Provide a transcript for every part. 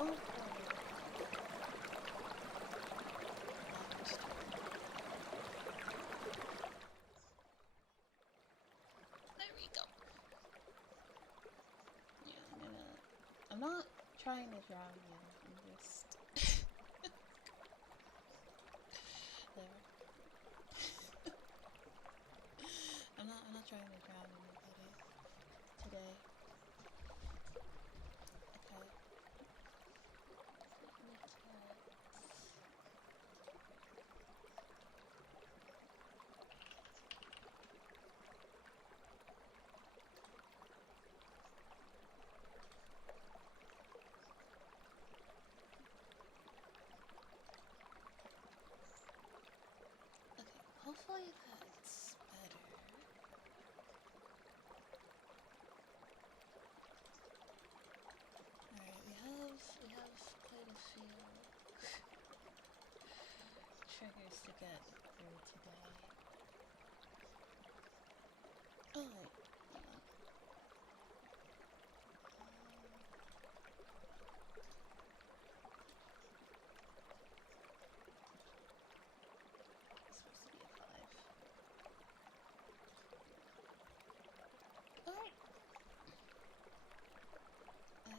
Don't There we go. Yeah, I'm not trying to drown you. I'm just there. I'm not trying to drown anybody today. Okay. Okay, hopefully that's better. Alright, we have quite a few triggers to get through today. Oh wait, hold on. It's supposed to be a 5. Alright. I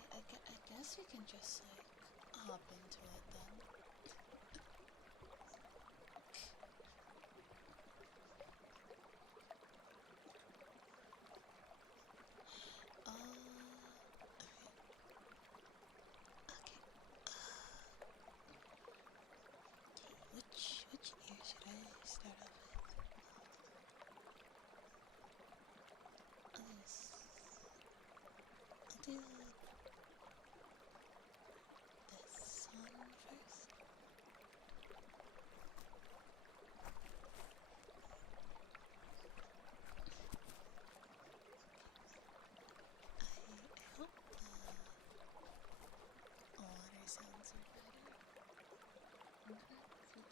guess we can just like hop into it then. Which ear should I start off with? I'll do this one first. I hope the water sounds are better. Okay, thank you.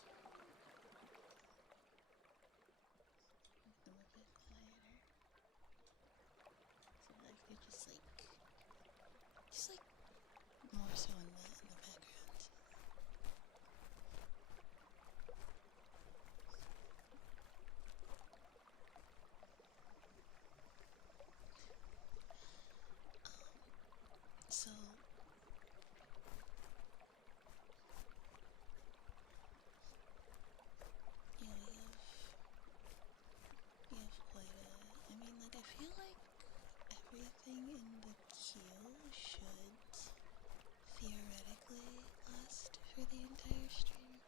Make them a bit quieter. So that I could just like more so in the background. So yeah, we have quite a, I mean, like, I feel like everything in the queue should theoretically last for the entire stream.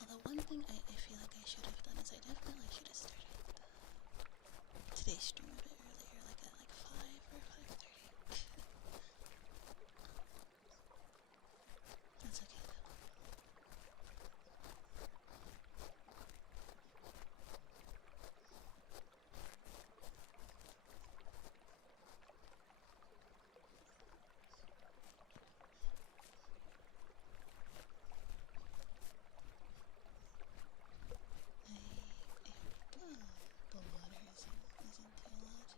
Although one thing I feel like I should have done is I definitely should have started today's stream a bit earlier, like at like 5 or 5:30. That's okay though. I hope the water isn't too loud.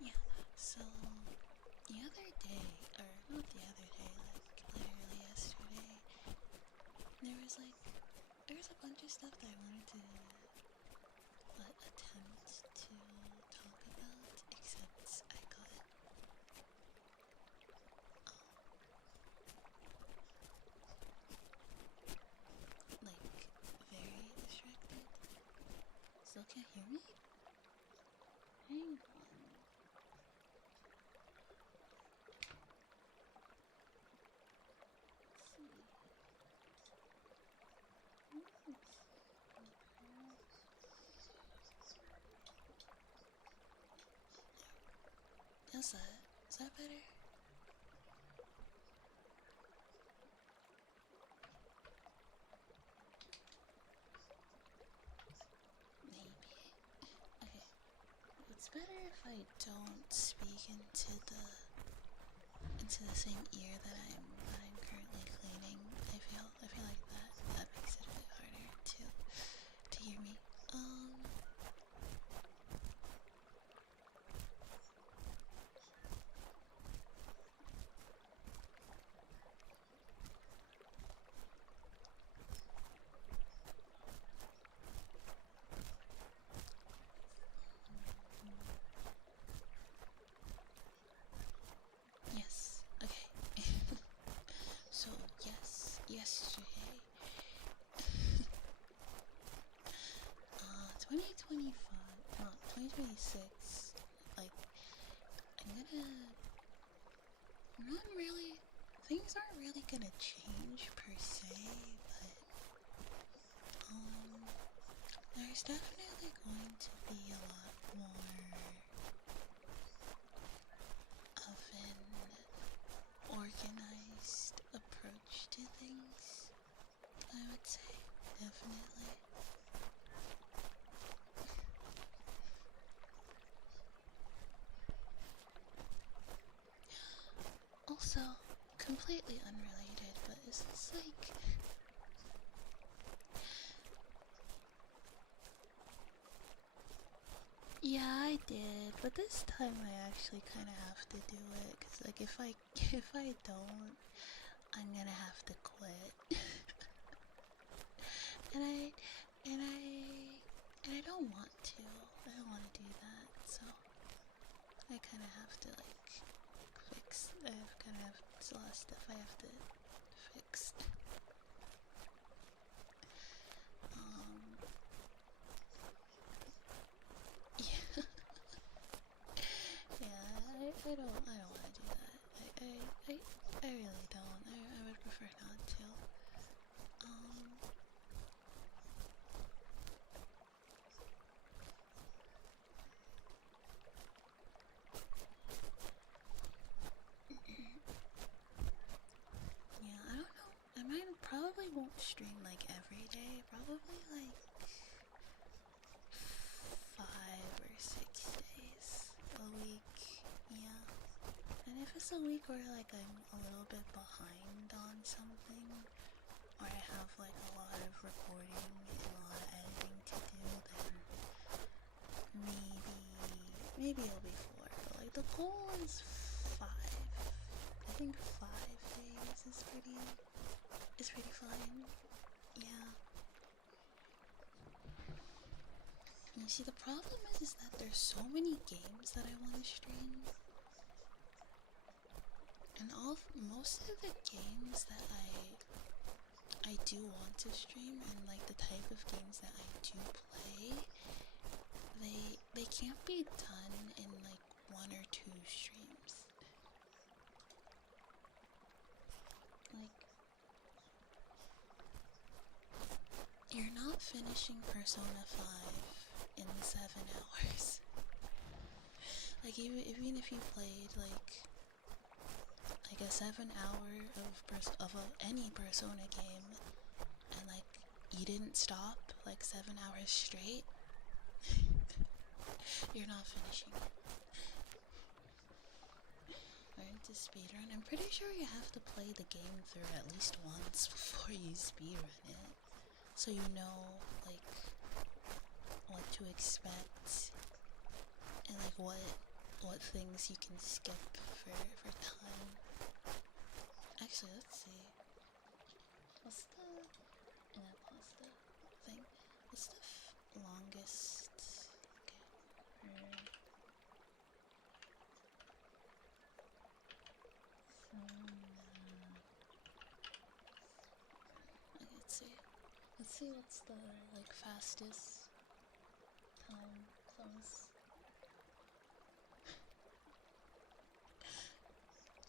Yeah, so the other day, or not the other day, like literally yesterday, there was a bunch of stuff that I wanted to attempt to talk about, except I got like very distracted. Still can't hear me? Hang on. Let's see. How's that? Is that better? Maybe. Okay. It's better if I don't speak into the same ear that I'm currently cleaning. I feel like that makes it a bit yesterday. 2025, not 2026. Like, I'm gonna. Not really. Things aren't really gonna change per se, but there's definitely going to be a lot more of an organized approach to things, I would say. Definitely. Also, completely unrelated, but is this like... Yeah, I did, but this time I actually kind of have to do it, because like if I don't, I'm gonna have to quit. and I and I don't want to. I don't want to do that, so I kind of have to like fix. I have kind of a lot of stuff I have to fix. Yeah, yeah. I don't want to do that. I really don't. I would prefer not to. Yeah, I don't know. Probably won't stream like every day. Probably like 5 or 6 days a week. Yeah. And if it's a week where like I'm a little bit behind on something, or I have like a lot of recording and a lot of editing to do, then maybe it'll be 4. But like the goal is 5. I think 5 days is pretty fine. Yeah. And you see, the problem is that there's so many games that I want to stream, and most of the games that I do want to stream, and like the type of games that I do play, they can't be done in like 1 or 2 streams. Like, you're not finishing Persona 5 in 7 hours. Like, even if you played like a 7 hour of any Persona game, and like you didn't stop like 7 hours straight, you're not finishing it. Learn to speedrun. I'm pretty sure you have to play the game through at least once before you speedrun it, so you know like what to expect and like what things you can skip for time. Actually, let's see. What's the pasta thing? What's the longest? Okay. Okay, let's see what's the like fastest time songs.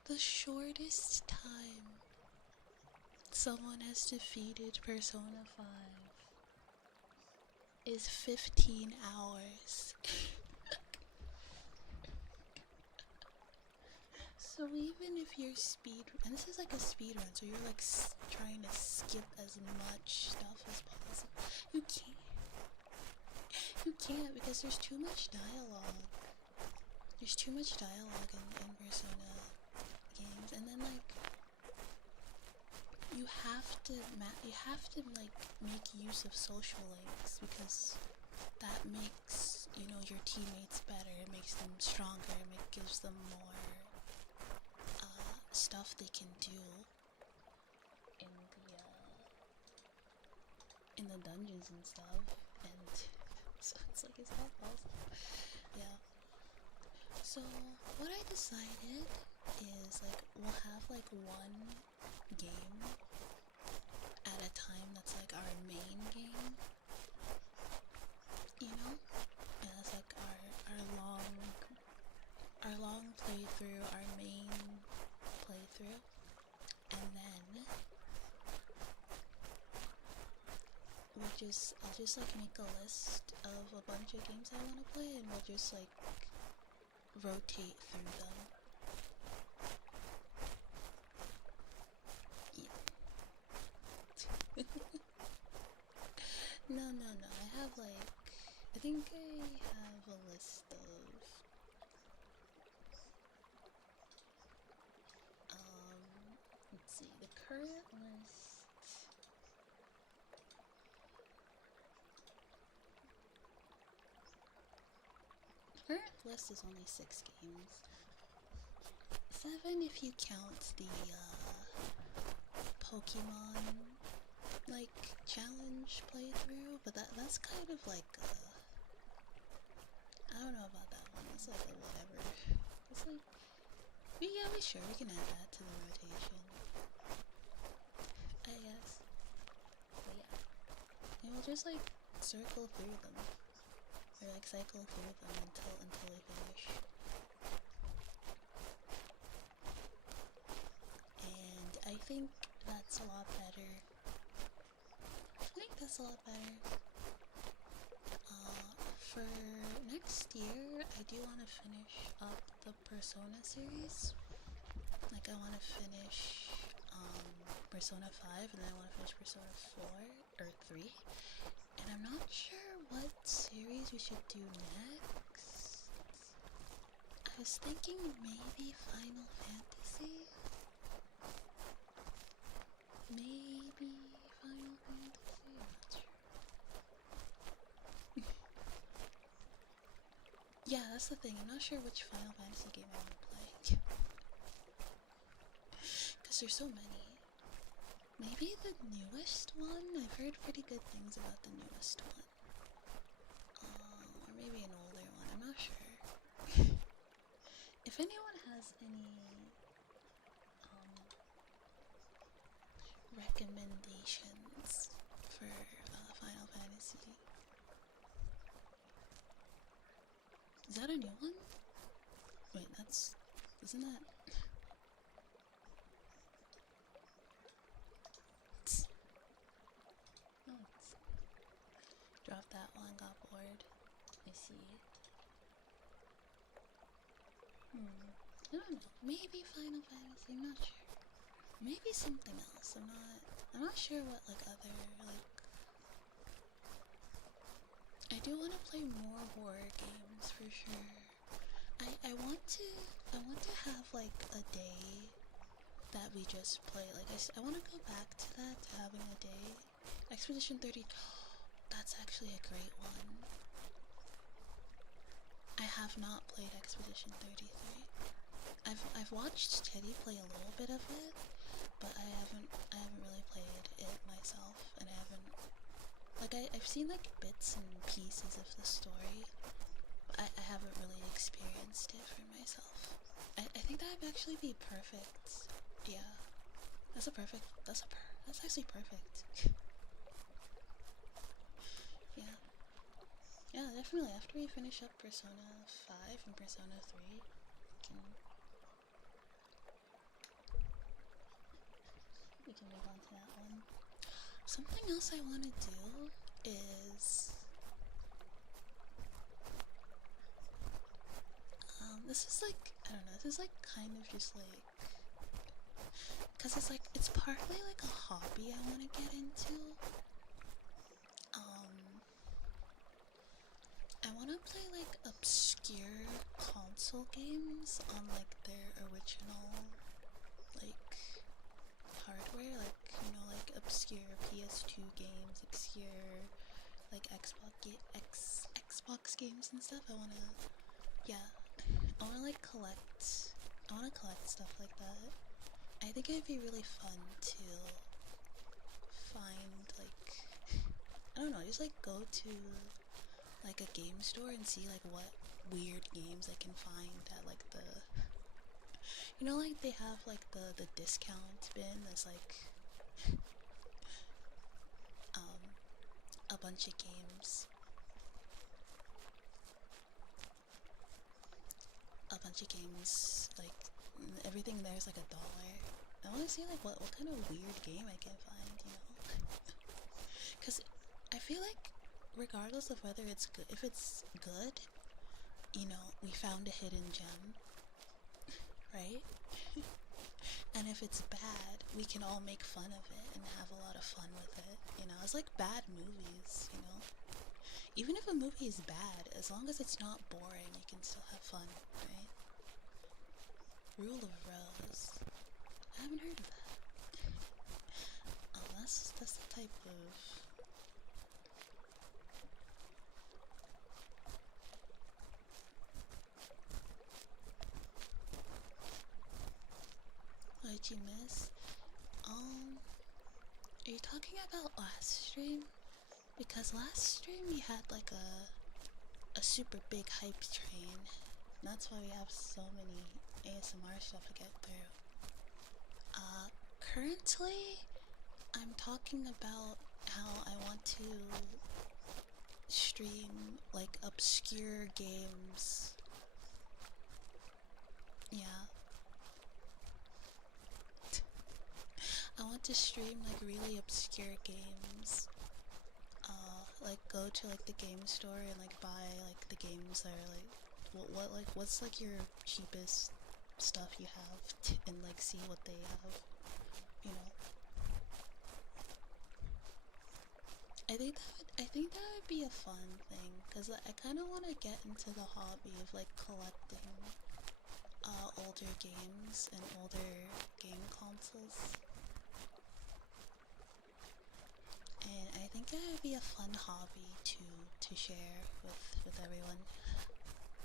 The shortest time someone has defeated Persona 5 is 15 hours. So even if you're and this is like a speed run, so you're like trying to skip as much stuff as possible, you can't because there's too much dialogue. There's too much dialogue in Persona games, and then like you have to like make use of social links, because that makes, you know, your teammates better. It makes them stronger. It gives them more stuff they can do in the dungeons and stuff. And so it's like, is that possible? Yeah. So what I decided is like we'll have like one game I'll just like make a list of a bunch of games I want to play, and we'll just like rotate through them. Yeah. No, I have like, I think I have a list of let's see, the current list. Current list is only 6 games. 7 if you count the Pokemon like challenge playthrough, but that's kind of like I don't know about that one. It's like a whatever. It's like we can add that to the rotation, I guess. But yeah, and we'll just like circle through them, or like cycle through them until we finish. And I think that's a lot better. For next year, I do want to finish up the Persona series. Like, I want to finish Persona 5, and then I want to finish Persona 4 or 3. And I'm not sure what series we should do next. I was thinking maybe Final Fantasy. Maybe Final Fantasy, I'm not sure. Yeah, that's the thing. I'm not sure which Final Fantasy game I want to play. Because there's so many. Maybe the newest one? I've heard pretty good things about the newest one. Or maybe an older one. I'm not sure. If anyone has any recommendations for Final Fantasy. Is that a new one? Wait, isn't that... Oh, dropped that one, got bored. I see. I don't know. Maybe Final Fantasy, I'm not sure. Maybe something else. I'm not sure what like other like. I do want to play more horror games for sure. I want to have like a day that we just play. Like I want to go back to that, to having a day. Expedition 30. That's actually a great one. I have not played Expedition 33. I've watched Teddy play a little bit of it, but I haven't really played it myself, and I haven't, like, I've seen like bits and pieces of the story, but I haven't really experienced it for myself. I think that would actually be perfect. Yeah, that's actually perfect. Yeah, definitely. After we finish up Persona 5 and Persona 3, we can move on to that one. Something else I want to do is this is like, I don't know, this is like kind of just like, because it's like, it's partly like a hobby I want to get into. I want to play like obscure console games on like their original like hardware, like, you know, like obscure PS2 games, obscure like Xbox games and stuff. I wanna collect stuff like that. I think it'd be really fun to find like, I don't know, just like go to like a game store and see like what weird games I can find at like the, you know, like they have like the discount bin that's like a bunch of games. Like everything there is like $1. I want to see like what kind of weird game I can find, you know. Because I feel regardless of whether it's good, if it's good, you know, we found a hidden gem, right? And if it's bad, we can all make fun of it and have a lot of fun with it. You know, it's like bad movies, you know? Even if a movie is bad, as long as it's not boring, you can still have fun, right? Rule of Rose. I haven't heard of that. Oh, that's the type of... What did you miss? Are you talking about last stream? Because last stream we had like a super big hype train. And that's why we have so many ASMR stuff to get through. Currently, I'm talking about how I want to stream like obscure games. Yeah. I want to stream like really obscure games. Like go to like the game store and like buy like the games that are like what's like your cheapest stuff you have and like see what they have, you know. I think that would be a fun thing because I kind of want to get into the hobby of like collecting older games and older game consoles. And I think that would be a fun hobby to share with everyone.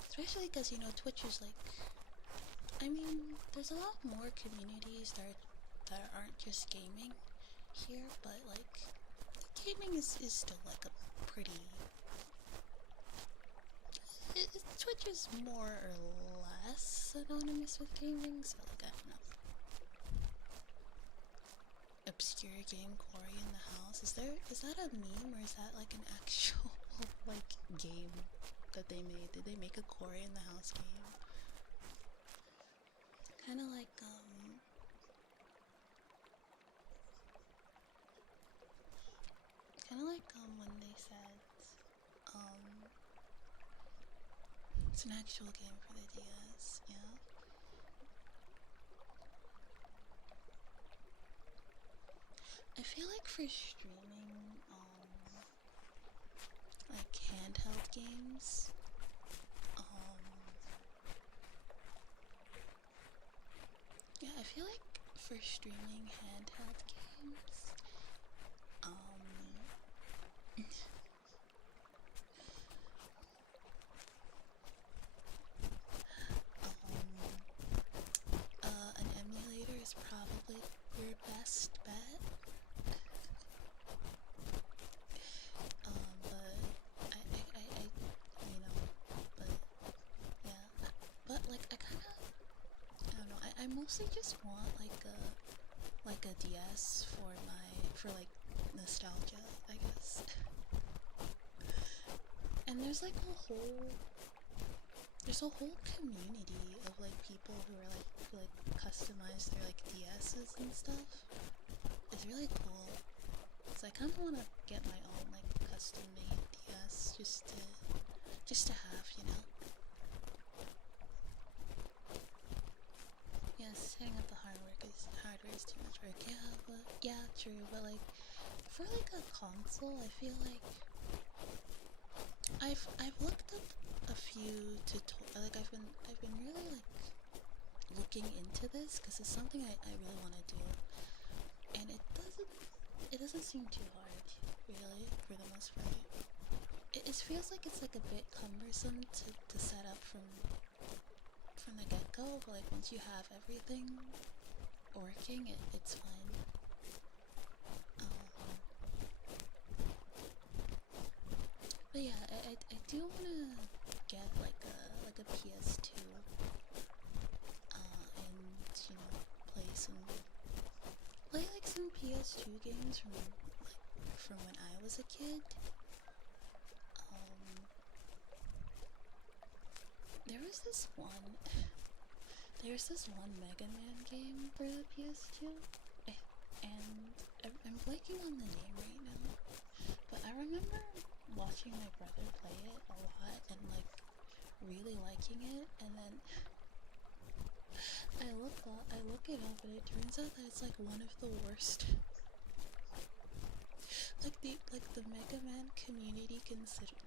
Especially because, you know, Twitch is like... I mean, there's a lot more communities that aren't just gaming here, but like... Gaming is still like a pretty... Twitch is more or less anonymous with gaming, so like, I don't know. Obscure game quarry in the house. Is that a meme or is that like an actual like game that they made? Did they make a quarry in the house game? Kinda like when they said it's an actual game for the DS, yeah. I feel like for streaming, like handheld games, yeah, I feel like for streaming handheld games, an emulator is probably your best bet. But I you know, but yeah, but like I don't know, I mostly just want like a DS for like nostalgia, I guess. And there's like a whole community of like people who customize their like DS's and stuff. It's really cool. So I kind of want to get my own like custom made DS just to have, you know. Yes, setting up the hardware is too much work. Yeah, but yeah, true. But like for like a console, I feel like I've looked up a few like I've been really like looking into this because it's something I really want to do, and it doesn't seem too hard, really, for the most part. It feels like it's like a bit cumbersome to set up from the get-go, but like once you have everything working, it's fine. But yeah, I do wanna get like a PS2, and you know play like some PS2 games from when I was a kid. There's this one Mega Man game for the PS2, and I'm blanking on the name right now, but I remember watching really liking it, and then I look it up, and it turns out that it's like one of the worst. Like the Mega Man community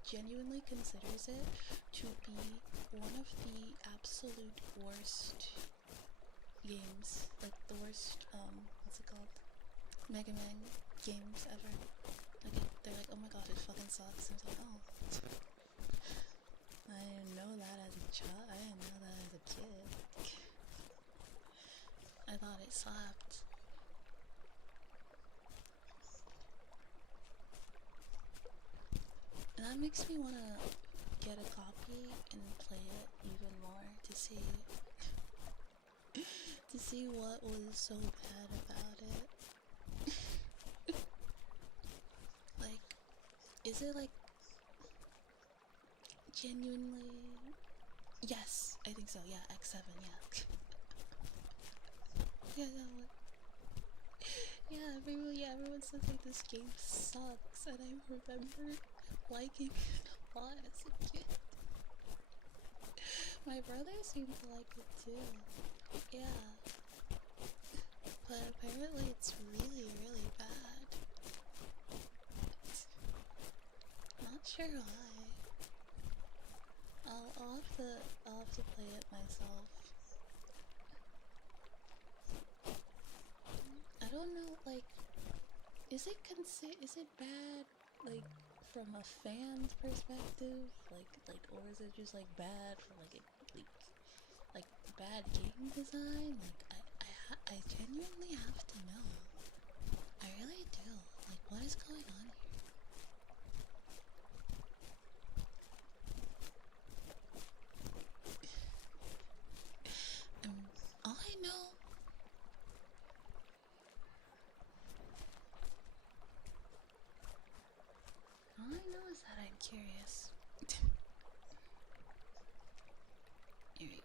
genuinely considers it to be one of the absolute worst games, like the worst what's it called, Mega Man games ever. Like they're like, oh my god, it fucking sucks. And I was like, oh, I didn't know that as a child. I didn't know that as a kid. I thought it slapped. And that makes me want to get a copy and play it even more to see what was so bad about it. Like, is it like genuinely? Yes, I think so. Yeah, X7. Yeah. Everyone said like this game sucks, and I remember liking it a lot as a kid. My brother seemed to like it too. Yeah. But apparently it's really, really bad. Not sure why. I'll have to play it myself. I don't know, like, is it bad, like, from a fan's perspective, like, or is it just like bad from like bad game design? Like, I genuinely have to know. I really do. Like, what is going on here? All I know. All I know is that I'm curious. Alright.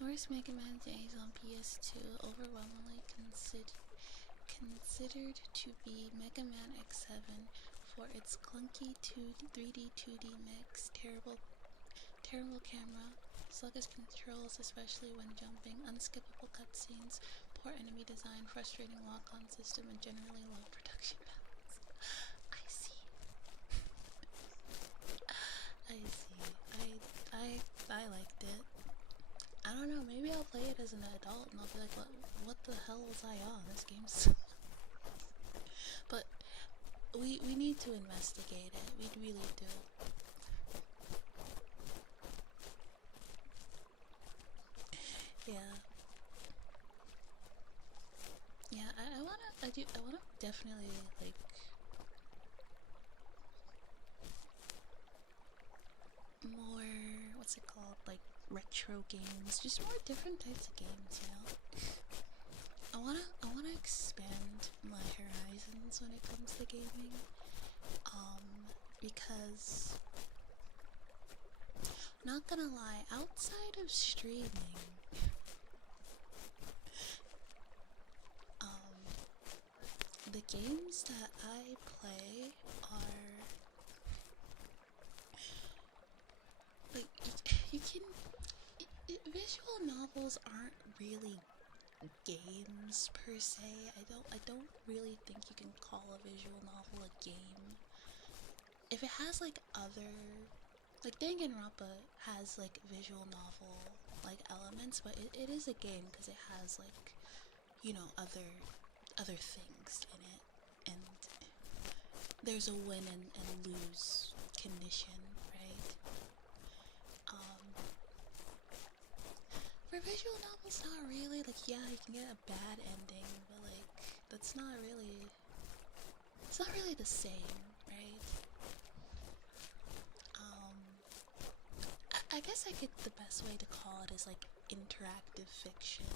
Worst Mega Man games on PS2 overwhelmingly considered to be Mega Man X7 for its clunky 3D 2D mix, terrible camera, sluggish controls especially when jumping, unskippable cutscenes, poor enemy design, frustrating lock-on system, and generally low production values. I see. I liked it. I don't know, maybe I'll play it as an adult and I'll be like, what the hell was I on? This game's... But we need to investigate it. We really do. Yeah. Yeah, I wanna definitely, like, more, what's it called, like, retro games, just more different types of games, you know? I wanna expand my horizons when it comes to gaming, because, not gonna lie, outside of streaming, the games that I play are, like, you can, visual novels aren't really games per se. I don't really think you can call a visual novel a game. If it has like other, like Danganronpa has like visual novel like elements, but it is a game because it has like, you know, other things in it, and there's a win and lose condition, right? For visual novels, not really. Like, yeah, you can get a bad ending, but like, that's not really, it's not really the same, right? I guess the best way to call it is like interactive fiction,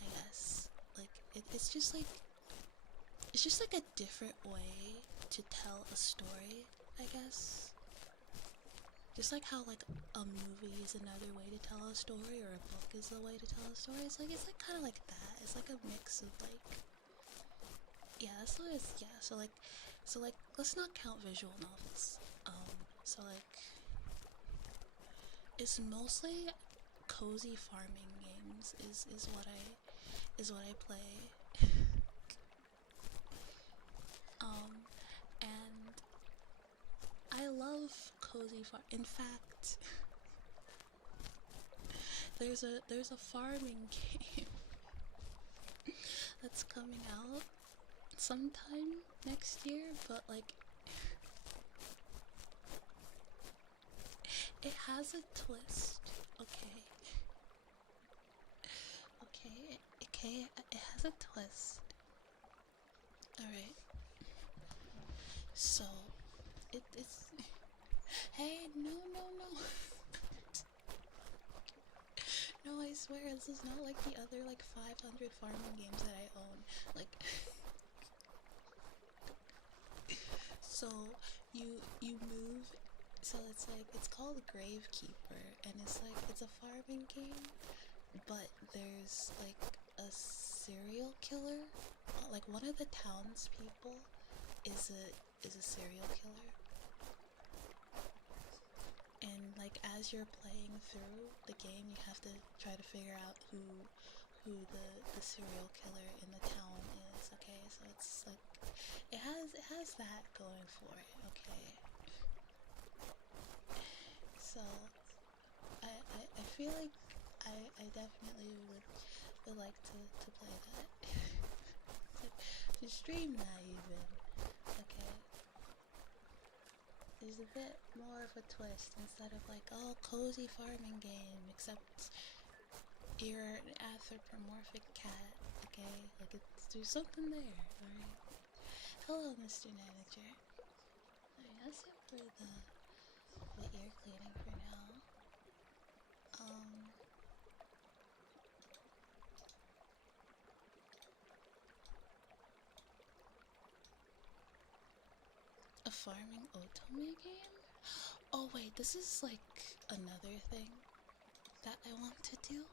I guess. Like, it's just like a different way to tell a story, I guess. Just like how like a movie is another way to tell a story, or a book is the way to tell a story. It's like kind of like that. It's like a mix of like, yeah, that's what it's, yeah. So like So like, let's not count visual novels. So like, it's mostly cozy farming games. Is what I play. And I love cozy farm. In fact, there's a farming game that's coming out sometime next year, but like it has a twist. Okay. It has a twist. Alright. So it's hey, no. No, I swear this is not like the other like 500 farming games that I own. Like so you move, so it's like, it's called Gravekeeper, and it's like, it's a farming game, but there's like a serial killer. Like one of the townspeople is a serial killer, and like as you're playing through the game, you have to try to figure out who the serial killer in the town is. Okay, so it's like it has that going for it. Okay, so I feel like I definitely would like to play that. To stream that even. Okay. There's a bit more of a twist instead of like, oh, cozy farming game, except you're an anthropomorphic cat. Okay, like there's something there. All right. Hello, Mr. Manager. Alright, that's it for the ear cleaning for now. A farming otome game? Oh wait, this is like another thing that I want to do.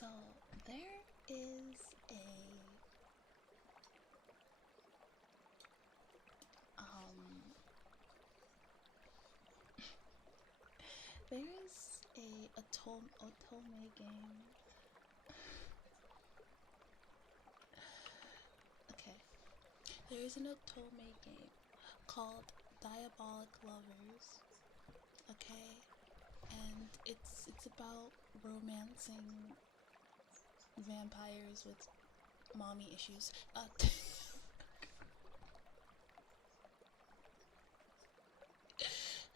So there is a otome game. Okay, there is an otome game called Diabolic Lovers. Okay, and it's about romancing vampires with mommy issues.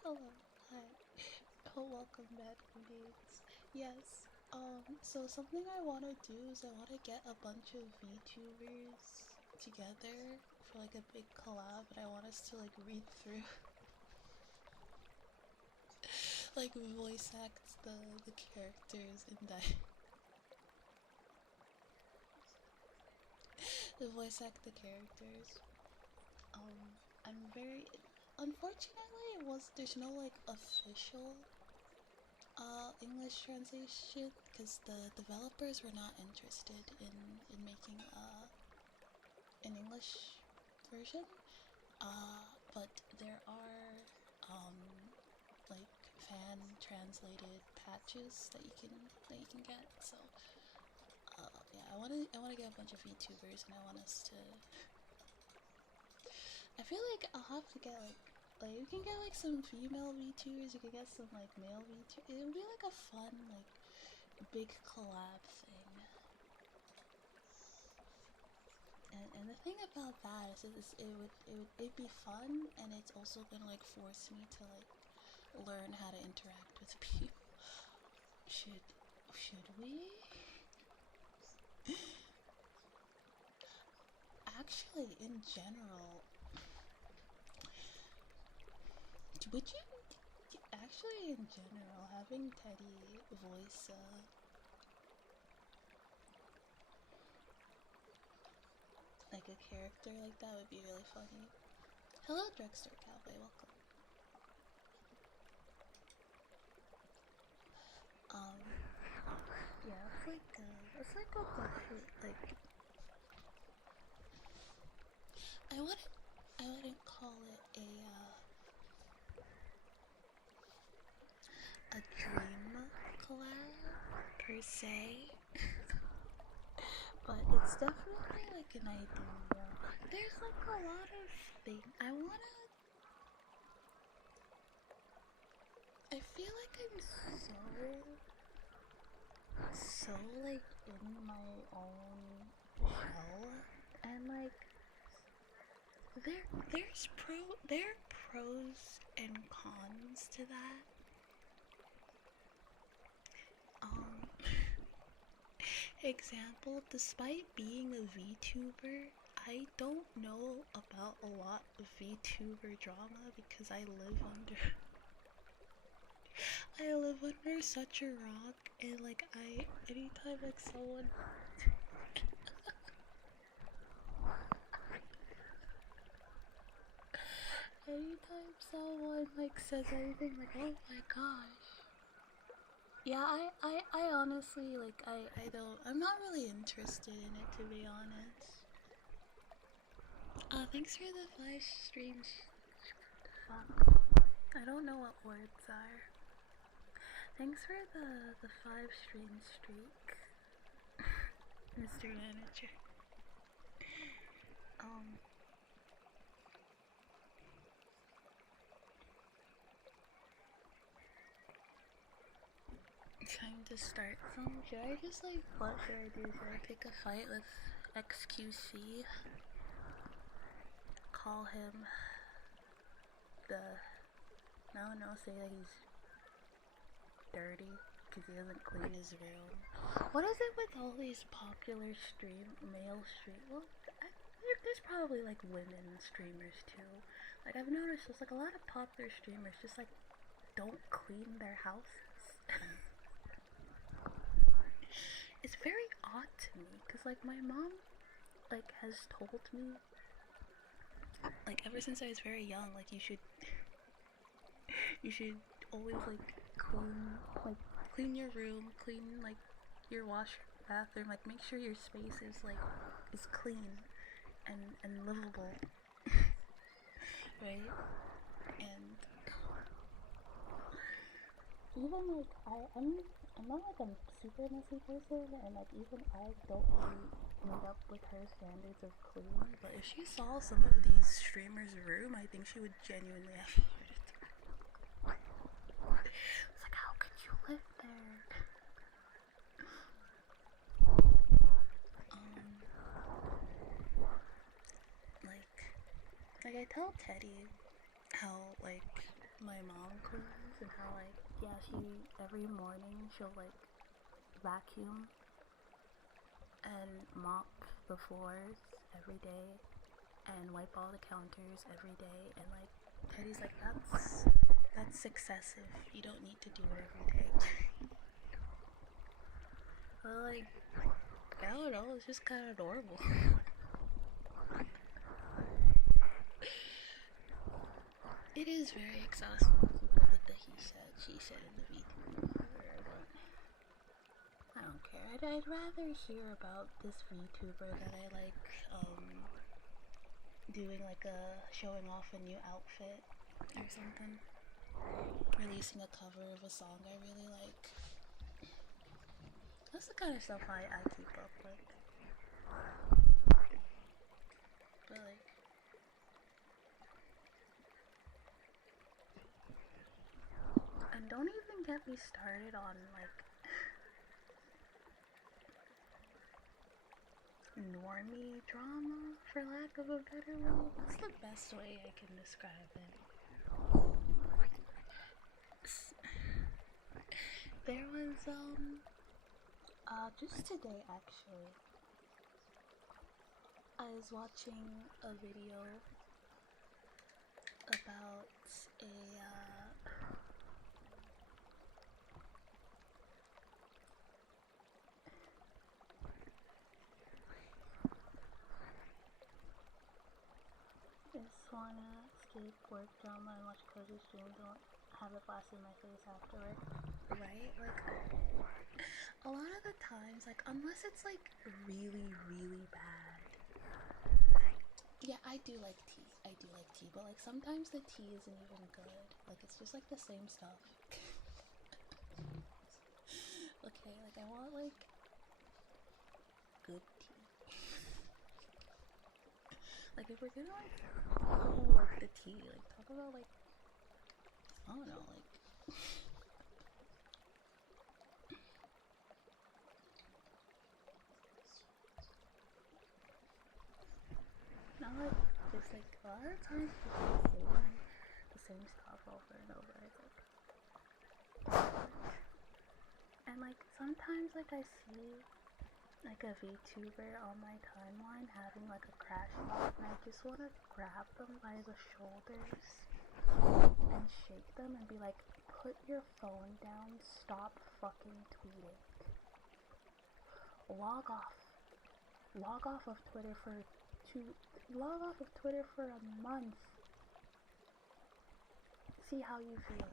Hello, hi. Oh, welcome back, indeeds. Yes. So something I want to do is I want to get a bunch of VTubers together for like a big collab, and I want us to like read through, like voice act the characters in the voice act the characters. I'm very unfortunately there's no like official English translation because the developers were not interested in making an English version. But there are like fan translated patches that you can get. So yeah, I wanna get a bunch of VTubers, and I want us to. I feel like I'll have to get like you can get like some female VTubers, you can get some like male VTubers. It would be like a fun like big collab thing. And the thing about that is it'd be fun, and it's also gonna like force me to like learn how to interact with people. Should we? Actually, in general, would you actually in general having Teddy voice like a character like that would be really funny. Hello, Drugstore Cowboy, welcome. like a different, like, I wouldn't call it a dream collab per se, but it's definitely like an idea. There's like a lot of things I feel like I'm so like in my own shell, and like there are pros and cons to that. Example, despite being a VTuber, I don't know about a lot of VTuber drama because I live under such a rock, and like anytime like someone like says anything like, oh my gosh. Yeah, I honestly like I'm not really interested in it, to be honest. Thanks for the 5 streams. Fuck. I don't know what words are. Thanks for the 5 stream streak, Mr. Manager. Time to start some. Should I just like, what should I do? Should I pick a fight with XQC? Call him no, say that he's dirty because he doesn't clean his room. What is it with all these popular male stream? Well, there's probably like women streamers too. Like I've noticed there's like a lot of popular streamers just like don't clean their houses. It's very odd to me because like my mom like has told me like ever since I was very young, like you should always like clean your room, clean like your bathroom, like make sure your space is clean and livable. Right? And even like I'm not like a super messy person, and like even I don't really meet up with her standards of clean, but if she saw some of these streamers' room, I think she would genuinely have a heart attack. It's like, how could you live there? Like I tell Teddy how like my mom cleans, and how like, yeah, she every morning she'll like vacuum and mop the floors every day and wipe all the counters every day, and like Teddy's like, that's excessive, you don't need to do it every day. But like, I don't know, it's just kind of normal. It is very exhausting to keep up with the he said, she said in the VTuber, but I don't care. I'd rather hear about this VTuber that I like, doing like showing off a new outfit or something. Releasing a cover of a song I really like. That's the kind of stuff I keep up with. But like, and don't even get me started on like normie drama, for lack of a better word. That's the best way I can describe it. There was just today actually, I was watching a video about just wanna skip work drama and watch cozy streams. Don't have the flash in my face afterward. Right? Like, a lot of the times, like, unless it's like really, really bad. Yeah, I do like tea. But like sometimes the tea isn't even good. Like it's just like the same stuff. Okay, like I want like good tea. Like if we're gonna like like the tea, like talk about like I don't know, like not like just like a lot of times people saying the same stuff over and over. It's like and like sometimes like I see like a VTuber on my timeline having like a crash out and I just want to grab them by the shoulders and shake them and be like, put your phone down, stop fucking tweeting. Log off of Twitter for a month. See how you feel.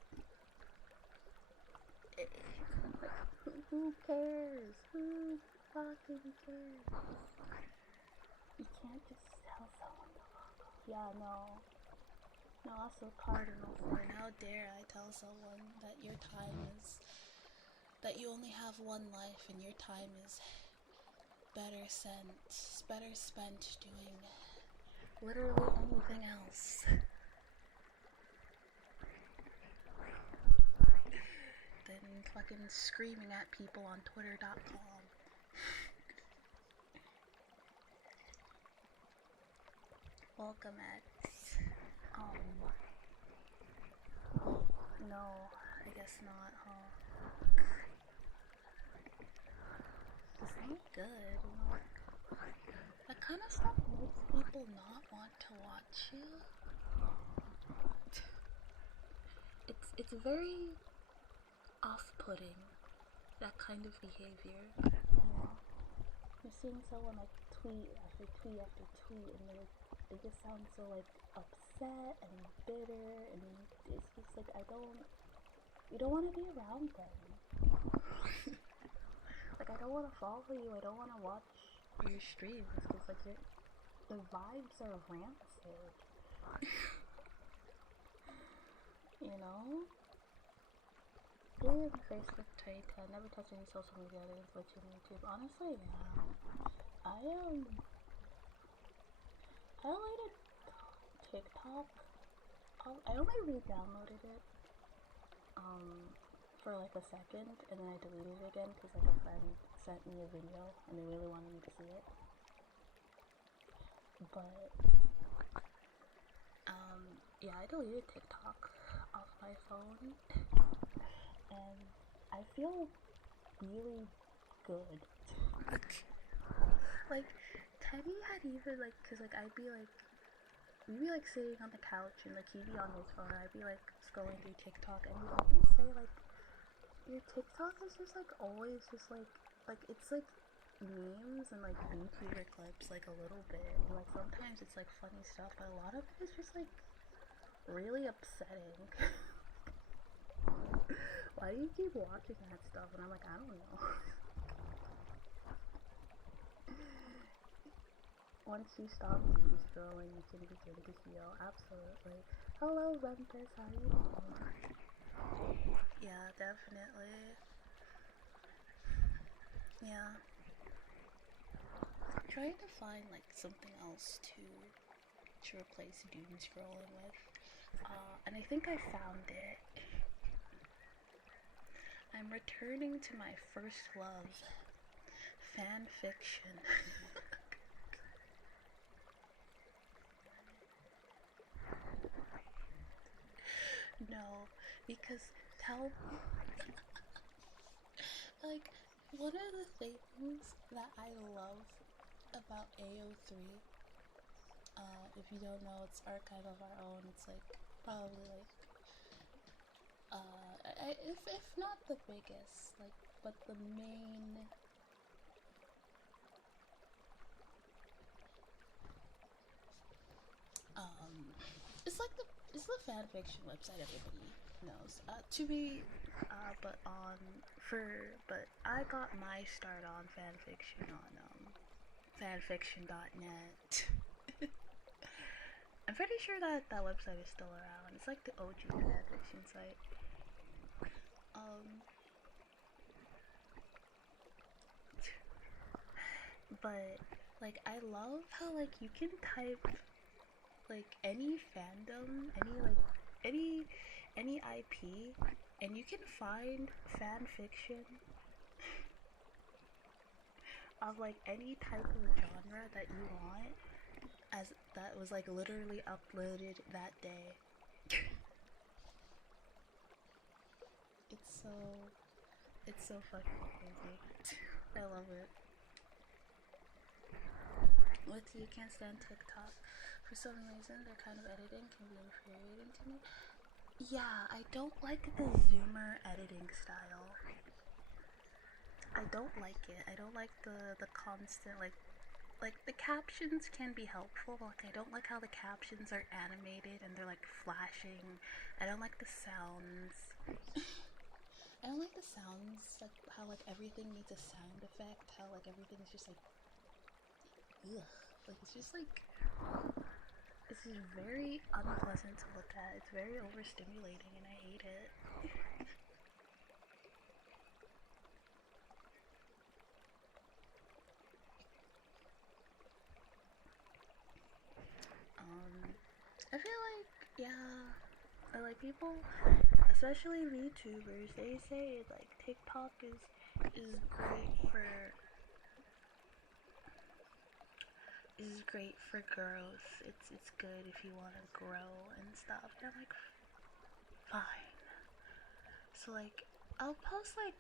Who cares? Who fucking cares? You can't just tell someone to log off. Yeah, no, also cardinal sin. How dare I tell someone that your time is, that you only have one life and your time is better spent doing literally anything else than fucking screaming at people on Twitter.com. Welcome, X. No, I guess not, huh? This ain't good, you know? That kind of stuff makes people not want to watch you. It's very off-putting, that kind of behavior, you know? You're seeing someone like tweet after tweet after tweet and they just sound so like upset and bitter and it's just like you don't want to be around them. Like I don't want to follow you, I don't want to watch your streams because like the vibes are rancid. You know? Yeah, Facebook, Twitter, never touch any social media other than Twitch and YouTube. Honestly, yeah. I deleted TikTok. I only re-downloaded it for like a second and then I deleted it again because like a friend sent me a video and they really wanted me to see it. But yeah, I deleted TikTok off my phone and I feel really good. Like Teddy had even like, cause like we'd be like sitting on the couch and like he'd be on his phone and I'd be like scrolling through TikTok and he'd always say like your TikTok is just like always just like it's like memes and like VTuber clips like a little bit and like sometimes it's like funny stuff but a lot of it is just like really upsetting. Why do you keep watching that stuff? And I'm like, I don't know. Once you stop doom scrolling, you can begin to heal. Absolutely. Hello, Rumpus. How you doing? Yeah, definitely. Yeah. I'm trying to find like something else to replace doom scrolling with. And I think I found it. I'm returning to my first love, fan fiction. No, because like, one of the things that I love about AO3, if you don't know, it's Archive of Our Own, it's like, probably like, if not the biggest, like, but the main, it's like it's the fanfiction website everybody knows. to be, but I got my start on fanfiction on fanfiction.net. I'm pretty sure that website is still around. It's like the OG fanfiction site. But like I love how like you can type like any fandom, any IP, and you can find fan fiction of like any type of genre that you want, as that was like literally uploaded that day. It's so fucking crazy. I love it. With you can't stand TikTok. For some reason, their kind of editing can be infuriating to me. Yeah, I don't like the zoomer editing style. I don't like it. I don't like the constant like the captions can be helpful, but like I don't like how the captions are animated and they're like flashing. I don't like the sounds. I don't like the sounds, like how like everything needs a sound effect, how like everything is just like ugh. Like it's just like it's just very unpleasant to look at. It's very overstimulating and I hate it. I feel like yeah, like people, especially VTubers, they say like TikTok is great for growth. It's good if you want to grow and stuff. And I'm like, fine. So like, I'll start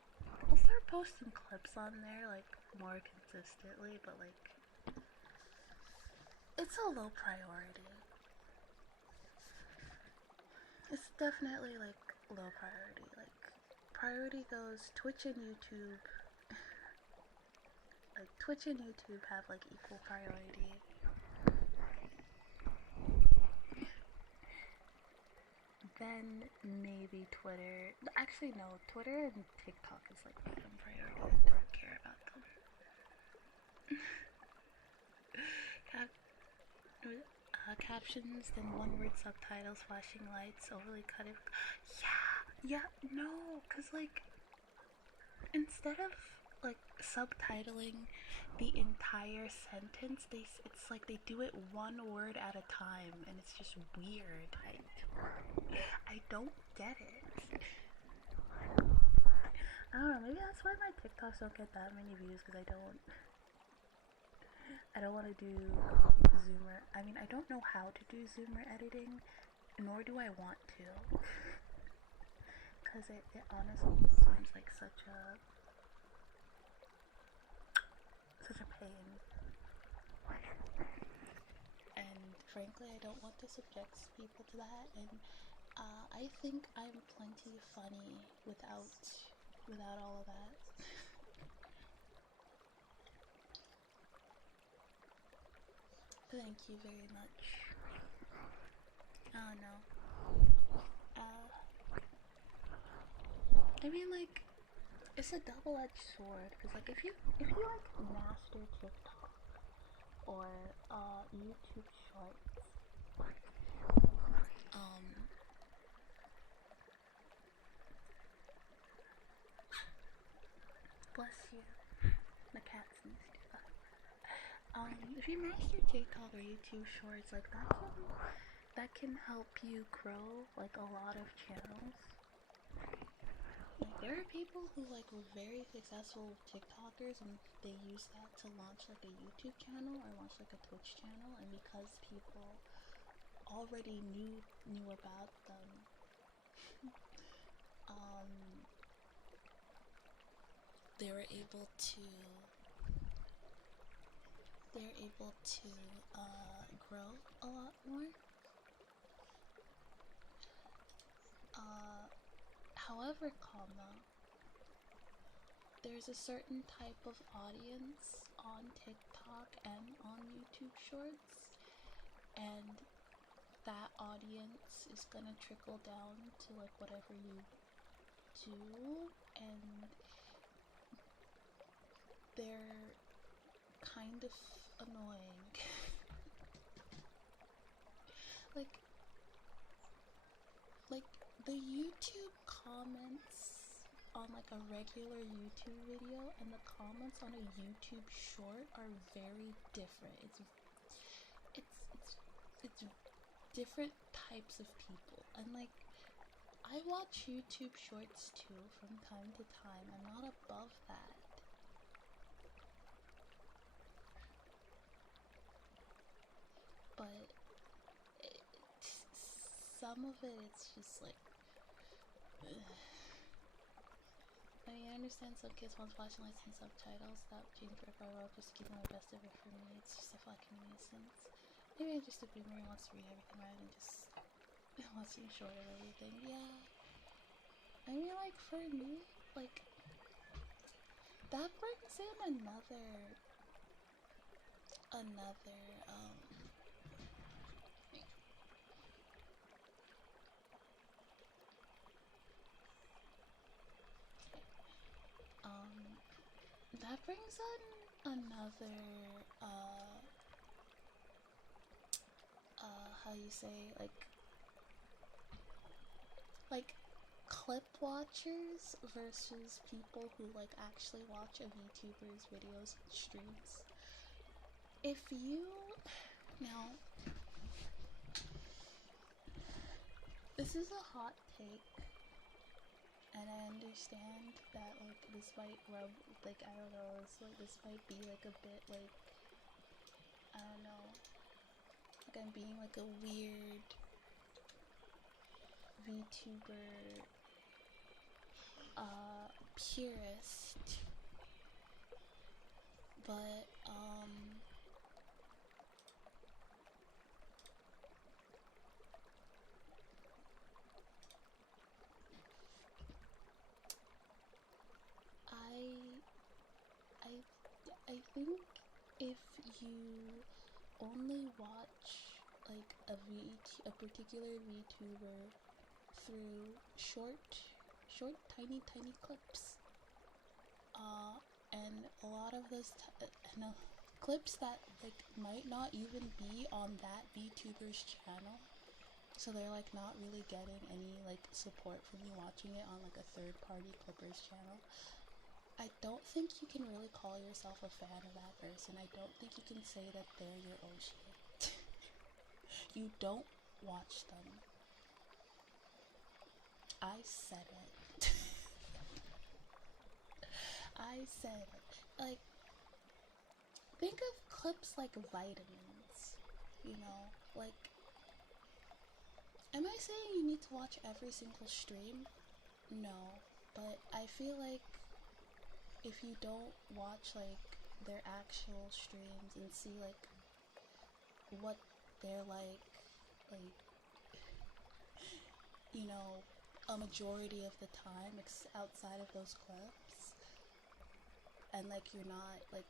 posting clips on there like more consistently, but like, it's a low priority. It's definitely like low priority. Like, priority goes Twitch and YouTube. Like Twitch and YouTube have like equal priority. Then maybe Twitter. Actually, no. Twitter and TikTok is like bottom priority. I don't care about them. Captions, then one-word subtitles, flashing lights, overly cut it. Yeah, no, cause like instead of like subtitling the entire sentence, it's like they do it one word at a time, and it's just weird. I don't get it. I don't know. Maybe that's why my TikToks don't get that many views because I don't want to do zoomer. I mean, I don't know how to do zoomer editing, nor do I want to, because it honestly seems like such a pain. And frankly, I don't want to subject people to that. And I think I'm plenty funny without all of that. Thank you very much. Oh no. I mean, like, it's a double-edged sword, because like if you like master TikTok or YouTube Shorts, bless you, the cat sneezed. If you master TikTok or YouTube Shorts, like that can help you grow like a lot of channels. Like, there are people who like were very successful TikTokers and they use that to launch like a YouTube channel or launch like a Twitch channel, and because people already knew about them, they were able to grow a lot more. However, there's a certain type of audience on TikTok and on YouTube Shorts, and that audience is gonna trickle down to like whatever you do, and they're kind of annoying. like the YouTube comments on like a regular YouTube video and the comments on a YouTube short are very different. It's different types of people, and like I watch YouTube shorts too from time to time. I'm not above that. But some of it, it's just like, ugh. I mean, I understand some kids want flashing lights and subtitles. That changed where I wrote just to keep my best of it for me. It's just a fucking nuisance. Maybe I'm just a boomer who wants to read everything rather than just watching short of everything. Yeah. I mean, like, for me, like, that brings in another, that brings on another, how you say, like, clip watchers versus people who, like, actually watch a VTuber's videos and streams. If you, now, this is a hot take, and I understand that, like, this might rub, like, I don't know, this might be, like, a bit, like, I don't know, like I'm being, like, a weird VTuber, purist, but, I think if you only watch like a particular VTuber through short tiny clips, and a lot of those clips that like might not even be on that VTuber's channel, so they're like not really getting any like support from you watching it on like a third-party clipper's channel. I don't think you can really call yourself a fan of that person. I don't think you can say that they're your OG. You don't watch them. I said it. I said it. Like, think of clips like vitamins. You know? Like, am I saying you need to watch every single stream? No. But I feel like if you don't watch like their actual streams and see like what they're like you know, a majority of the time outside of those clips, and like you're not like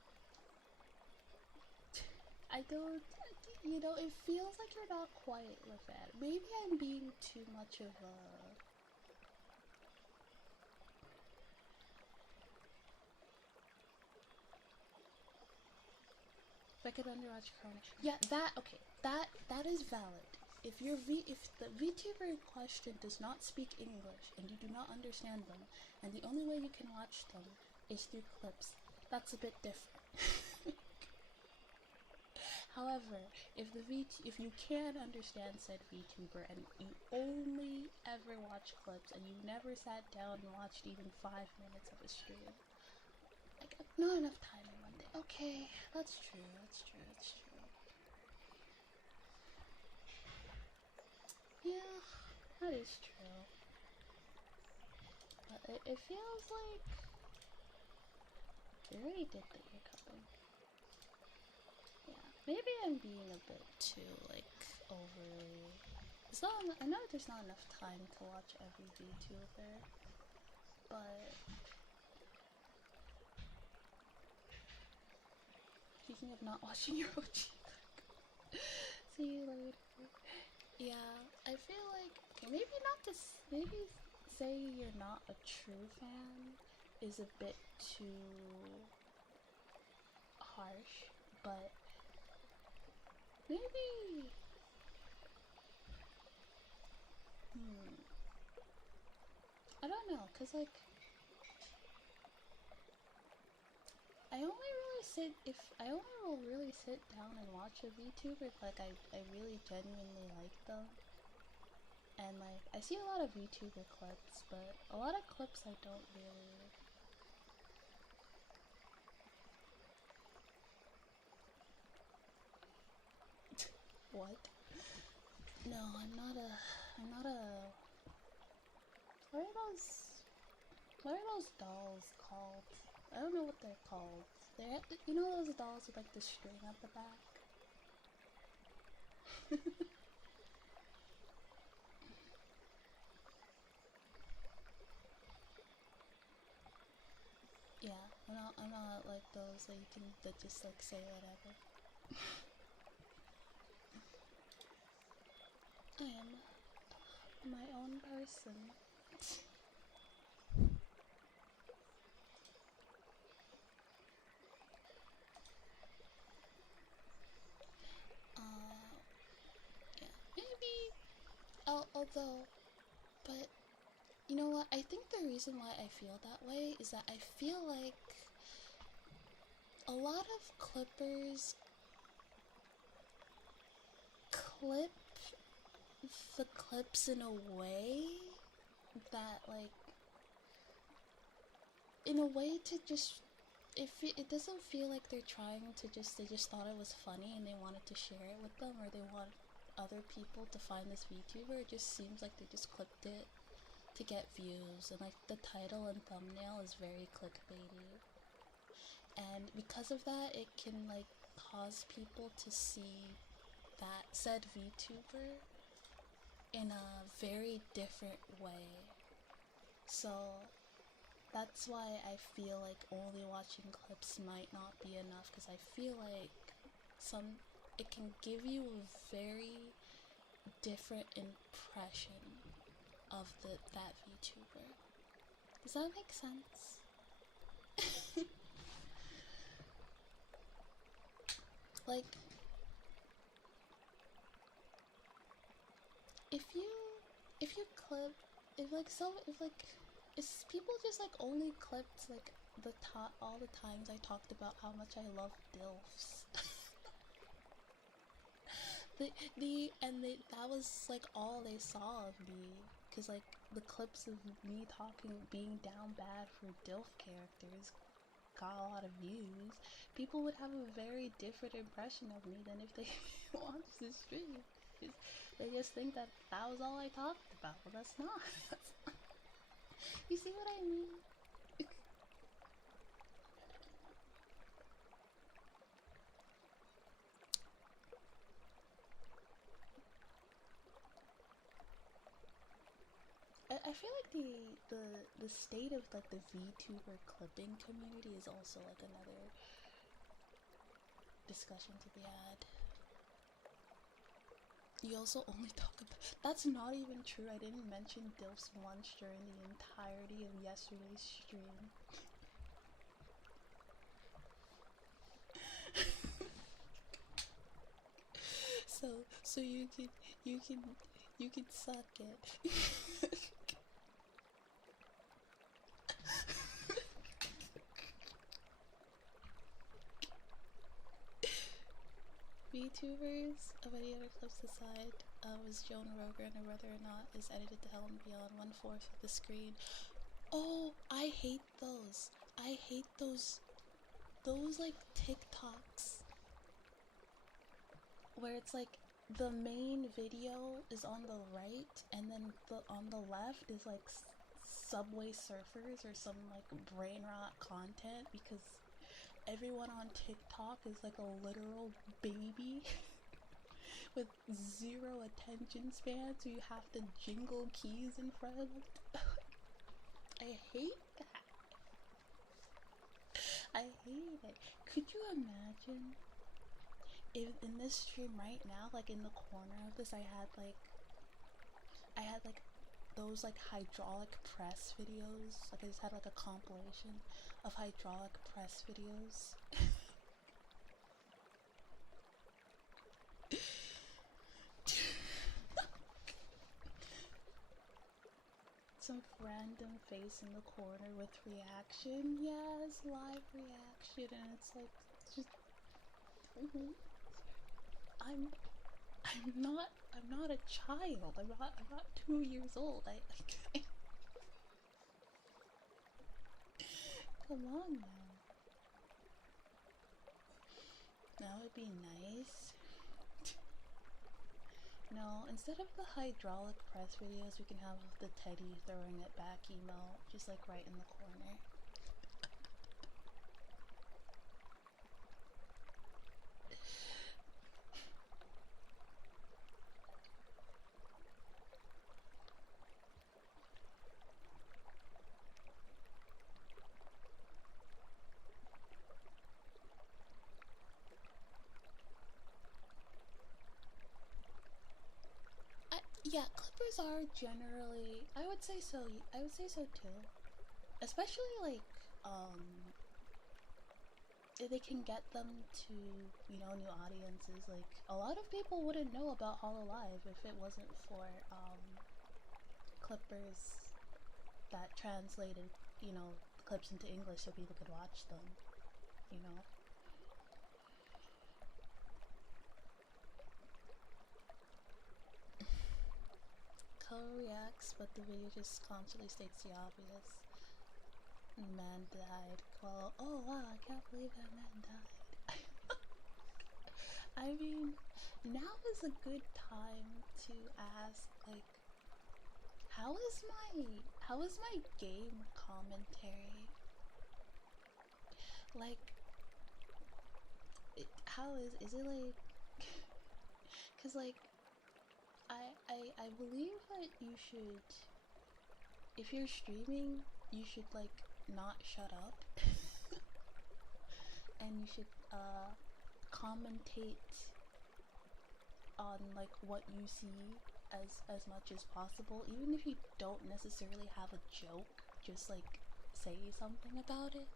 I don't, you know, it feels like you're not quite a fan. Maybe I'm being too much of a if I could underwatch Corona. Yeah, that is valid. If the VTuber in question does not speak English and you do not understand them, and the only way you can watch them is through clips, that's a bit different. However, if you can understand said VTuber and you only ever watch clips and you never sat down and watched even 5 minutes of a stream, like, not enough time in one day. Okay, that's true. Yeah, that is true. But it feels like we already did the ear cupping. Yeah, maybe I'm being a bit too, like, overly... I know there's not enough time to watch every VTuber, but... Speaking of not watching your OG, see you later. Yeah, I feel like okay, maybe not to maybe say you're not a true fan is a bit too harsh, but maybe I don't know, cause like I only really sit if I only will really sit down and watch a VTuber if like I really genuinely like them. And like I see a lot of VTuber clips, but a lot of clips I don't really. What? No, I'm not a. I'm not a. What are those? What are those dolls called? I don't know what they're called. They're you know those dolls with like the string at the back. Yeah, I'm not like those that you can that just like say whatever. I am my own person. Uh, yeah, maybe. Although, but you know what? I think the reason why I feel that way is that I feel like a lot of clippers clip the clips in a way that like in a way to just it doesn't feel like they're trying to just they just thought it was funny and they wanted to share it with them or they want other people to find this VTuber. It just seems like they just clipped it to get views and like the title and thumbnail is very clickbaity. And because of that it can like cause people to see that said VTuber in a very different way. So that's why I feel like only watching clips might not be enough because I feel like some it can give you a very different impression of that VTuber. Does that make sense? Like if you if you clip if like is people just like only clipped like all the times I talked about how much I love DILFs. The and they that was like all they saw of me because like the clips of me talking being down bad for DILF characters got a lot of views. People would have a very different impression of me than if they watched this stream. They just think that that was all I talked about, but that's not. You see what I mean? I feel like the state of like the VTuber clipping community is also like another discussion to be had. You also only talk about that's not even true. I didn't mention DILFs once during the entirety of yesterday's stream. So you can you can suck it. VTubers, of any other clips aside, was Joan Rogan or whether or not is edited to hell and beyond 1/4 of the screen. Oh, I hate those. I hate those like TikToks where it's like the main video is on the right and then the on the left is like Subway Surfers or some like brain rot content because everyone on TikTok is like a literal baby with zero attention span, so you have to jingle keys in front of them. I hate that. I hate it. Could you imagine if in this stream right now, like in the corner of this, I had like I had like those like hydraulic press videos. Like I just had like a compilation of hydraulic press videos. Some random face in the corner with reaction. Yes, live reaction, and it's like just I'm not a child. I'm not 2 years old. I come on now. That would be nice. No, instead of the hydraulic press videos, we can have the teddy throwing it back emo, just like right in the corner. Yeah, clippers are generally, I would say so. I would say so too. Especially like, if they can get them to, new audiences. Like, a lot of people wouldn't know about Hololive if it wasn't for, clippers that translated, the clips into English so people could watch them, you know? Color reacts, but the video just constantly states the obvious. Man died. Well, oh wow, I can't believe that man died. I mean, now is a good time to ask, like, how is my game commentary? Like, is it like, cause like, I believe that you should, if you're streaming, you should like not shut up, and you should commentate on like what you see as much as possible, even if you don't necessarily have a joke. Just like say something about it.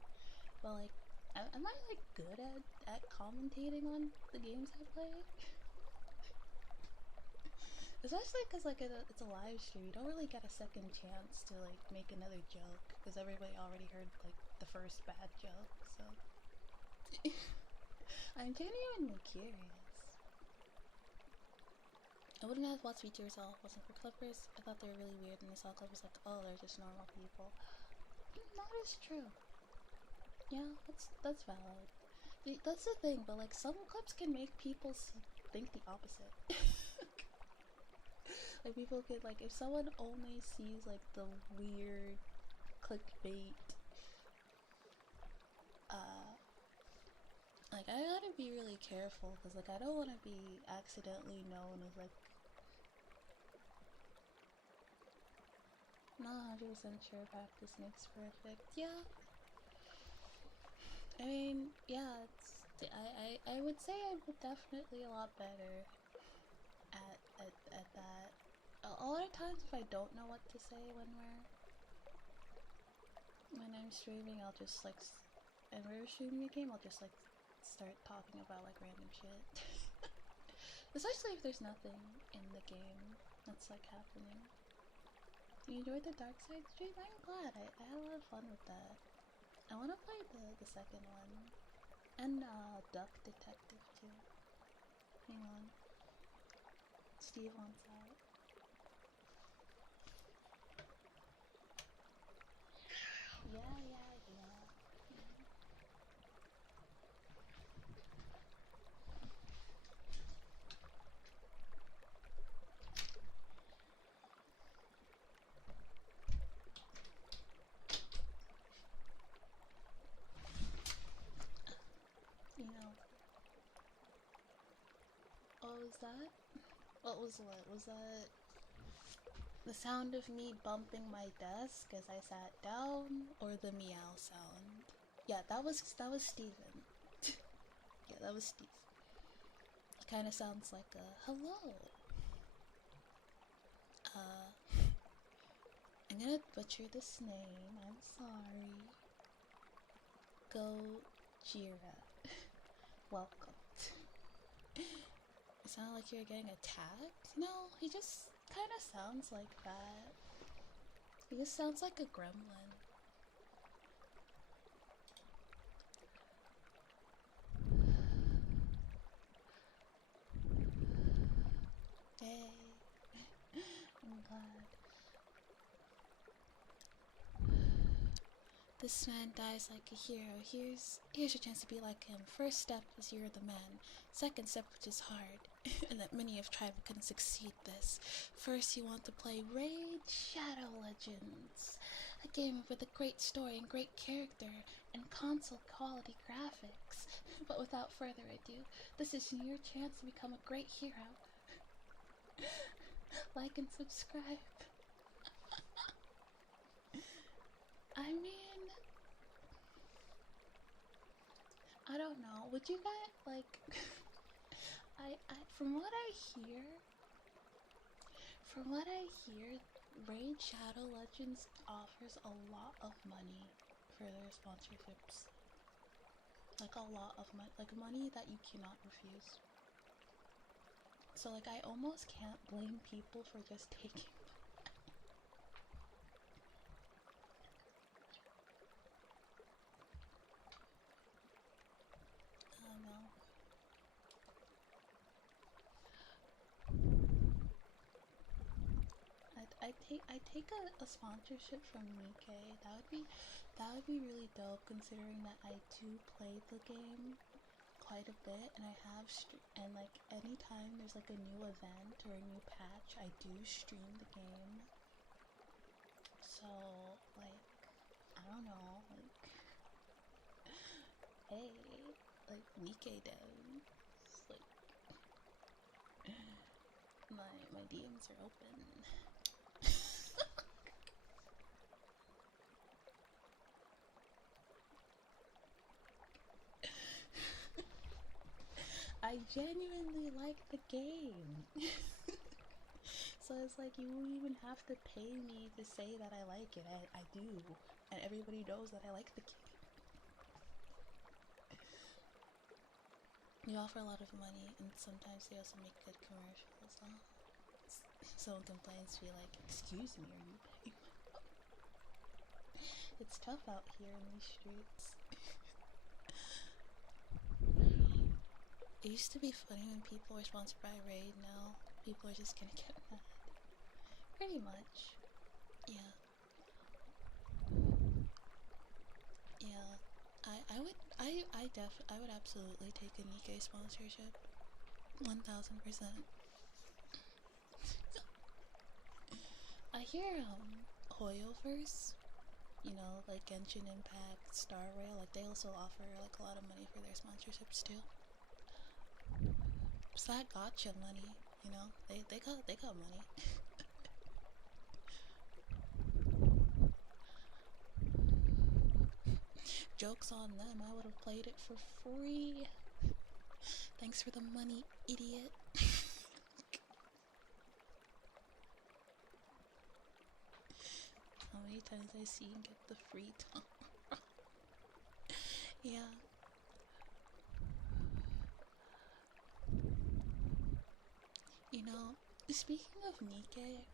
But like, am I like good at commentating on the games I play? Especially because like it's a live stream, you don't really get a second chance to like make another joke because everybody already heard like the first bad joke. So I'm genuinely curious. I wouldn't have watched features all if it wasn't for clippers. I thought they were really weird, and I saw clippers like, oh, they're just normal people. That is true. Yeah, that's valid. That's the thing, but like some clips can make people think the opposite. Like people could like, if someone only sees like the weird clickbait, like I gotta be really careful because like I don't want to be accidentally known as like not 100% sure practice makes perfect. Yeah, I mean, yeah, I would say I'm definitely a lot better at that. A lot of times if I don't know what to say when I'm streaming, I'll just like, and we're streaming a game, I'll just like start talking about like random shit. Especially if there's nothing in the game that's like happening. You enjoyed the Dark Side stream? I'm glad. I had a lot of fun with that. I want to play the second one. And Duck Detective too. Hang on. Steve wants out. Yeah, yeah, yeah. You know, what was that? What was that? The sound of me bumping my desk as I sat down, or the meow sound? Yeah, that was Steven. Yeah, that was Steve. He kind of sounds like a hello. I'm gonna butcher this name. I'm sorry. Gojira. Welcome. It sounded like you were getting attacked? No, he just kind of sounds like that. He just sounds like a gremlin. Hey. I'm glad. This man dies like a hero. Here's your chance to be like him. First step is you're the man. Second step, which is hard, and that many have tried but couldn't succeed this. First, you want to play Raid Shadow Legends, a game with a great story and great character and console quality graphics. But without further ado, this is your chance to become a great hero. Like and subscribe. I mean, I don't know. Would you guys like? From what I hear, Raid Shadow Legends offers a lot of money for their sponsorships. Like a lot of money, like money that you cannot refuse. So like I almost can't blame people for just taking them. Oh no. I take a sponsorship from Nikkei. That would be really dope, considering that I do play the game quite a bit, and I have and like anytime there's like a new event or a new patch, I do stream the game. So like I don't know, like hey, like Nikkei devs, like my DMs are open. I genuinely like the game. So it's like you won't even have to pay me to say that I like it. I do. And everybody knows that I like the game. You offer a lot of money, and sometimes they also make good commercials. Huh? Someone complains to be like, excuse me, are you paying my money? It's tough out here in these streets. It used to be funny when people were sponsored by Raid. Now people are just gonna get mad. Pretty much. Yeah. Yeah. I would absolutely take a Nikkei sponsorship. 1000%. I hear Hoyoverse, you know, like Genshin Impact, Star Rail, like they also offer like a lot of money for their sponsorships too. It's that gotcha money, you know. They got money. Joke's on them. I would have played it for free. Thanks for the money, idiot. How many times I see him get the free time? Yeah. You know, speaking of Nikkei,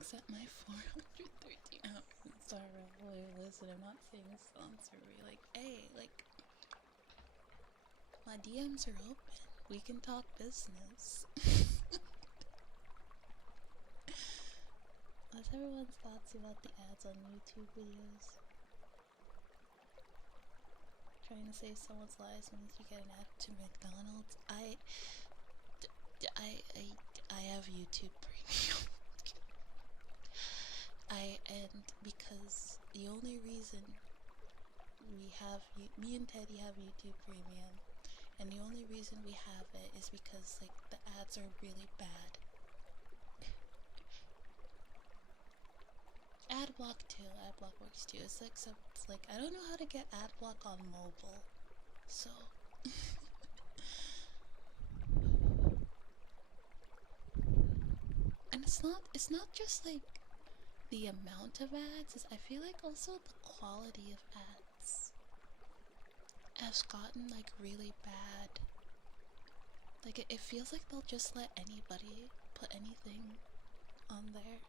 except my 413 hours in Star Rail. Listen, I'm not saying sponsor me. Like, hey, like, my DMs are open. We can talk business. What's everyone's thoughts about the ads on YouTube videos? Trying to save someone's lives means you get an ad to McDonald's. I have YouTube Premium. And because the only reason me and Teddy have YouTube Premium, and the only reason we have it is because like the ads are really bad. Adblock works too. It's like I don't know how to get adblock on mobile, so it's not just like the amount of ads. I feel like also the quality of ads has gotten like really bad. Like it feels like they'll just let anybody put anything on there.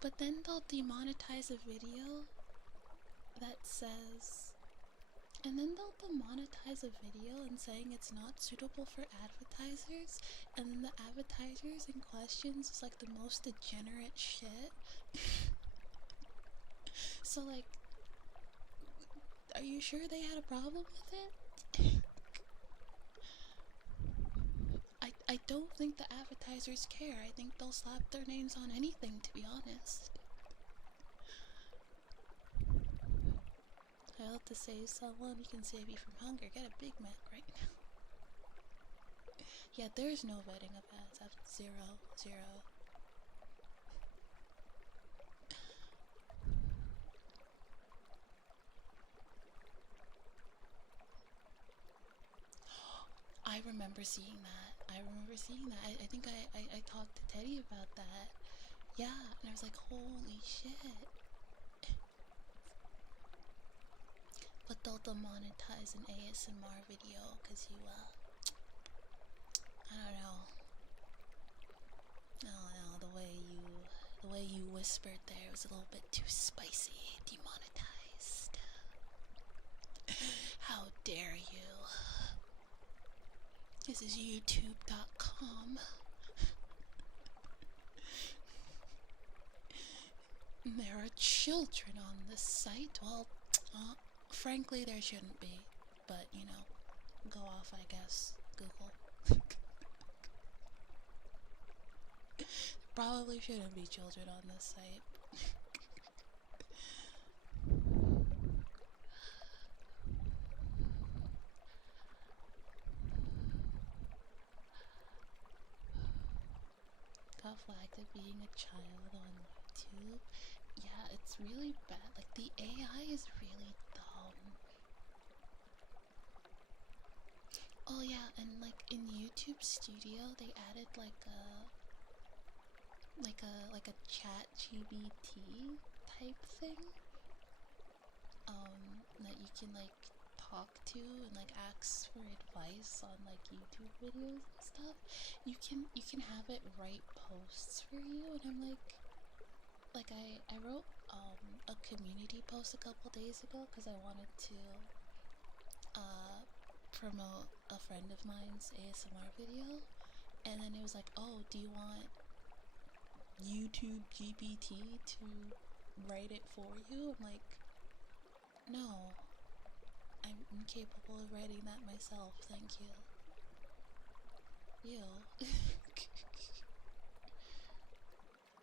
But then they'll demonetize a video that says, and then they'll demonetize a video and saying it's not suitable for advertisers, and then the advertisers in questions is like the most degenerate shit. So like, are you sure they had a problem with it? I don't think the advertisers care. I think they'll slap their names on anything, to be honest. Well, to save someone, you can save you from hunger. Get a Big Mac right now. Yeah, there's no vetting of ads. I've zero. I remember seeing that. I think I talked to Teddy about that. Yeah, and I was like, holy shit. But they'll demonetize an ASMR video because you, I don't know. The way you whispered there was a little bit too spicy. Demonetized. How dare you? This is YouTube.com. There are children on this site. Well, frankly, there shouldn't be. But, you know, go off, I guess. Google. Probably shouldn't be children on this site. Got flagged at being a child on YouTube. Yeah, it's really bad. Like, the AI is really dumb. Oh yeah, and like in YouTube Studio, they added like a chat GBT type thing. That you can like talk to and like ask for advice on like YouTube videos and stuff. You can have it write posts for you, and I'm like I wrote a community post a couple days ago because I wanted to promote a friend of mine's ASMR video, and then it was like, oh, do you want YouTube GPT to write it for you? I'm like, no, I'm incapable of writing that myself, thank you. Ew.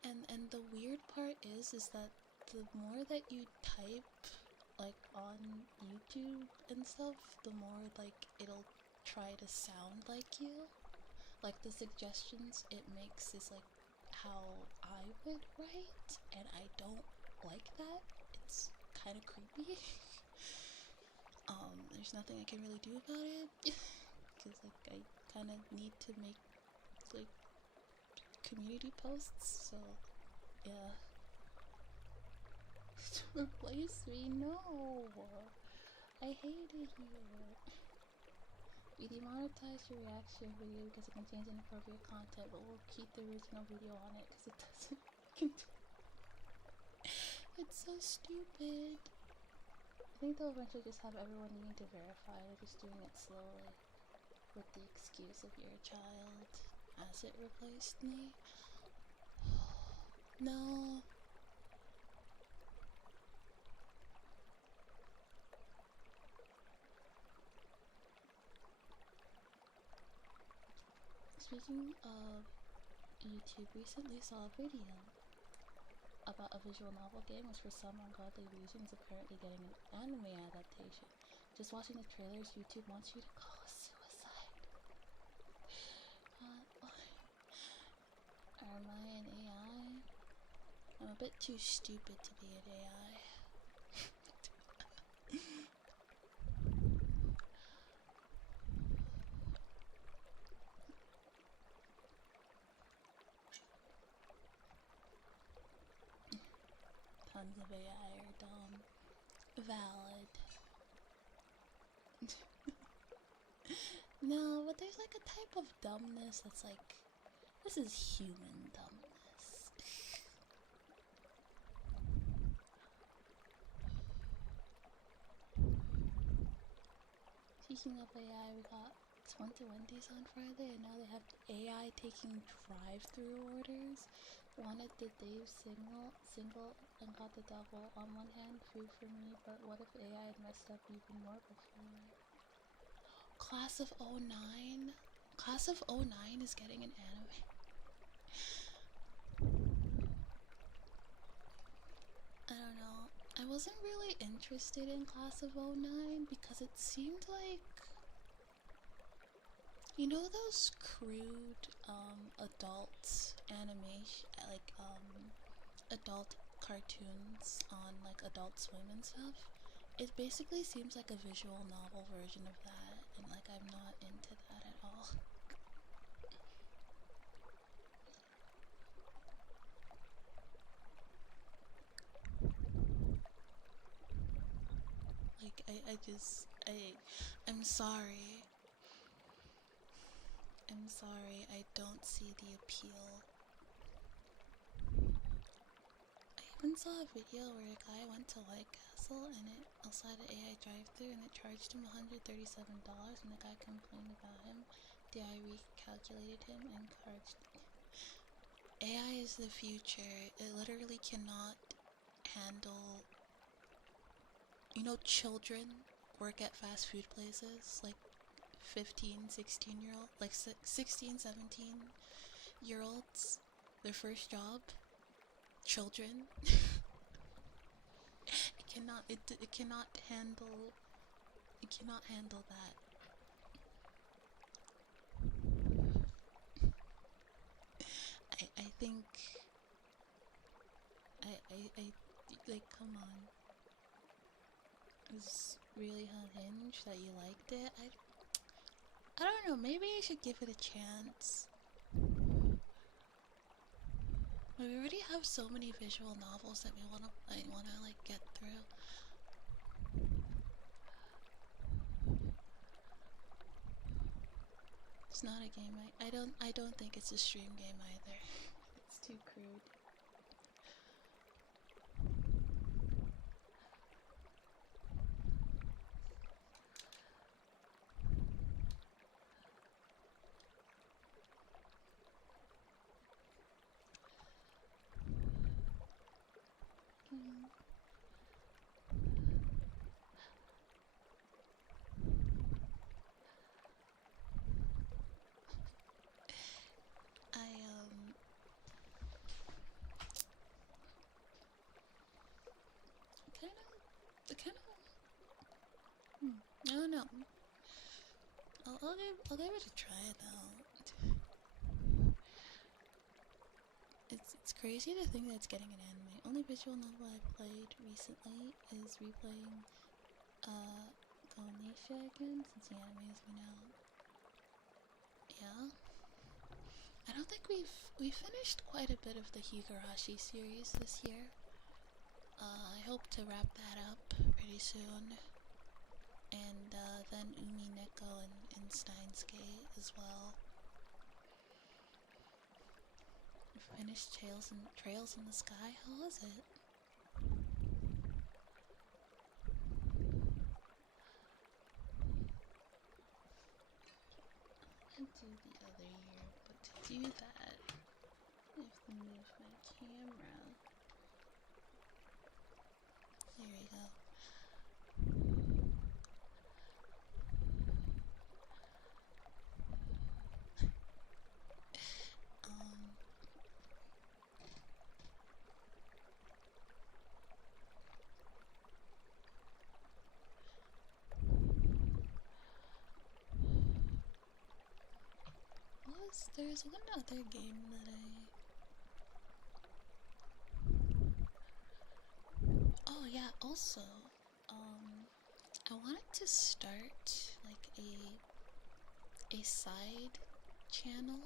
and the weird part is that the more that you type like on YouTube and stuff, the more like it'll try to sound like you. Like the suggestions it makes is like how I would write, and I don't like that. It's kind of creepy. There's nothing I can really do about it because like I kind of need to make like community posts, so yeah. Replace me? No, I hate it here. We demonetize your reaction video because it contains inappropriate content, but we'll keep the original video on it because it doesn't. It's so stupid. I think they'll eventually just have everyone needing to verify. They're just doing it slowly with the excuse of your child. Has it replaced me? No. Speaking of YouTube, recently saw a video about a visual novel game which for some ungodly reason is apparently getting an anime adaptation. Just watching the trailers, YouTube wants you to call a suicide. Am I an AI? I'm a bit too stupid to be an AI. tons of AI are dumb. Valid. No, but there's like a type of dumbness that's like, this is human dumbness. Speaking of AI, we got went to Wendy's on Friday, and now they have AI taking drive-through orders. Wanted the Dave single and got the double. On one hand, food for me, but what if AI had messed up even more before? Class of '09? Class of '09 is getting an anime. I don't know. I wasn't really interested in Class of '09 because it seemed like, you know, those crude adult animation, like adult cartoons on like Adult Swim and stuff. It basically seems like a visual novel version of that, and like I'm not into that at all. Like I'm sorry. I'm sorry, I don't see the appeal. I even saw a video where a guy went to White Castle and it outside an AI drive-thru and it charged him $137 and the guy complained about him. The AI recalculated him and charged. AI is the future. It literally cannot handle, you know, children work at fast food places like 15, 16-year-old, like 16, 17-year-olds, their first job, children. It cannot handle that. I think I like, come on. It was really unhinged that you liked it. I don't know, maybe I should give it a chance. We already have so many visual novels that I wanna like get through. It's not a game. I don't think it's a stream game either. It's too crude. I kind of, I don't know. I'll give it a try though. It's crazy to think that it's getting an anime. Only visual novel I've played recently is replaying Gonisha again since the anime has been out. Yeah. I don't think we finished quite a bit of the Higurashi series this year. I hope to wrap that up pretty soon. And then Umi Neko and Steins Gate as well. We finished Trails in the Sky. How was it? I do the other year, but to do that, I have to move my camera. There we go. There's one other game that oh yeah, also, I wanted to start like a side channel,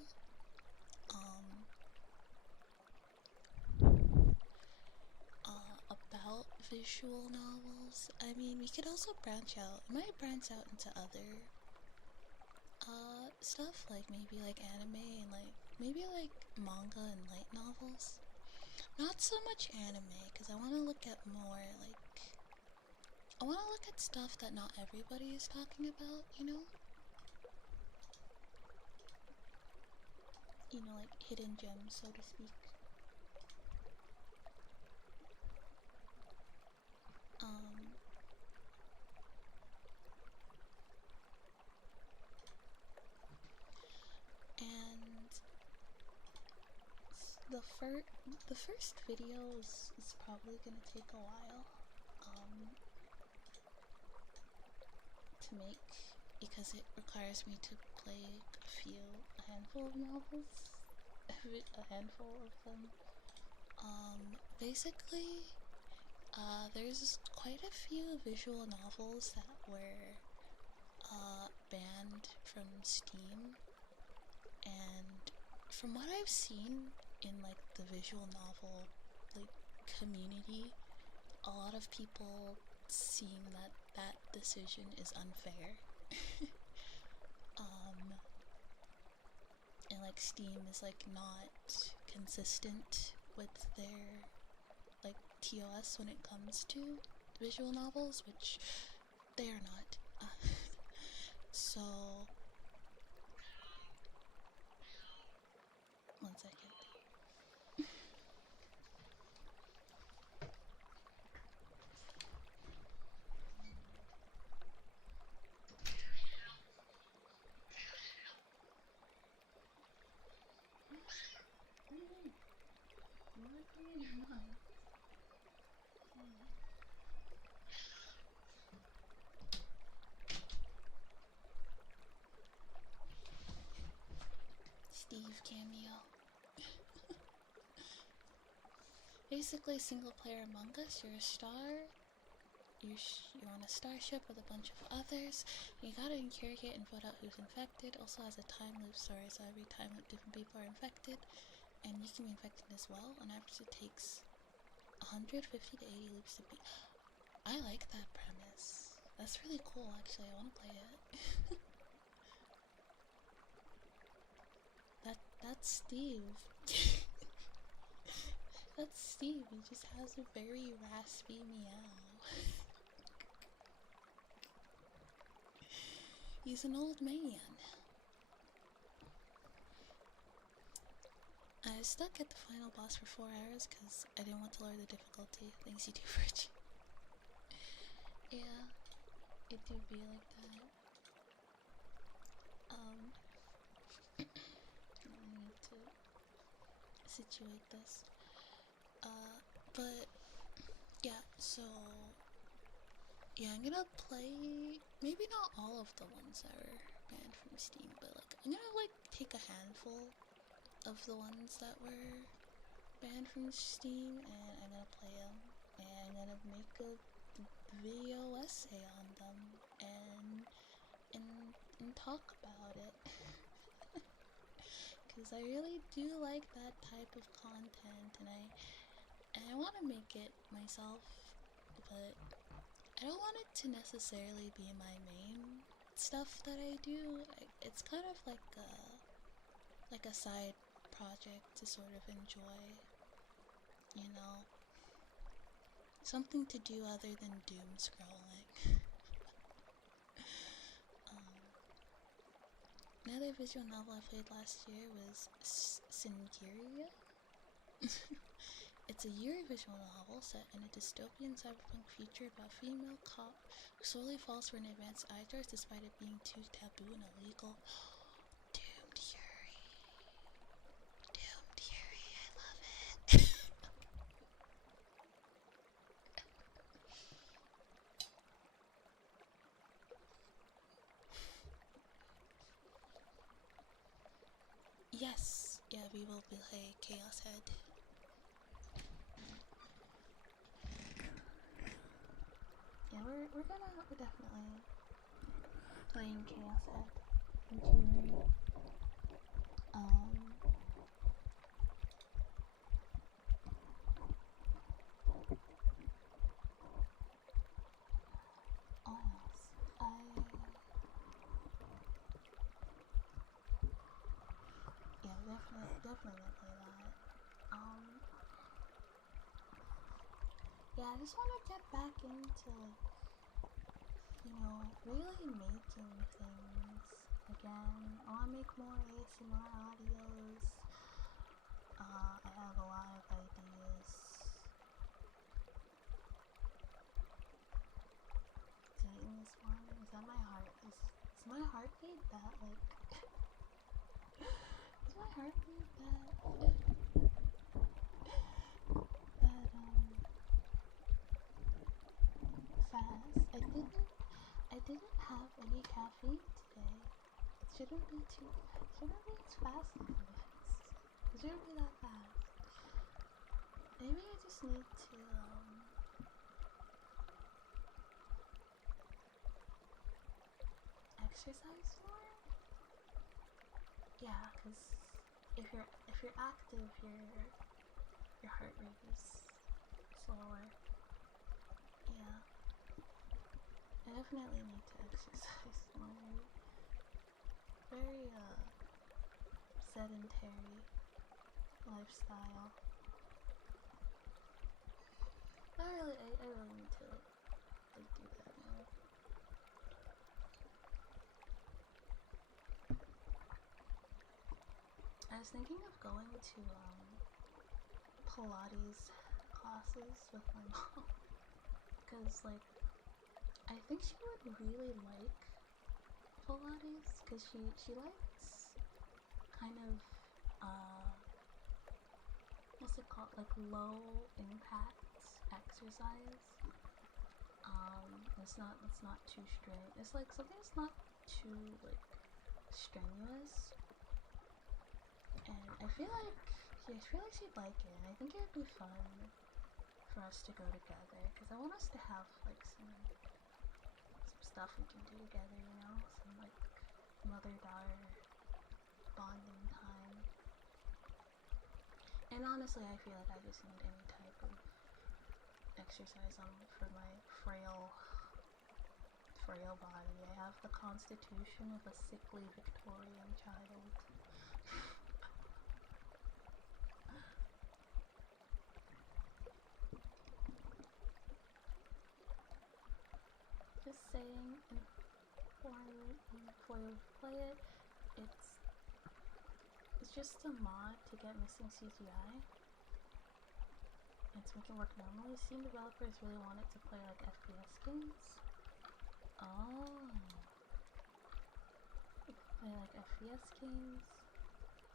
visual novels. I mean, we could also branch out. It might branch out into other stuff, like maybe like anime and like maybe like manga and light novels. Not so much anime, because I want to look at more like I want to look at stuff that not everybody is talking about, you know? You know, like hidden gems, so to speak. And the first video is probably gonna take a while to make, because it requires me to play a handful of novels, a handful of them. Basically, there's quite a few visual novels that were banned from Steam, and from what I've seen in like the visual novel like community, a lot of people seem that that decision is unfair. And like Steam is like not consistent with their like TOS when it comes to visual novels, which they are not. So, one second. What do you mean? What's in your mind? Steve cameo. Basically, single player Among Us. You're a star. You're on a starship with a bunch of others. You gotta interrogate and vote out who's infected. Also has a time loop story, so every time loop different people are infected, and you can be infected as well. On average, it takes 150 to 80 loops to beat. I like that premise. That's really cool, actually. I want to play it. That's Steve. That's Steve. He just has a very raspy meow. He's an old man. I was stuck at the final boss for 4 hours because I didn't want to lower the difficulty. Things you do for it. Yeah, it do be like that. I need to situate this. But yeah, so yeah, I'm gonna play maybe not all of the ones that were banned from Steam, but like I'm gonna like take a handful of the ones that were banned from Steam, and I'm gonna play them, and I'm gonna make a video essay on them, and talk about it. Because I really do like that type of content, and I want to make it myself, but I don't want it to necessarily be my main stuff that I do. It's kind of like a side project to sort of enjoy, you know, something to do other than doom scrolling. Another visual novel I played last year was Singeria. It's a Yuri visual novel set in a dystopian cyberpunk future about a female cop who slowly falls for an advanced eye choice despite it being too taboo and illegal. Doomed Yuri. Doomed Yuri, I love it. Yes, yeah, we will play Chaos Head. Yeah, we're definitely playing Chaos Head. Continuing. definitely gonna play that. Yeah, I just want to get back into, like, really making things again. I want to make more ASMR audios. I have a lot of ideas. Dating this one? Is that my heart? Is my heartbeat that, like... is my heartbeat that... fast? I didn't have any caffeine today. Shouldn't be as fast as this. It shouldn't be that fast. Maybe I just need to, exercise more? Yeah, because if you're active, your heart rate is slower. Yeah. I definitely need to exercise more. Very, sedentary lifestyle. I really need to, like, do that more. I was thinking of going to, Pilates classes with my mom. Because, like, I think she would really like Pilates, because she likes kind of, what's it called, like, low impact exercise. It's not too it's like something that's not too, like, strenuous, and I feel like she'd like it, and I think it would be fun for us to go together, because I want us to have, like, some stuff we can do together, some, like, mother-daughter bonding time. And honestly, I feel like I just need any type of exercise for my frail body. I have the constitution of a sickly Victorian child. Just saying, and before you play it, it's just a mod to get missing CGI. It's making work normally. Steam developers really want it to play like FPS games. Oh. Play like FPS games.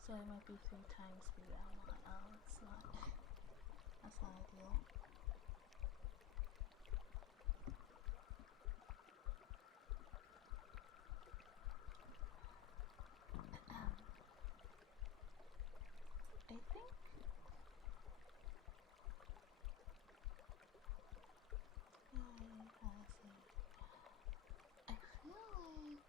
So it might be 3 times speed. It's not. That's not ideal. I think I feel like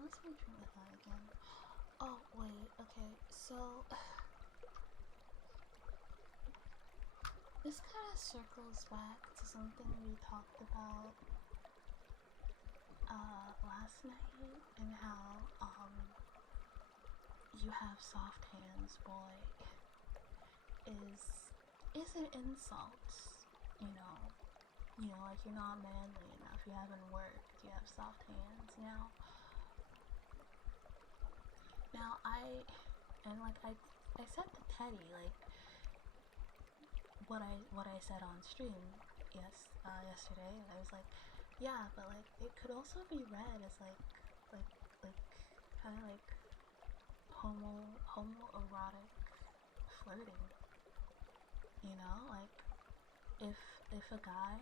let's return the thought again. Oh wait, okay, so this kind of circles back to something we talked about last night, and how you have soft hands, boy, is an insult, like you're not manly enough, you haven't worked, you have soft hands. Now I said to Teddy, like, what I said on stream yesterday. I was like, yeah, but like it could also be read as like kind of like homoerotic flirting. Like if a guy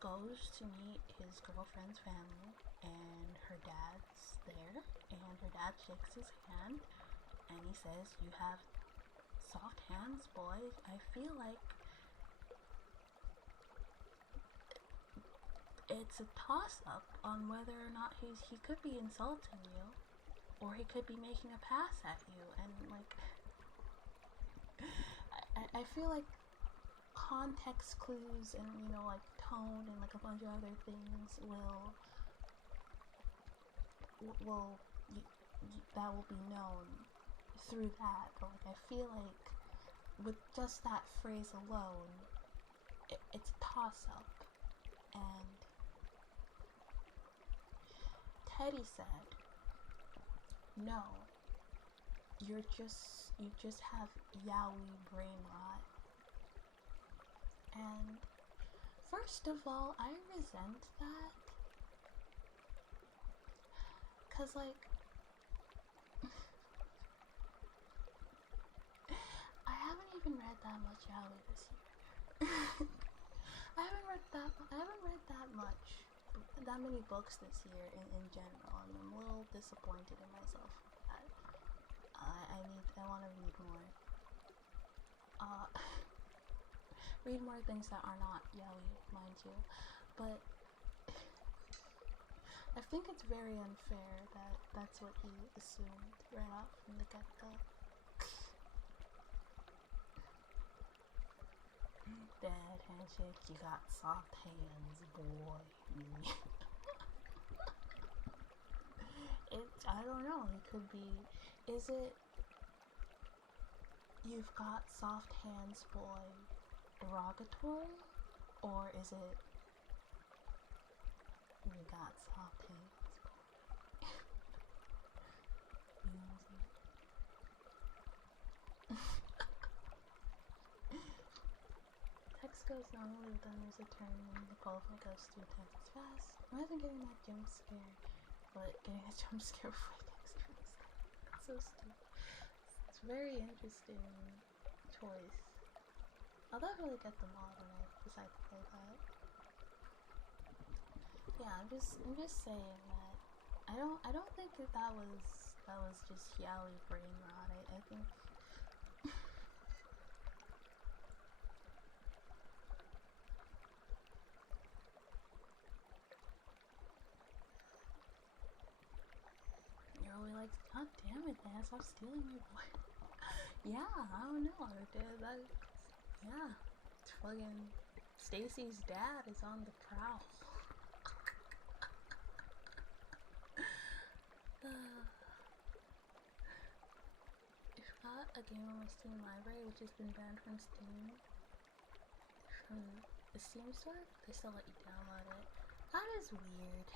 goes to meet his girlfriend's family and her dad's there and her dad shakes his hand and he says, "You have soft hands, boy," I feel like it's a toss-up on whether or not he could be insulting you, or he could be making a pass at you, and like I feel like context clues and like tone and like a bunch of other things will that will be known through that. But like, I feel like with just that phrase alone, it's a toss-up. And Teddy said, no, you just have yaoi brain rot. And first of all, I resent that. 'Cause like, I haven't even read that much yaoi this year. I haven't read that many books this year in general, and I'm a little disappointed in myself for that. I want to read more. Read more things that are not yaoi, mind you. But I think it's very unfair that that's what he assumed right off from the get-go. Bad handshake, you got soft hands, boy. I don't know, it could be, is it, you've got soft hands, boy, derogatory? Or is it, you got soft hands, boy? You know what I'm saying? Text goes normally, but then there's a turn and the qualify goes through text fast. Imagine getting that jump scare, but getting a jump scare before text goes. That's so stupid. It's a very interesting choice. I'll definitely get them all when I decide to play that. Yeah, I'm just saying that I don't think that was just yaoi brain rot. I think you're always like, God damn it, man, stop stealing my boy. Yeah, I don't know. Yeah, it's fucking Stacy's dad is on the prowl. If got a game on my Steam library, which has been banned from Steam, from the Steam store, they still let you download it. That is weird.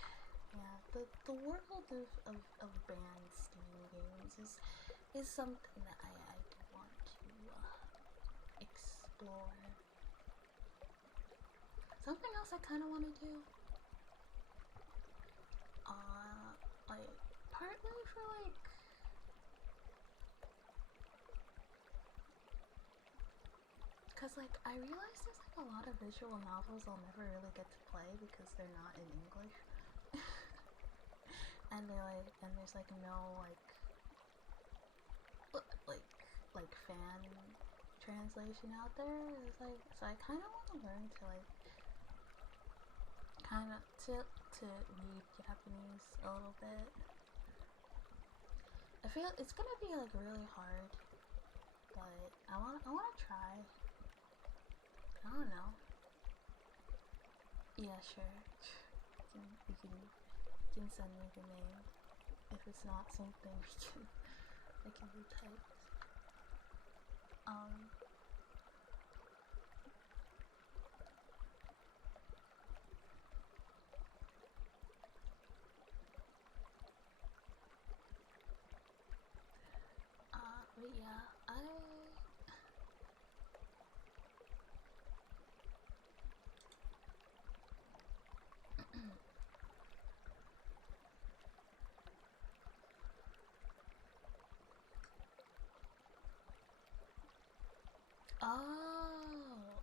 Yeah, the world of banned Steam games is something that I do want to explore. Something else I kind of want to do, like, partly for, like, cause, like, I realize there's, like, a lot of visual novels I'll never really get to play because they're not in English. And there's, like, no, like, fan translation out there. It's like, so I kind of want to learn to, like, to read Japanese a little bit. I feel it's gonna be, like, really hard, but I wanna try. I don't know. Yeah, sure. You can send me the name if it's not something we can retype. But yeah, oh,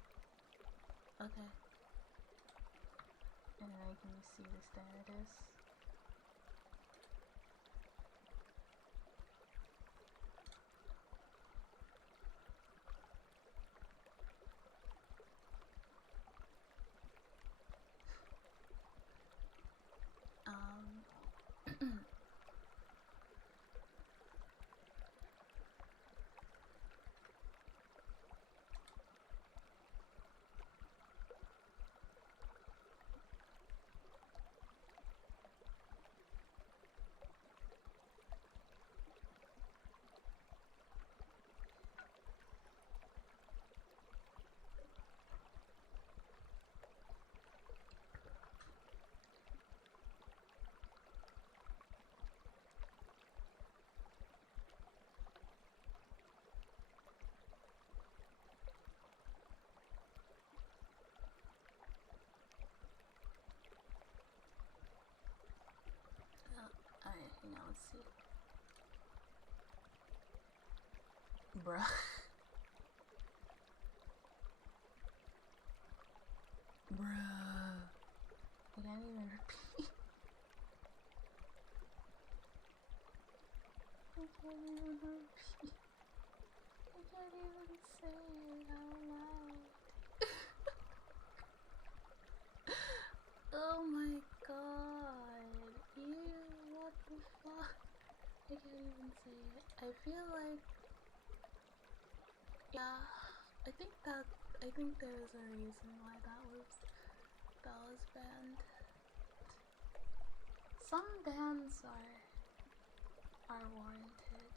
okay. And then I can see the status. Now let's see. Bruh. Bruh. I can't even repeat. I can't even repeat. I can't even say it out loud. Oh my god. Ew, what the fuck? I can't even say it. I feel like, yeah, I think there's a reason why that was banned. Some bans are warranted.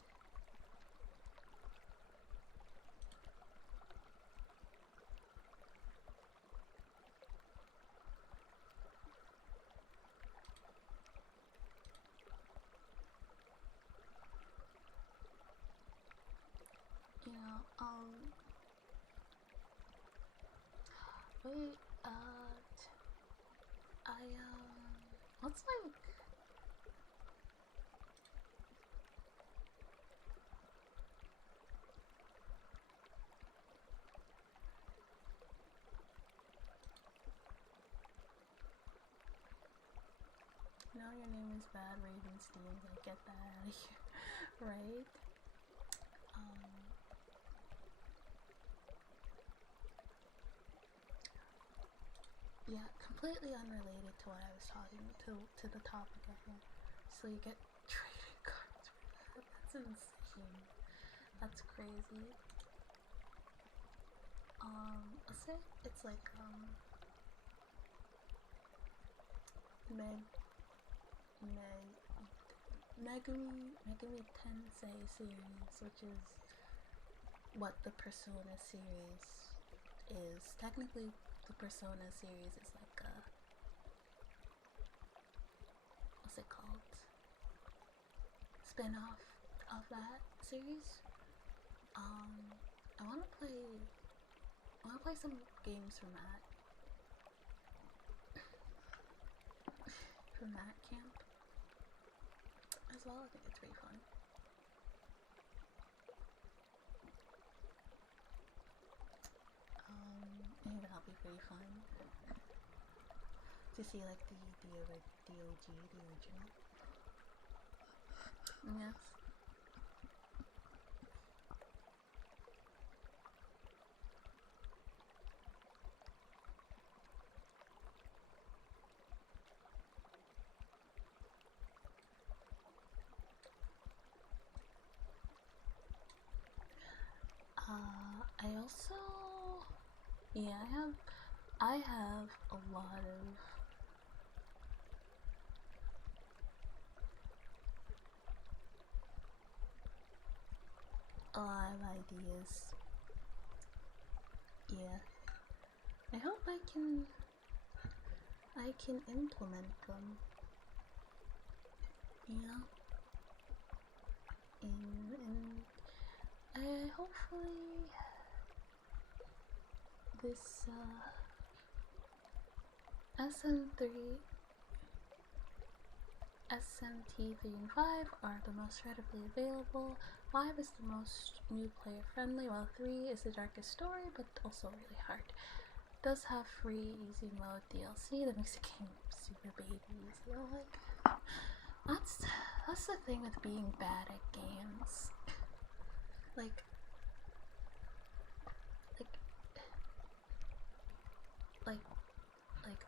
You know, wait, what's like, no, your name is bad, Ravenstein, like, get that out of here, right? Yeah, completely unrelated to what I was talking to the topic at hand. So you get trading cards for that? That's insane. That's crazy. I'll say it's like Megami Tensei series, which is what the Persona series is. Technically, the Persona series is like a, what's it called? Spin-off of that series. I wanna play some games from that. From that camp as well. I think it's pretty fun. I think that'll be pretty fun to see like the original. Yes. I have a lot of ideas. Yeah. I hope I can implement them. You know? And hopefully this SMT3 and 5 are the most readily available. 5 is the most new player friendly, while 3 is the darkest story, but also really hard. It does have free easy mode DLC that makes the game super baby easy. Like, that's the thing with being bad at games. Like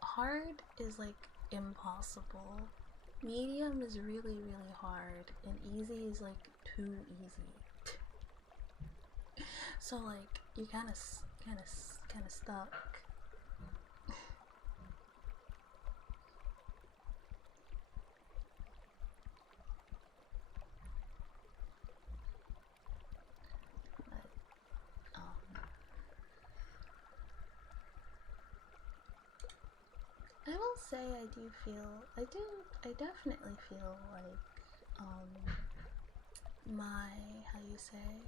hard is like impossible. Medium is really, really hard, and easy is like too easy. So like you kind of stuck. I will say I definitely feel like my, how do you say,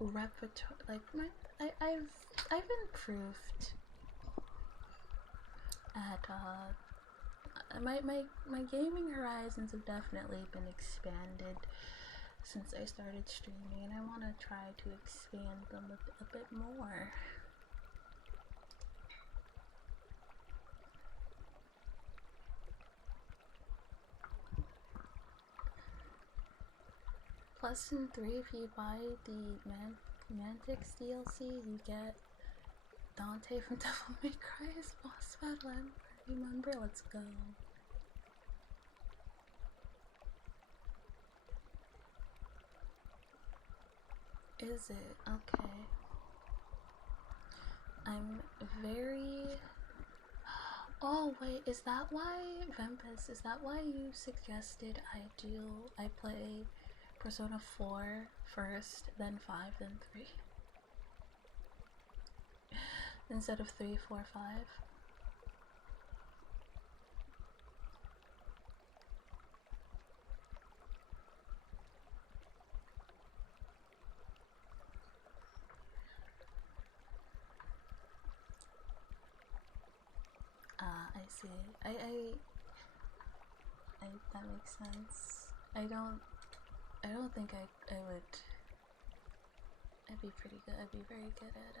repertoire, like I've improved at my gaming horizons have definitely been expanded since I started streaming, and I want to try to expand them a bit more. Plus in 3, if you buy the Mantics DLC, you get Dante from Devil May Cry as boss battle. Remember? Let's go. Is it? Okay. I'm very... Oh wait, is that why, Vempus, is that why you suggested I play Persona 4 first, then 5, then 3? Instead of 3, 4, 5? I see. That makes sense. I don't think I would. I'd be pretty good. I'd be very good at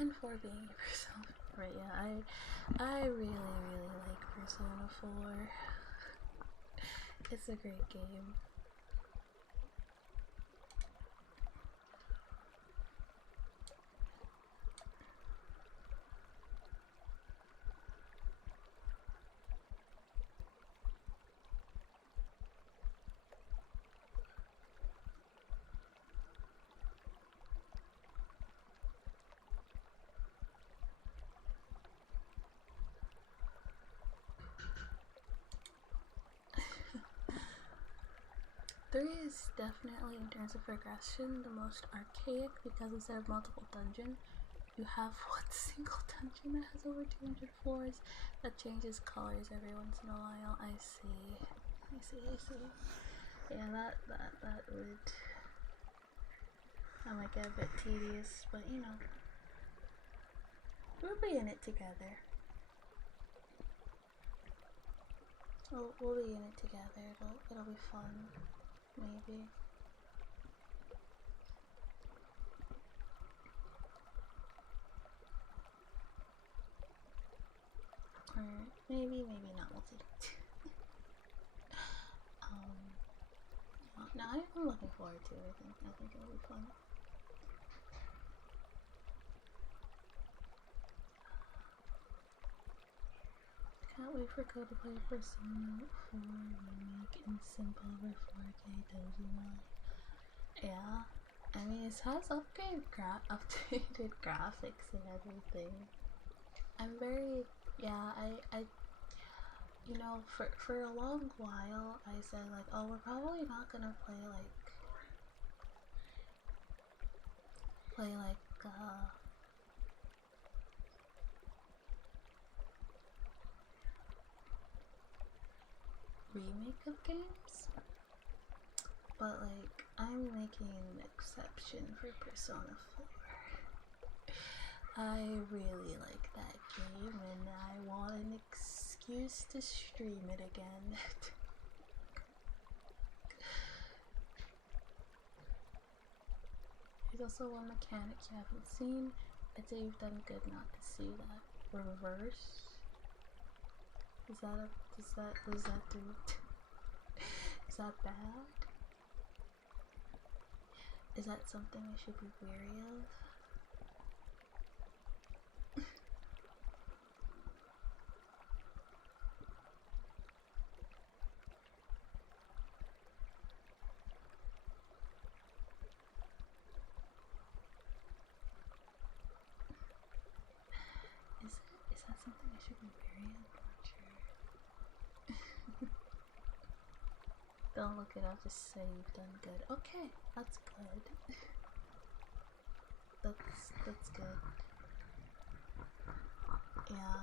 and for being a Persona, right? Yeah, I really like Persona 4. It's a great game. Three is definitely, in terms of progression, the most archaic because instead of multiple dungeons, you have one single dungeon that has over 200 floors that changes colors every once in a while. I see. Yeah, that would... That might get a bit tedious, but you know. We'll be in it together. We'll be in it together. It'll be fun. Maybe. Or maybe not. We'll see. No, I'm looking forward to it. I think it'll be fun. Can't wait for Code to play Persona 4 Remake in simple over 4K Deamao. Yeah, I mean it has updated graphics and everything. I'm very, yeah, I you know, for a long while I said like, oh, we're probably not gonna play remake of games, but like I'm making an exception for Persona 4. I really like that game and I want an excuse to stream it again. There's also one mechanic you haven't seen. I'd say you've done good not to see that. Reverse? Is that bad? Is that something I should be wary of? Is that something I should be wary of? I'm not sure. Don't look it up, just say you've done good. Okay, that's good. That's good. Yeah,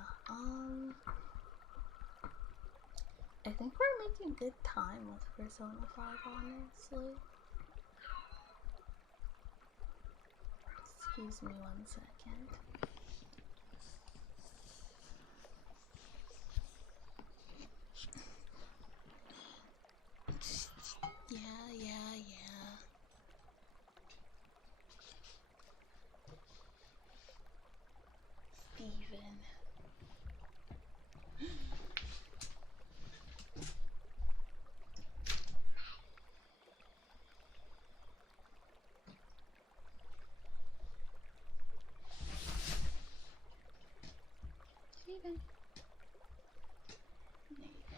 I think we're making good time with Persona 5, honestly. Excuse me 1 second. Yeah. Steven. Steven. There you go.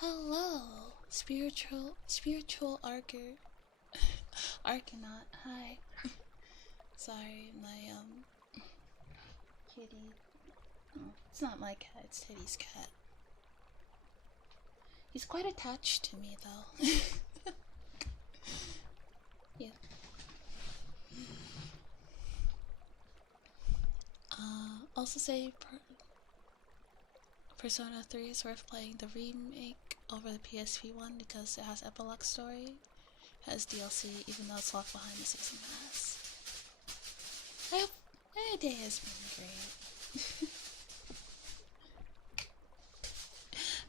Hello, spiritual Arcanaut. Hi. Sorry, my kitty. Oh, it's not my cat. It's Teddy's cat. He's quite attached to me, though. Yeah. Also say Persona 3 is worth playing the remake over the PSP one because it has epilogue story, has DLC, even though it's locked behind the season pass. I hope my day has been great.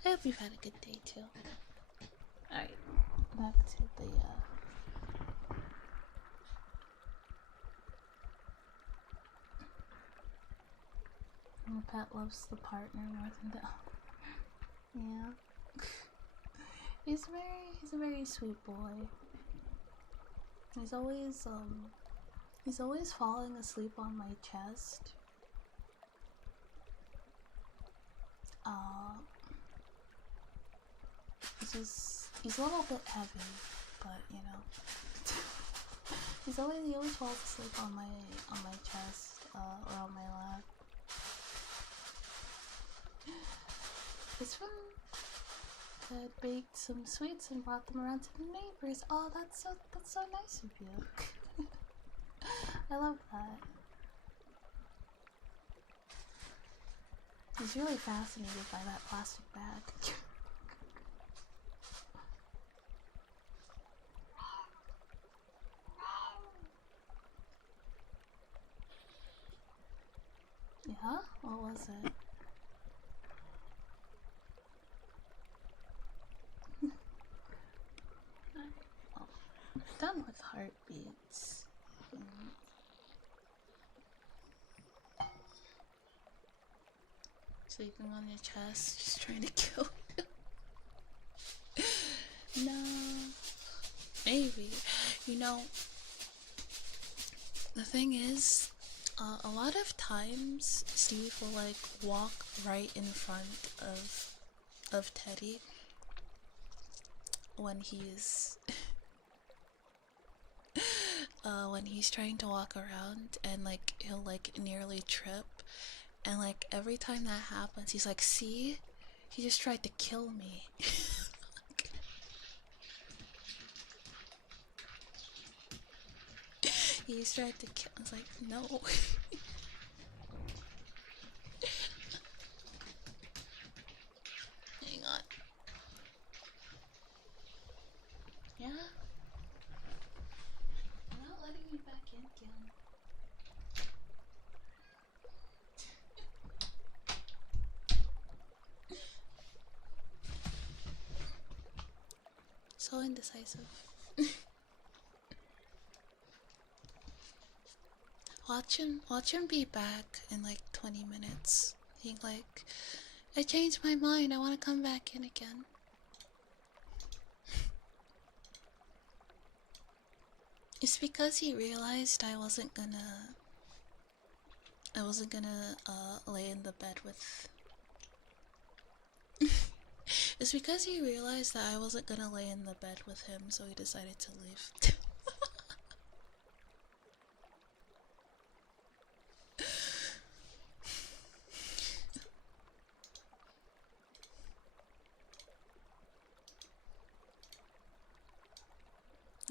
I hope you've had a good day too. Alright, back to the my pet loves the partner more than the owner. Yeah. He's a very sweet boy. He's always falling asleep on my chest. He's a little bit heavy, but you know. he always falls asleep on my chest, or on my lap. His friend had baked some sweets and brought them around to the neighbors. Oh, that's so nice of you. I love that. He's really fascinated by that plastic bag. Yeah? What was it? Well, I'm done with heartbeats. Sleeping on your chest, just trying to kill you. No. Maybe. You know, the thing is, a lot of times Steve will like walk right in front of Teddy when he's when he's trying to walk around, and like he'll like nearly trip, and like every time that happens he's like, see, he just tried to kill me. He's tried to kill. I was like, no. Hang on. Yeah? I'm not letting you back in, Gil. So indecisive. Watch him be back in like 20 minutes. He like, I changed my mind, I want to come back in again. It's because he realized I wasn't gonna lay in the bed with It's because he realized that I wasn't gonna lay in the bed with him, so he decided to leave.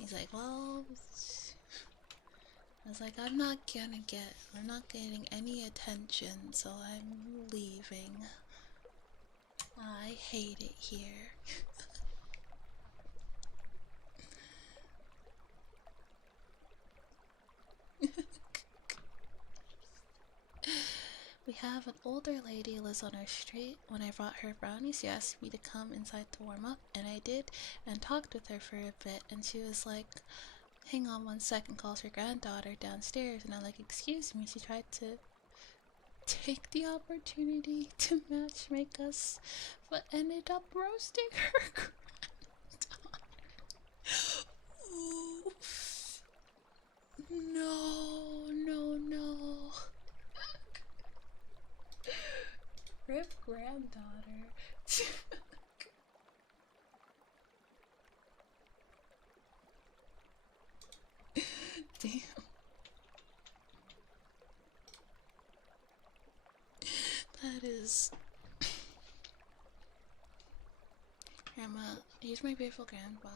He's like, well, I was like, we're not getting any attention, so I'm leaving. I hate it here. We have an older lady lives on our street. When I brought her brownies, she asked me to come inside to warm up, and I did, and talked with her for a bit, and she was like, hang on 1 second, calls her granddaughter downstairs, and I'm like, excuse me. She tried to take the opportunity to matchmake us, but ended up roasting her granddaughter. Oof. No, no, no. Rip granddaughter. Damn. That is... Grandma, here's my beautiful grandpa.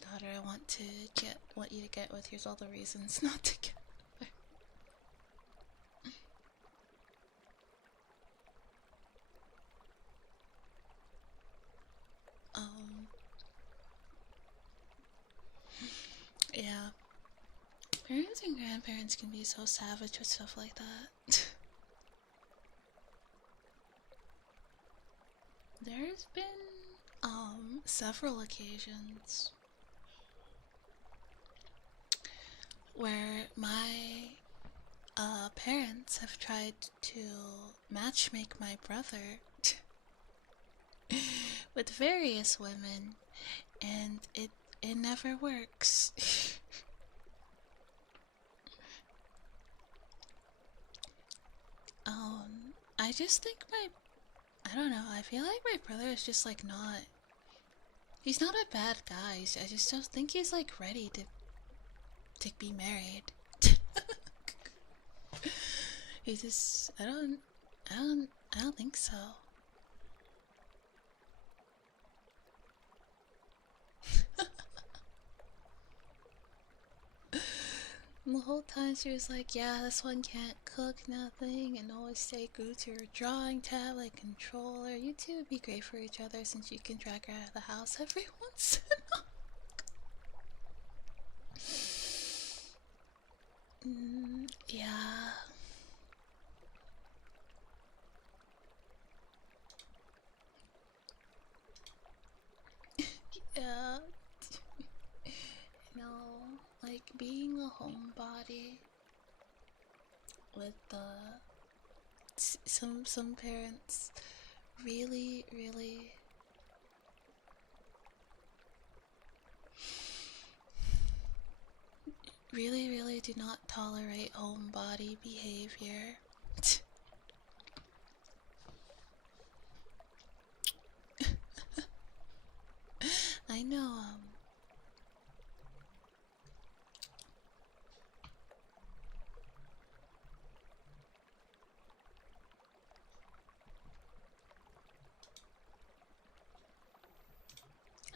Daughter, I want you to get with. Here's all the reasons not to get with. Yeah. Parents and grandparents can be so savage with stuff like that. There's been, several occasions where my, parents have tried to matchmake my brother with various women, and it never works. I just think I don't know, I feel like my brother is just like he's not a bad guy. I just don't think he's like ready to be married. He just, I don't think so. And the whole time she was like, yeah, this one can't cook nothing and always stay glued to her drawing tab like controller. You two would be great for each other since you can drag her out of the house every once in a while. Yeah. Yeah. No, like being a homebody with some parents really really do not tolerate homebody behavior. I know,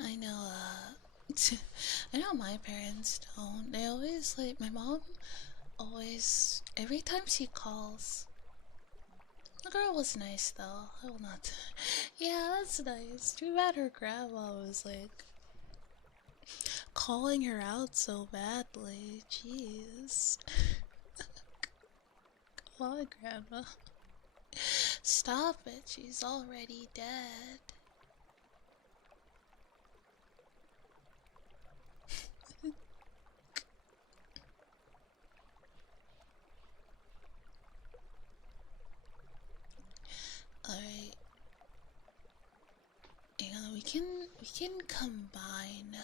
I know, I know my parents don't. They always, like, my mom always, every time she calls, the girl was nice though, I will not. Yeah, that's nice. Too bad her grandma was, like, calling her out so badly. Jeez. Come on, grandma. Stop it, she's already dead. Alright. You know, we can combine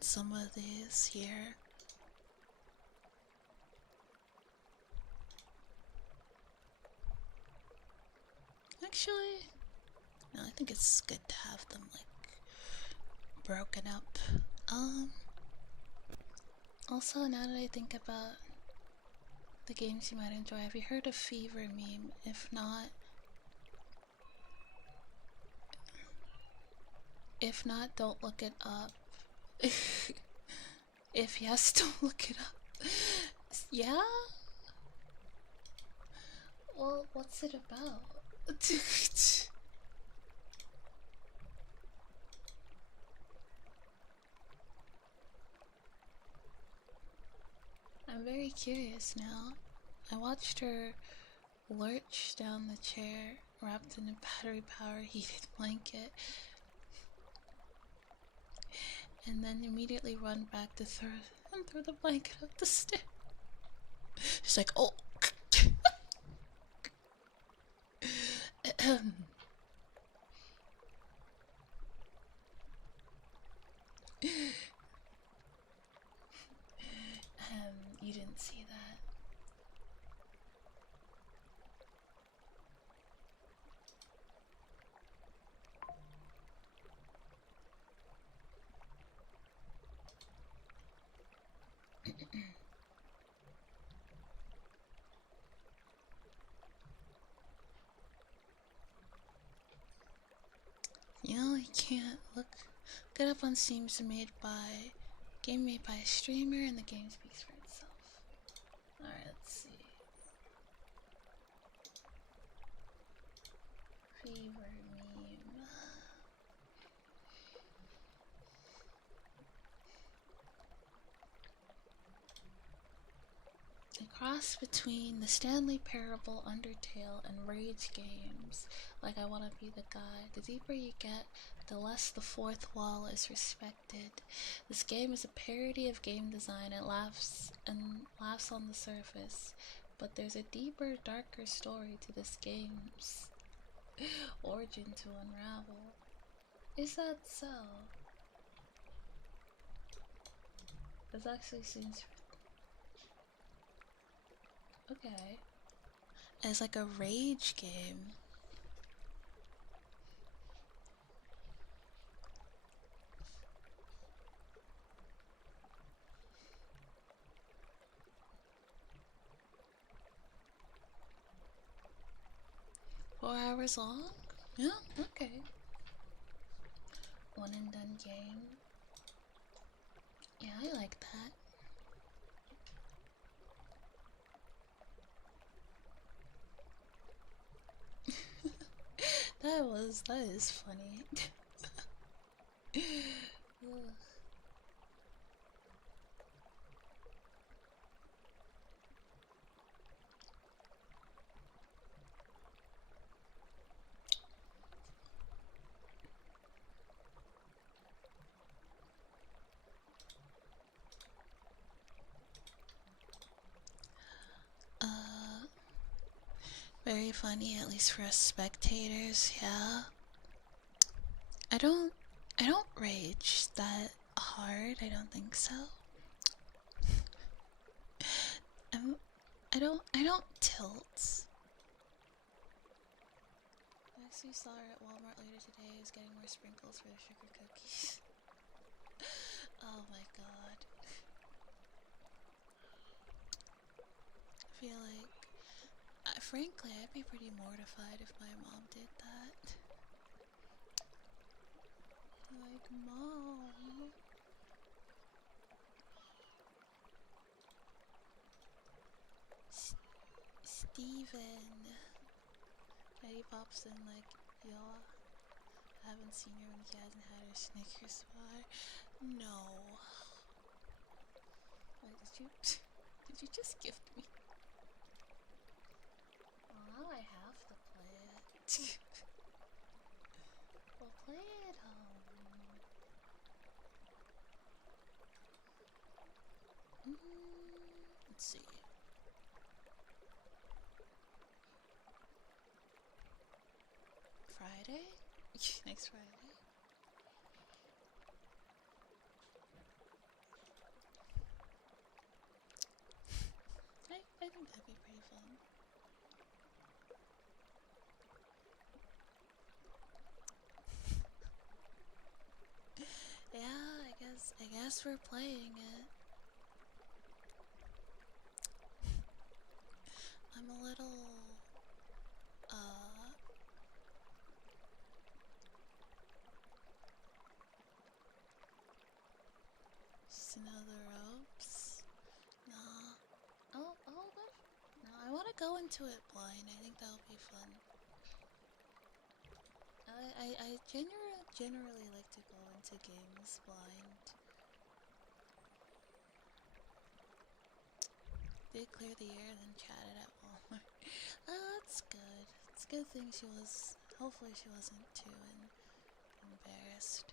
some of these here. Actually, no, I think it's good to have them, like, broken up. Also, now that I think about the games you might enjoy, have you heard of Fever Meme? If not, don't look it up. If yes, don't look it up. Yeah? Well, what's it about? I'm very curious now. I watched her lurch down the chair, wrapped in a battery-powered heated blanket, and then immediately run back to throw the blanket up the stairs. She's like, oh. You didn't see that. You know, you can't look it up on Steam. Is game made by a streamer, and the game speaks for itself. Alright, let's see. Fever meme. A cross between the Stanley Parable, Undertale, and Rage games. Like I Wanna Be the Guy. The deeper you get, the less the fourth wall is respected. This game is a parody of game design and laughs on the surface, but there's a deeper, darker story to this game's origin to unravel. Is that so? This actually seems okay. As like a rage game. 4 hours long? Yeah, okay. One and done game. Yeah, I like that. That is funny. Very funny, at least for us spectators, yeah. I don't rage that hard, I don't think so. I don't tilt. I actually saw her at Walmart later today. I was getting more sprinkles for the sugar cookies. Oh my god. I feel like, frankly, I'd be pretty mortified if my mom did that. Like, Mom. Steven. Eddie pops in like, yo, I haven't seen her when he hasn't had her Snickers bar. No. Wait, did you just gift me? Well, now I have to play it. We'll play it let's see. Friday? Next Friday? I think that'd be pretty fun. Yeah, I guess we're playing it. I'm a little know the ropes. No. Oh, but no, I want to go into it blind. I think that'll be fun. I generally like to go into games blind. Did clear the air, then chatted at Walmart. Oh, that's good. It's a good thing she was. Hopefully, she wasn't too embarrassed.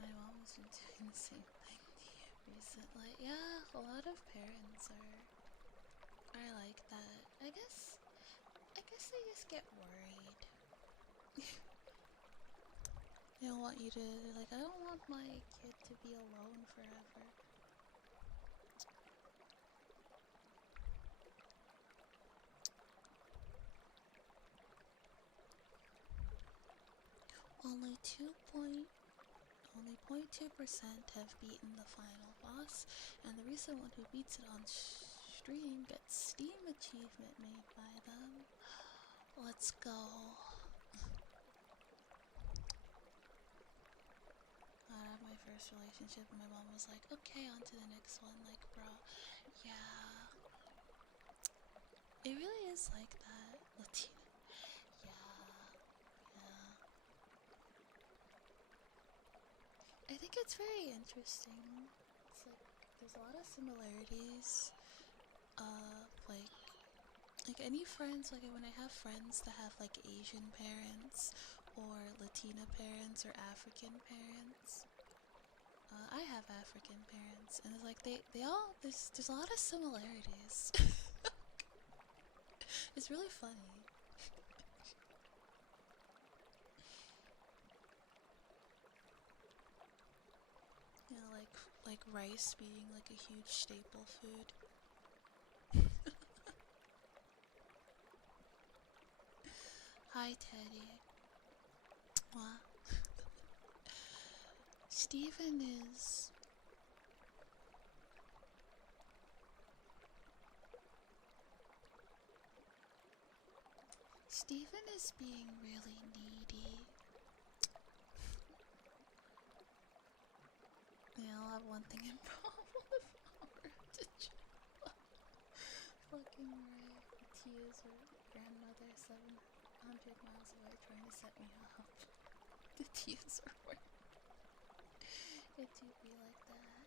My mom has been doing the same thing recently. Yeah, a lot of parents are like that. I guess they just get worried. They don't want you to, like, I don't want my kid to be alone forever. Only 0.2% have beaten the final boss, and the recent one who beats it on stream gets Steam achievement made by them. Let's go. I had my first relationship and my mom was like, okay, on to the next one. Like, bro, yeah. It really is like that, Latina. Yeah. I think it's very interesting. It's like, there's a lot of similarities. Like any friends, like when I have friends that have like Asian parents or Latina parents or African parents, I have African parents, and it's like they all there's a lot of similarities. It's really funny. You know, like rice being like a huge staple food. Hi, Teddy. What? Steven is. Steven is being really needy. Yeah, I'll have one thing in common with fucking right. Tia's her grandmother 700 miles away trying to set me up. The Tia's are worth. It do be like that.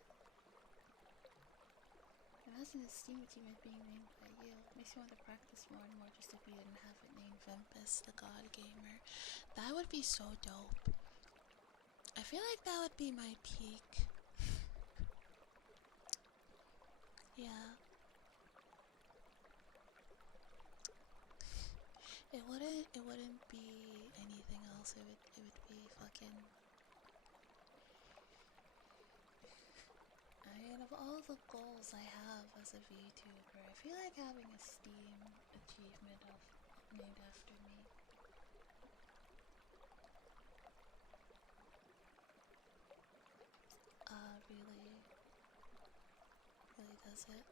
Imagine the Steam achievement being named by you. Makes me want to practice more and more just if you didn't have it named Vempus, the God Gamer. That would be so dope. I feel like that would be my peak. Yeah. It wouldn't be anything else. It would be fucking. I mean, of all the goals I have as a VTuber, I feel like having a Steam achievement named after me. Really does it.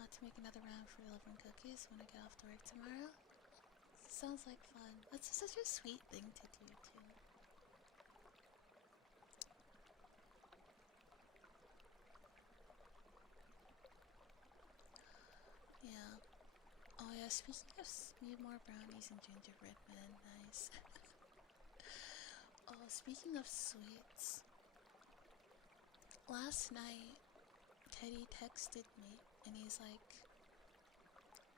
Not to make another round for delivering cookies when I get off to work tomorrow. Sounds like fun. That's such a sweet thing to do too. Yeah. Oh yeah, speaking of need more brownies and gingerbread man, nice. Oh, speaking of sweets. Last night, Teddy texted me and he's like,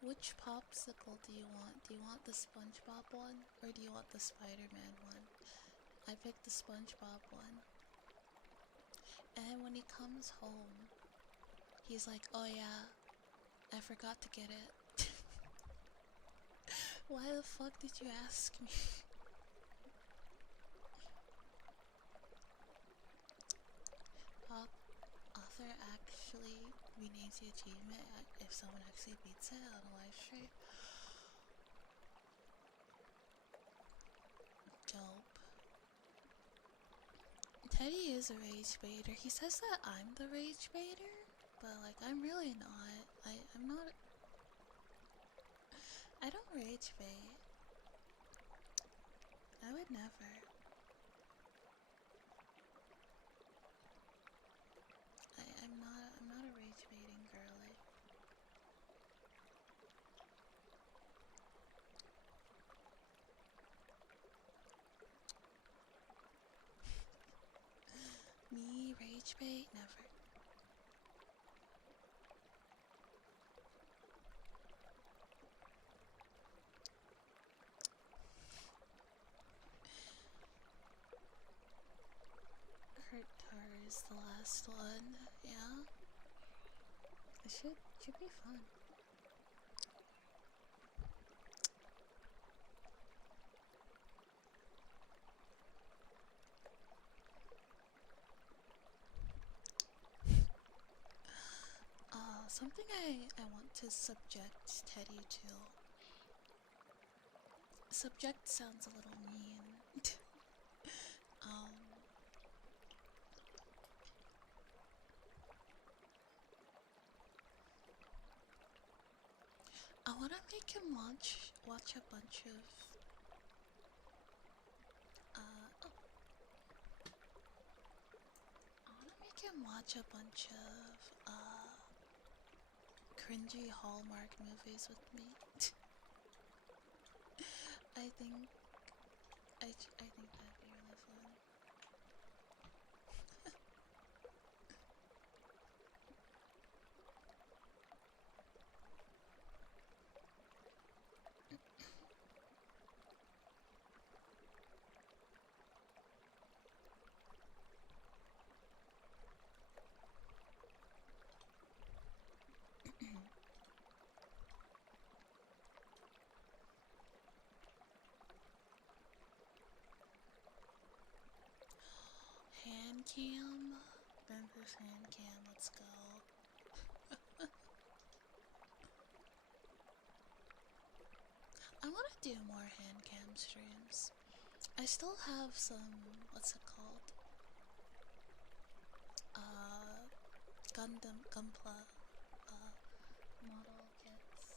which popsicle do you want? Do you want the SpongeBob one or do you want the Spider-Man one? I picked the SpongeBob one. And then when he comes home, he's like, oh yeah, I forgot to get it. Why the fuck did you ask me? Author actually renames the achievement if someone actually beats it on a live stream. Dope. Teddy is a rage baiter. He says that I'm the rage baiter, but like I'm really not. I'm not. I don't rage bait. I would never. I'm not a rage baiting girly. Me rage bait? Never. Hurt Tar is the last one. Yeah. It should be fun. Something I want to subject Teddy to. Subject sounds a little mean. um, I want to make him watch a bunch of oh. I want to make him watch a bunch of cringy Hallmark movies with me. I think think that'd be really fun. Hand cam? Memphis hand cam, let's go. I want to do more hand cam streams. I still have some, what's it called? Gunpla, model kits.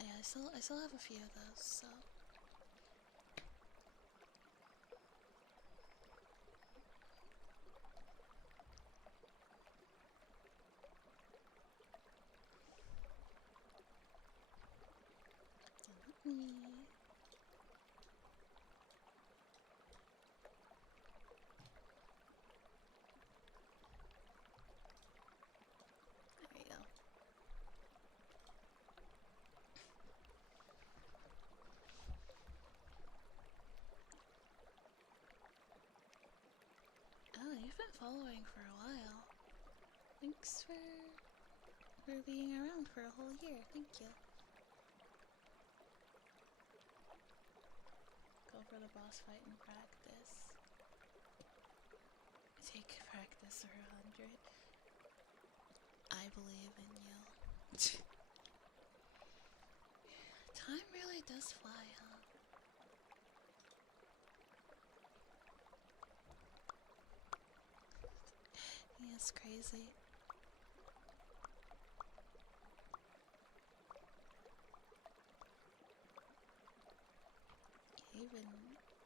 Yeah, I still have a few of those, so. Let me. There you go. Oh, you've been following for a while. Thanks for being around for a whole year. Thank you. Go for the boss fight and practice. Take practice for 100. I believe in you. Time really does fly, huh? Yeah, it's crazy.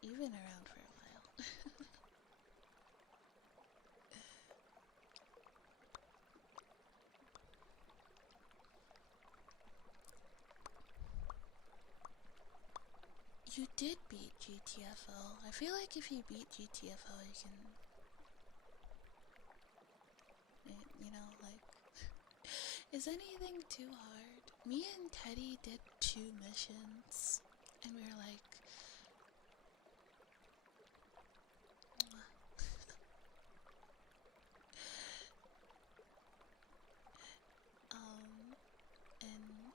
You've been around for a while. You did beat GTFO. I feel like if you beat GTFO, you can, you know, like, is anything too hard? Me and Teddy did 2 missions, and we were like,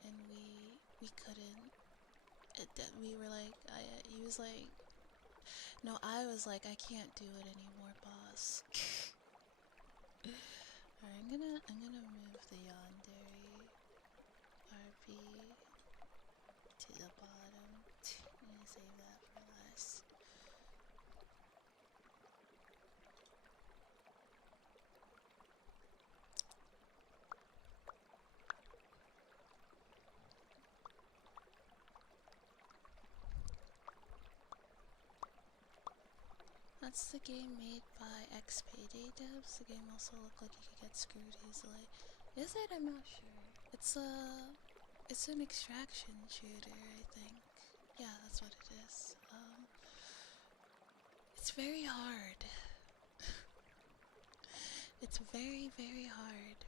and we couldn't. We were like, he was like, No, I was like, I can't do it anymore, boss. Alright, I'm gonna move the yandere RP to the bottom. I'm gonna save that for last. That's the game made by X-Payday devs. The game also looked like you could get screwed easily. Is it? I'm not sure. It's an extraction shooter, I think. Yeah, that's what it is. It's very hard. It's very, very hard.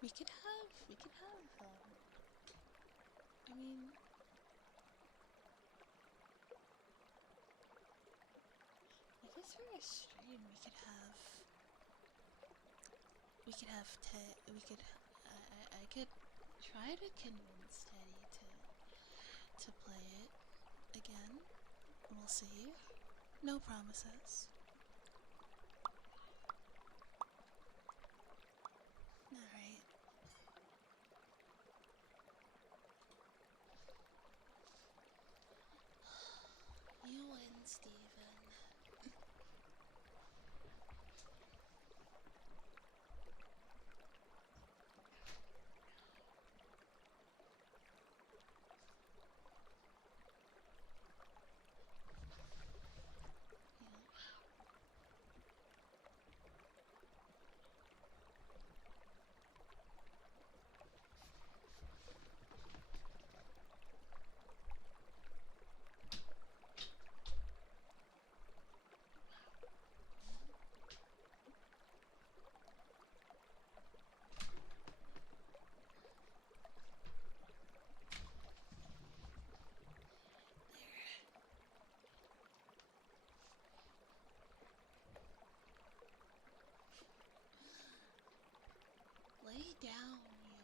We could have, I mean, I guess for a stream I could try to convince Teddy to play it again. We'll see. No promises. Alright. You win, Steven. Lay down, you.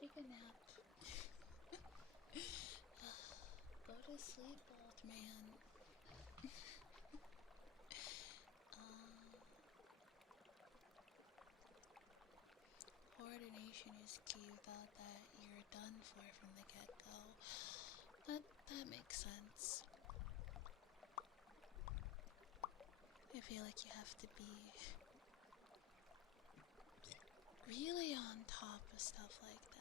Take a nap. Go to sleep, old man. Coordination is key. Without that, you're done for from the get-go. That makes sense. I feel like you have to be really on top of stuff like that.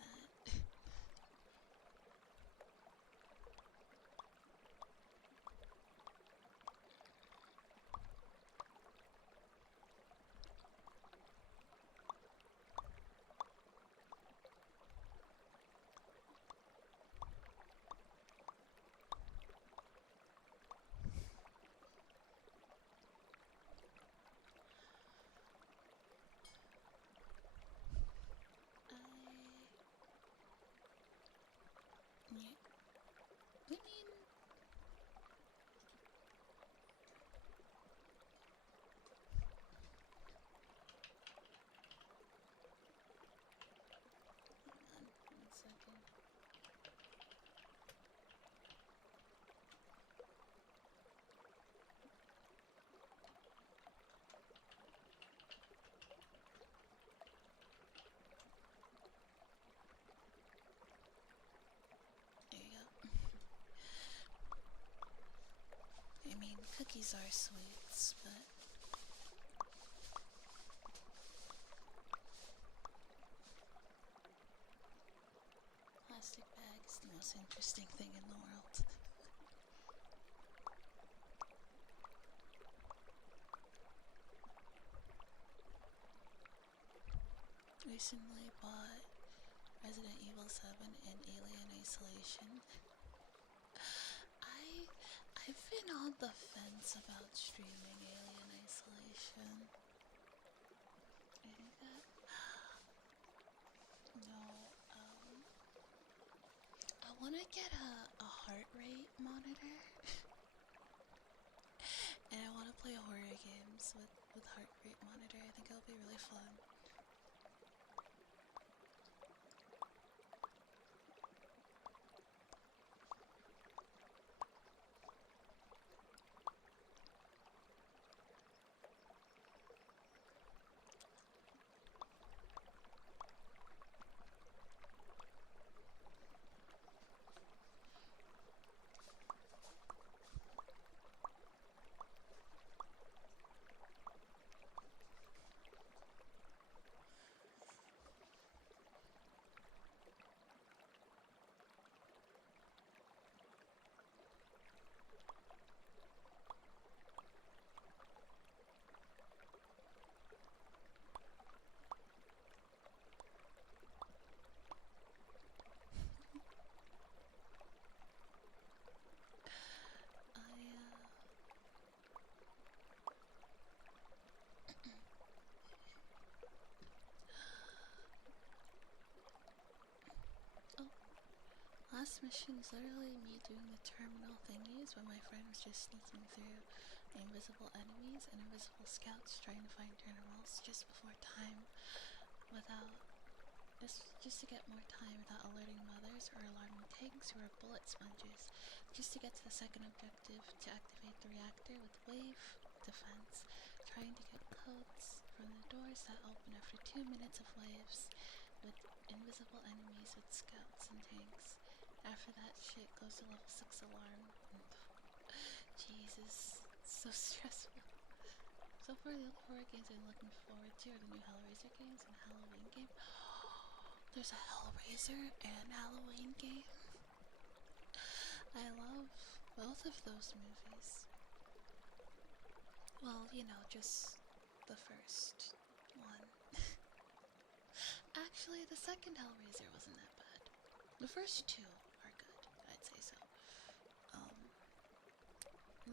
I mean, hang on 1 second. There you go. I mean, cookies are sweets, but plastic bag is the most interesting thing in the world. Recently bought Resident Evil 7 and Alien Isolation. I've been on the fence about streaming Alien Isolation. I think that no, I want to get a heart rate monitor, and I want to play horror games with heart rate monitor. I think it'll be really fun. Oh, last mission is literally me doing the terminal thingies when my friend was just sneaking through invisible enemies and invisible scouts trying to find generals just before time without just to get more time without alerting mothers or alarming tanks who are bullet sponges, just to get to the second objective to activate the reactor with wave defense, trying to get codes from the doors that open after 2 minutes of waves with invisible enemies with scouts and tanks. After that shit goes to level 6 alarm. Jesus, so stressful. So far, the only horror games I'm looking forward to are the new Hellraiser games and Halloween game. There's a Hellraiser and Halloween game. I love both of those movies. Well, you know, just the first one. Actually, the second Hellraiser wasn't that bad. The first two are good, I'd say so.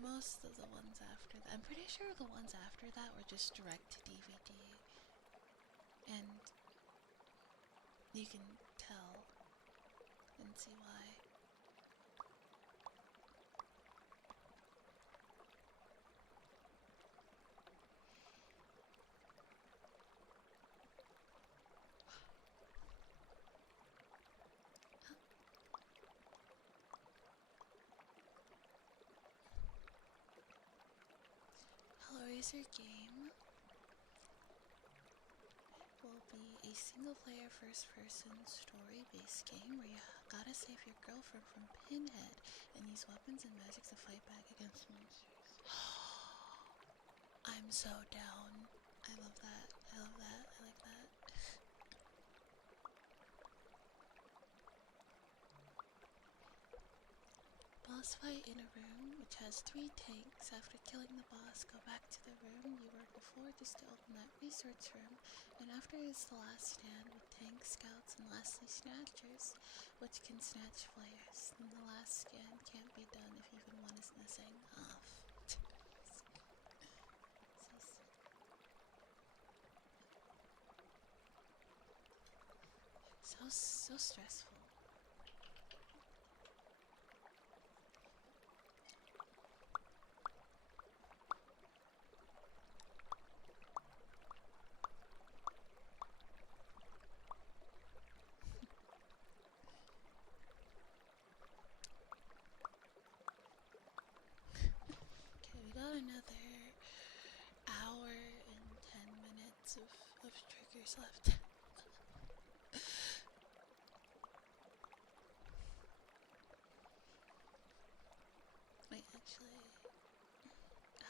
Most of the ones after that, I'm pretty sure the ones after that were just direct to DVD. And you can tell and see why. Hellraiser game will be a single-player first-person story-based game where you gotta save your girlfriend from Pinhead and use weapons and magic to fight back against monsters. I'm so down. I love that. I love that. I like that. Boss fight in a room which has 3 tanks. After killing the boss, go back to the room you were before just to open that research room. And after is the last stand with tanks, scouts, and lastly snatchers, which can snatch flares. Then the last scan can't be done if even one is missing. So stressful. Okay, we got another hour and 10 minutes of triggers left. Wait, actually,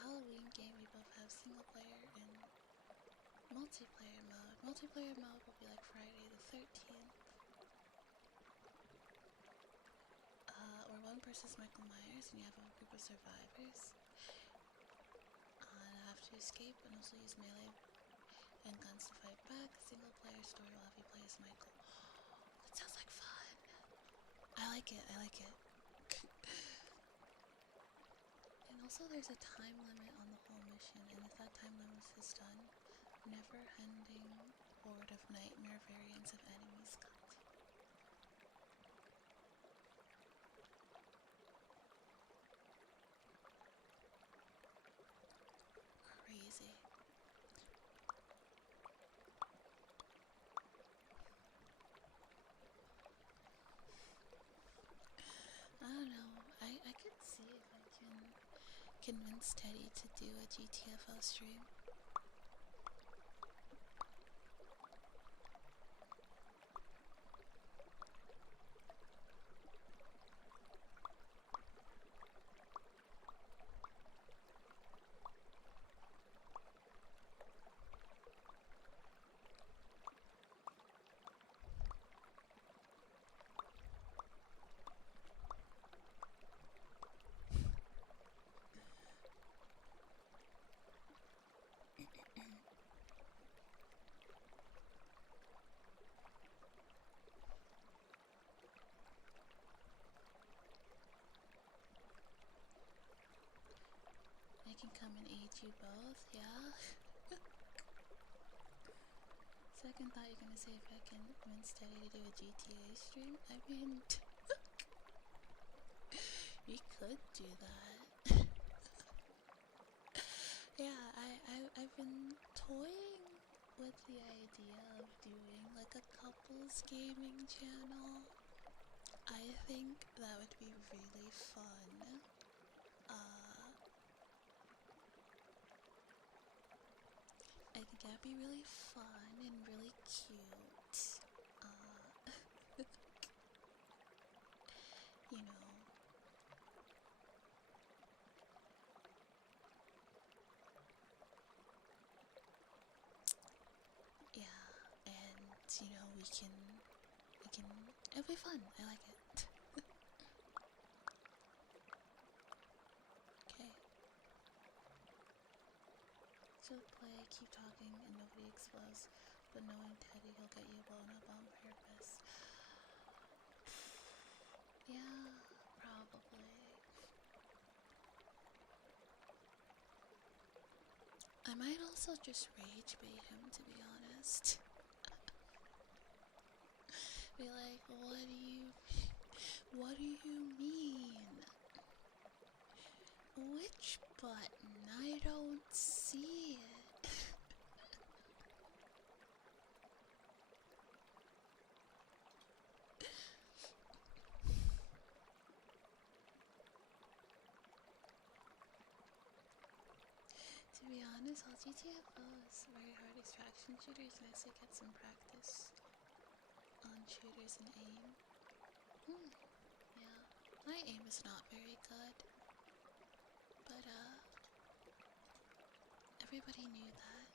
Halloween game we both have single player and multiplayer mode. Multiplayer mode will be like Friday the 13th. Where one person's Michael Myers and you have a group of survivors. And have to escape and also use melee and guns to fight back. Single player story will have you play as Michael. That I like it, I like it. And also there's a time limit on the whole mission, and if that time limit is done, never-ending horde of nightmare variants of enemies come to you. Crazy. I don't know. I could see if I can convince Teddy to do a GTFO stream. I can come and aid you both, yeah? Second thought you're gonna say if I can convince Teddy to do a GTA stream? I mean, we could do that. Yeah, I've been toying with the idea of doing like a couples gaming channel. I think that would be really fun. I think that'd be really fun and really cute. You know. Yeah, and you know, we can, it'll be fun. I like it. Okay. So play, keep talking, and nobody explodes. But knowing Teddy, he'll get you blown up on purpose. Yeah, probably. I might also just rage bait him, to be honest. Be like, what do you mean? Which button? I don't see it. To be honest, all GTFO is very hard extraction shooters. Nice to get some practice on shooters and aim. Yeah, my aim is not very good, but everybody knew that.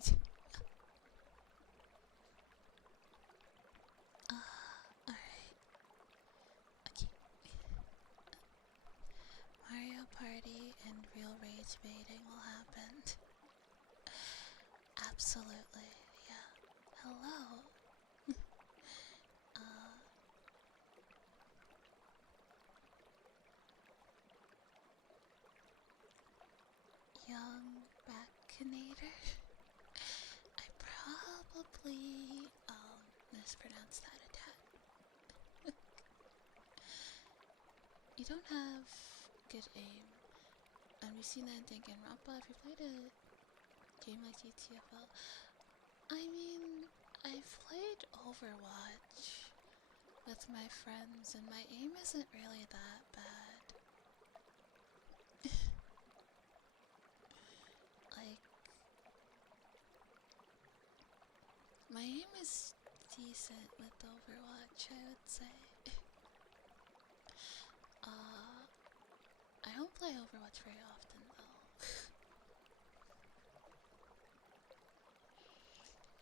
Okay. Alright. Okay. Mario Party and real rage baiting will happen. Absolutely, yeah. Hello. Young Backinator. I probably mispronounced that a tad. You don't have good aim. And we've seen that in Danganronpa. If you played a game like GTFO, I mean, I've played Overwatch with my friends, and my aim isn't really that bad. Overwatch, I would say. I don't play Overwatch very often though.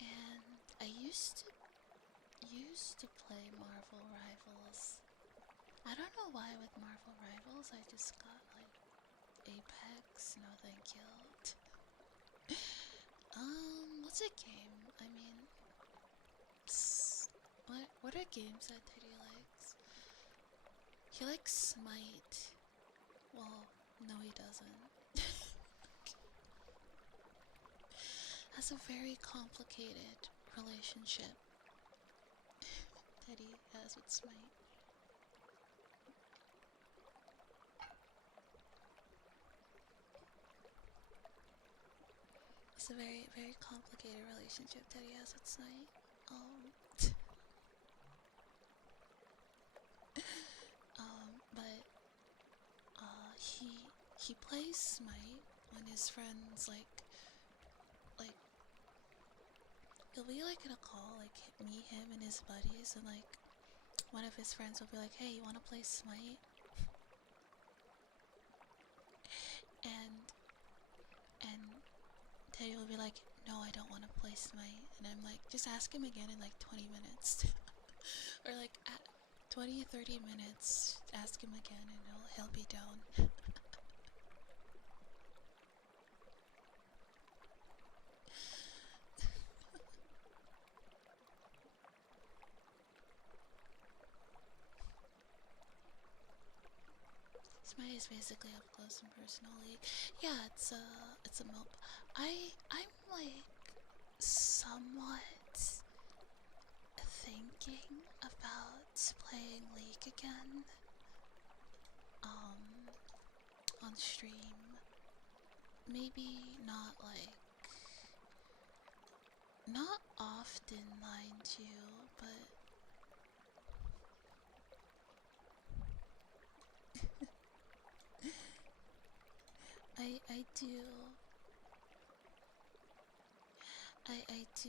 And I used to play Marvel Rivals. I don't know why with Marvel Rivals I just got like Apex, no thank you. What's a game? I mean, what are games that Teddy likes? He likes Smite. Well, no he doesn't. Has a very complicated relationship Teddy has with Smite. It's a very, very complicated relationship Teddy has with Smite. But he plays Smite when his friends like he'll be like in a call like me, him, and his buddies, and like one of his friends will be like, "Hey, you want to play Smite?" And Teddy will be like, "No, I don't want to play Smite," and I'm like, "Just ask him again in like 20 minutes." Or like at 20-30 minutes, ask him again and he'll be down. Smite is basically up close and personal league. Yeah, it's a MOP. I'm like somewhat thinking about playing League again. On stream. Maybe not often, mind you, but I do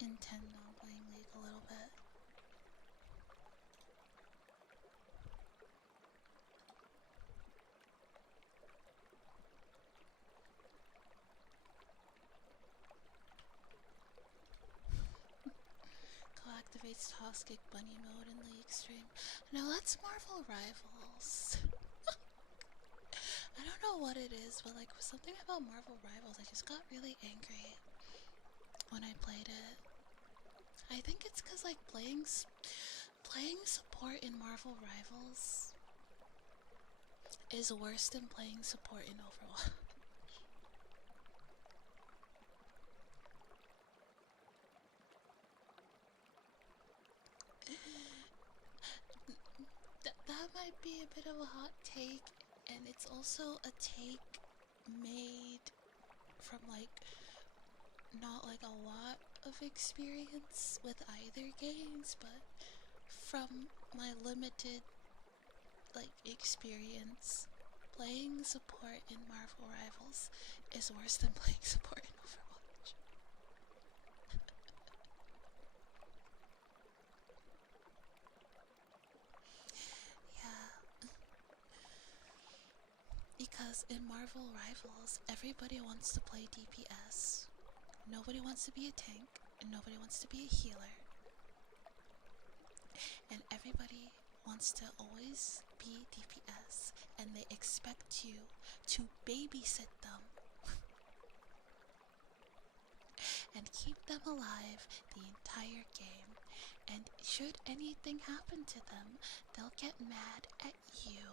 intend on playing League a little bit. Co-activates Toxic Bunny mode in League stream. No, that's Marvel Rivals. I don't know what it is, but like something about Marvel Rivals, I just got really angry when I played it. I think it's because like playing support in Marvel Rivals is worse than playing support in Overwatch. That might be a bit of a hot take, and it's also a take made from like not like a lot of experience with either games, but from my limited like experience, playing support in Marvel Rivals is worse than playing support in Overwatch. Yeah, because in Marvel Rivals, everybody wants to play DPS. Nobody wants to be a tank, and nobody wants to be a healer. And everybody wants to always be DPS, and they expect you to babysit them and keep them alive the entire game. And should anything happen to them, they'll get mad at you.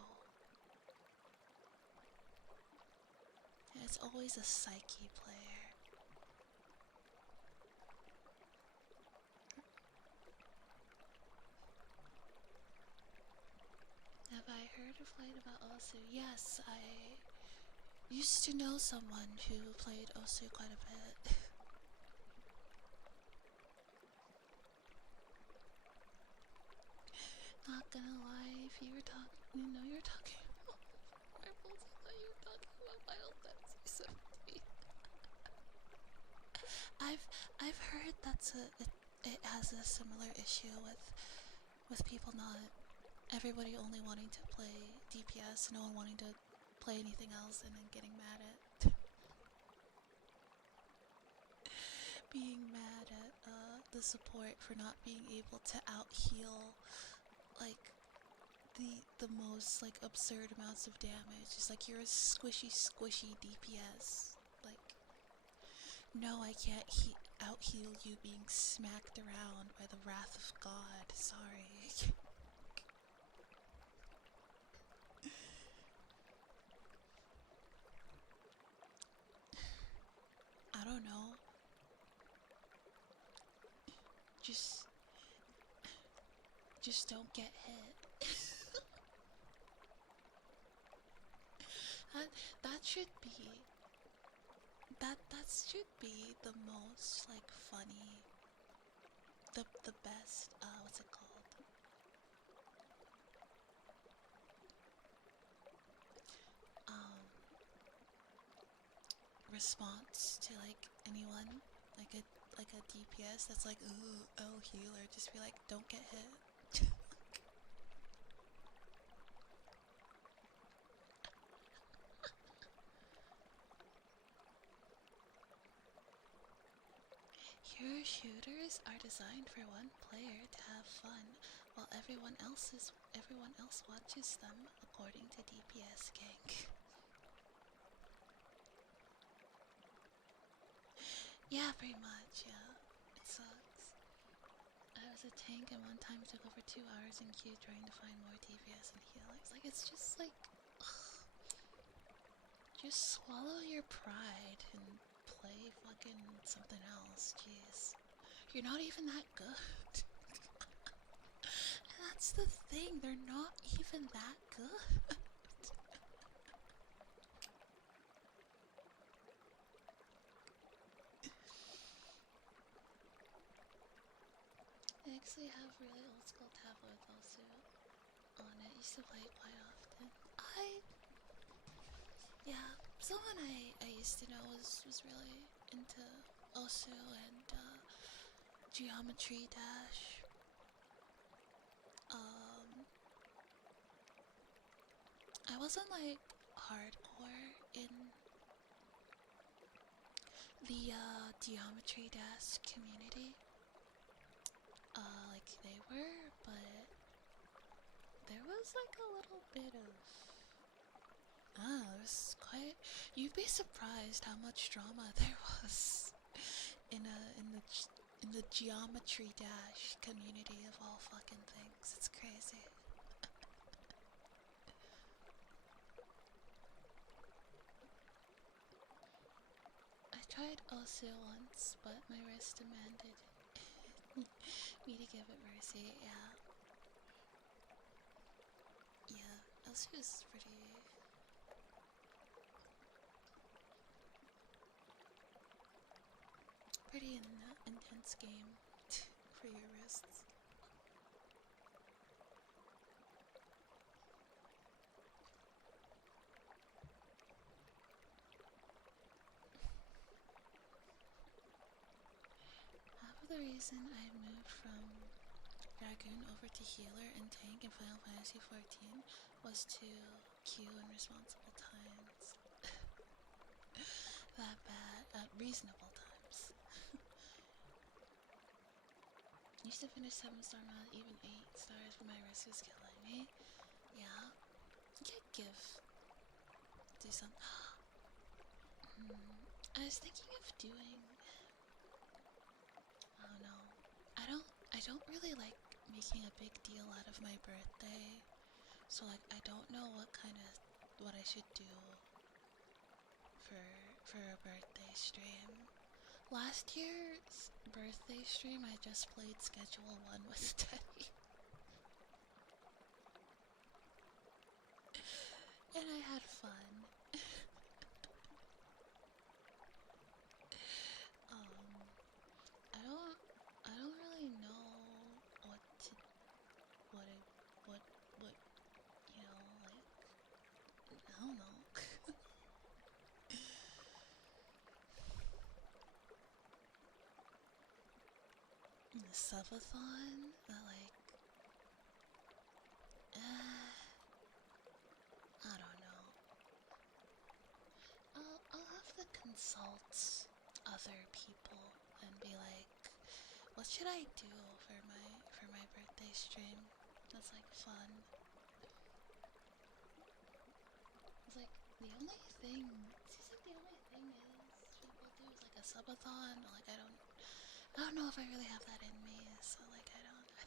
And it's always a psyche player. Have I heard of played about Osu? Yes, I used to know someone who played Osu quite a bit. Not gonna lie, if you were talking, you're talking about Rivals, I thought you were talking about Final Fantasy 17. I've heard it has a similar issue with people not everybody only wanting to play DPS, no one wanting to play anything else, and then getting mad at being mad at the support for not being able to out heal like the most like absurd amounts of damage. It's like you're a squishy DPS. Like, no, I can't out heal you being smacked around by the wrath of God. Sorry. I don't know. Just don't get hit. that that should be that should be the most like funny, the best what's it called, um response to like anyone, like a DPS that's like, ooh, oh, healer, just be like, don't get hit. Hero shooters are designed for one player to have fun, while everyone else watches them, according to DPS Gang. Yeah, pretty much, yeah. It sucks. I was a tank and one time took over 2 hours in queue trying to find more DPS and healers. Like, it's just like, ugh. Just swallow your pride and play fucking something else, jeez. You're not even that good. And that's the thing, they're not even that good. I actually have really old school tabloids also on it. Used to play it quite often. Yeah, someone I used to know was really into Osu and Geometry Dash. I wasn't like hardcore in the Geometry Dash community, like they were, but there was like a little bit of it was quite. You'd be surprised how much drama there was in the Geometry Dash community of all fucking things. It's crazy. I tried also once, but my wrist demanded me to give it mercy. Yeah, yeah. Also, is pretty intense game for your wrists. Half of the reason I moved from Dragoon over to healer and tank in Final Fantasy XIV was to queue in responsible times. That bad, at reasonable times. Used to finish 7-star math, even 8 stars, but my wrist was killing me. Yeah, you could do some. I was thinking of doing. I don't know. I don't really like making a big deal out of my birthday, so like I don't know what I should do for a birthday stream. Last year's birthday stream, I just played Schedule 1 with Teddy. And I had fun. I don't really know what to, what I, what, you know, like, I don't know. subathon that like I don't know. I'll have to consult other people and be like, what should I do for my birthday stream? That's like fun. It's like the only thing. It seems like the only thing is people do is like a subathon. Like I don't know if I really have that in me. So like I don't know.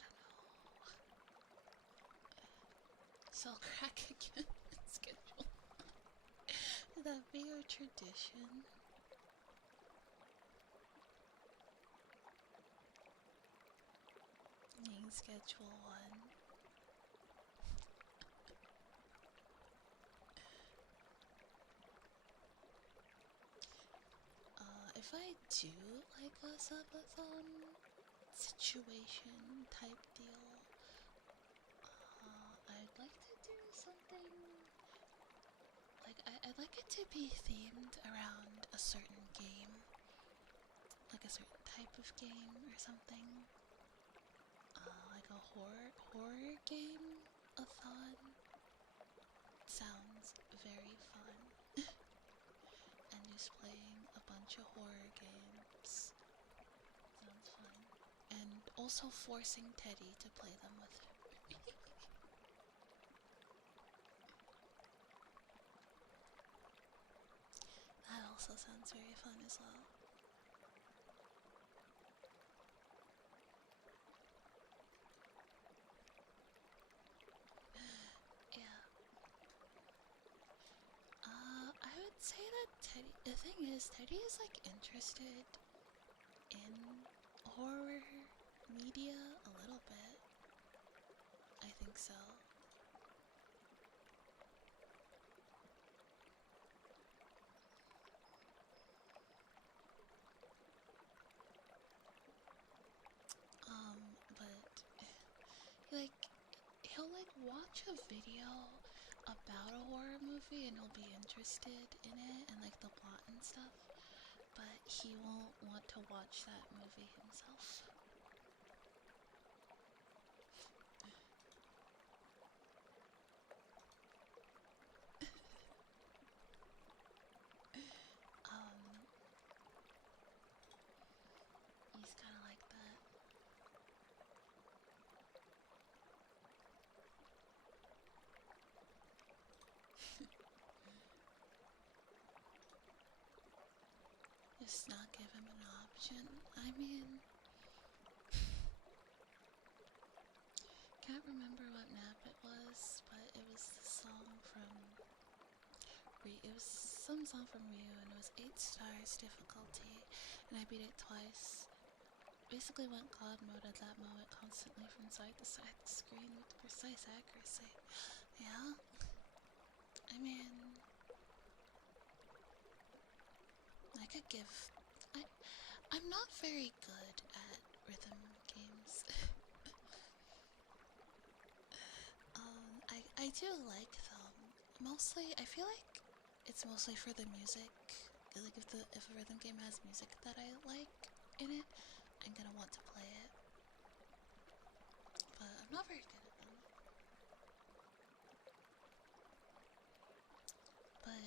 Sell crack again. Schedule. Would that be your tradition? Main schedule one. If I do like a subathon situation type deal, I'd like to do something like I'd like it to be themed around a certain game, like a certain type of game or something. Like a horror game a thon sounds very fun. And just playing a bunch of horror games sounds fun. And also forcing Teddy to play them with me. That also sounds very fun as well. Yeah. I would say that Teddy. The thing is, Teddy is like interested in horror media a little bit. I think so. But he'll like watch a video about a horror movie and he'll be interested in it and like the plot and stuff, but he won't want to watch that movie himself. He's kind of like that. Just not give him an option. I mean, can't remember what map it was, but it was the song from it was some song from Ryu, and it was 8 stars difficulty, and I beat it twice. Basically went God mode at that moment, constantly from side to side of the screen with precise accuracy. Yeah? I mean, I could give... I'm not very good at rhythm games. I do like them. Mostly, I feel like it's mostly for the music. Like if a rhythm game has music that I like in it, I'm gonna want to play it. But I'm not very good at them. But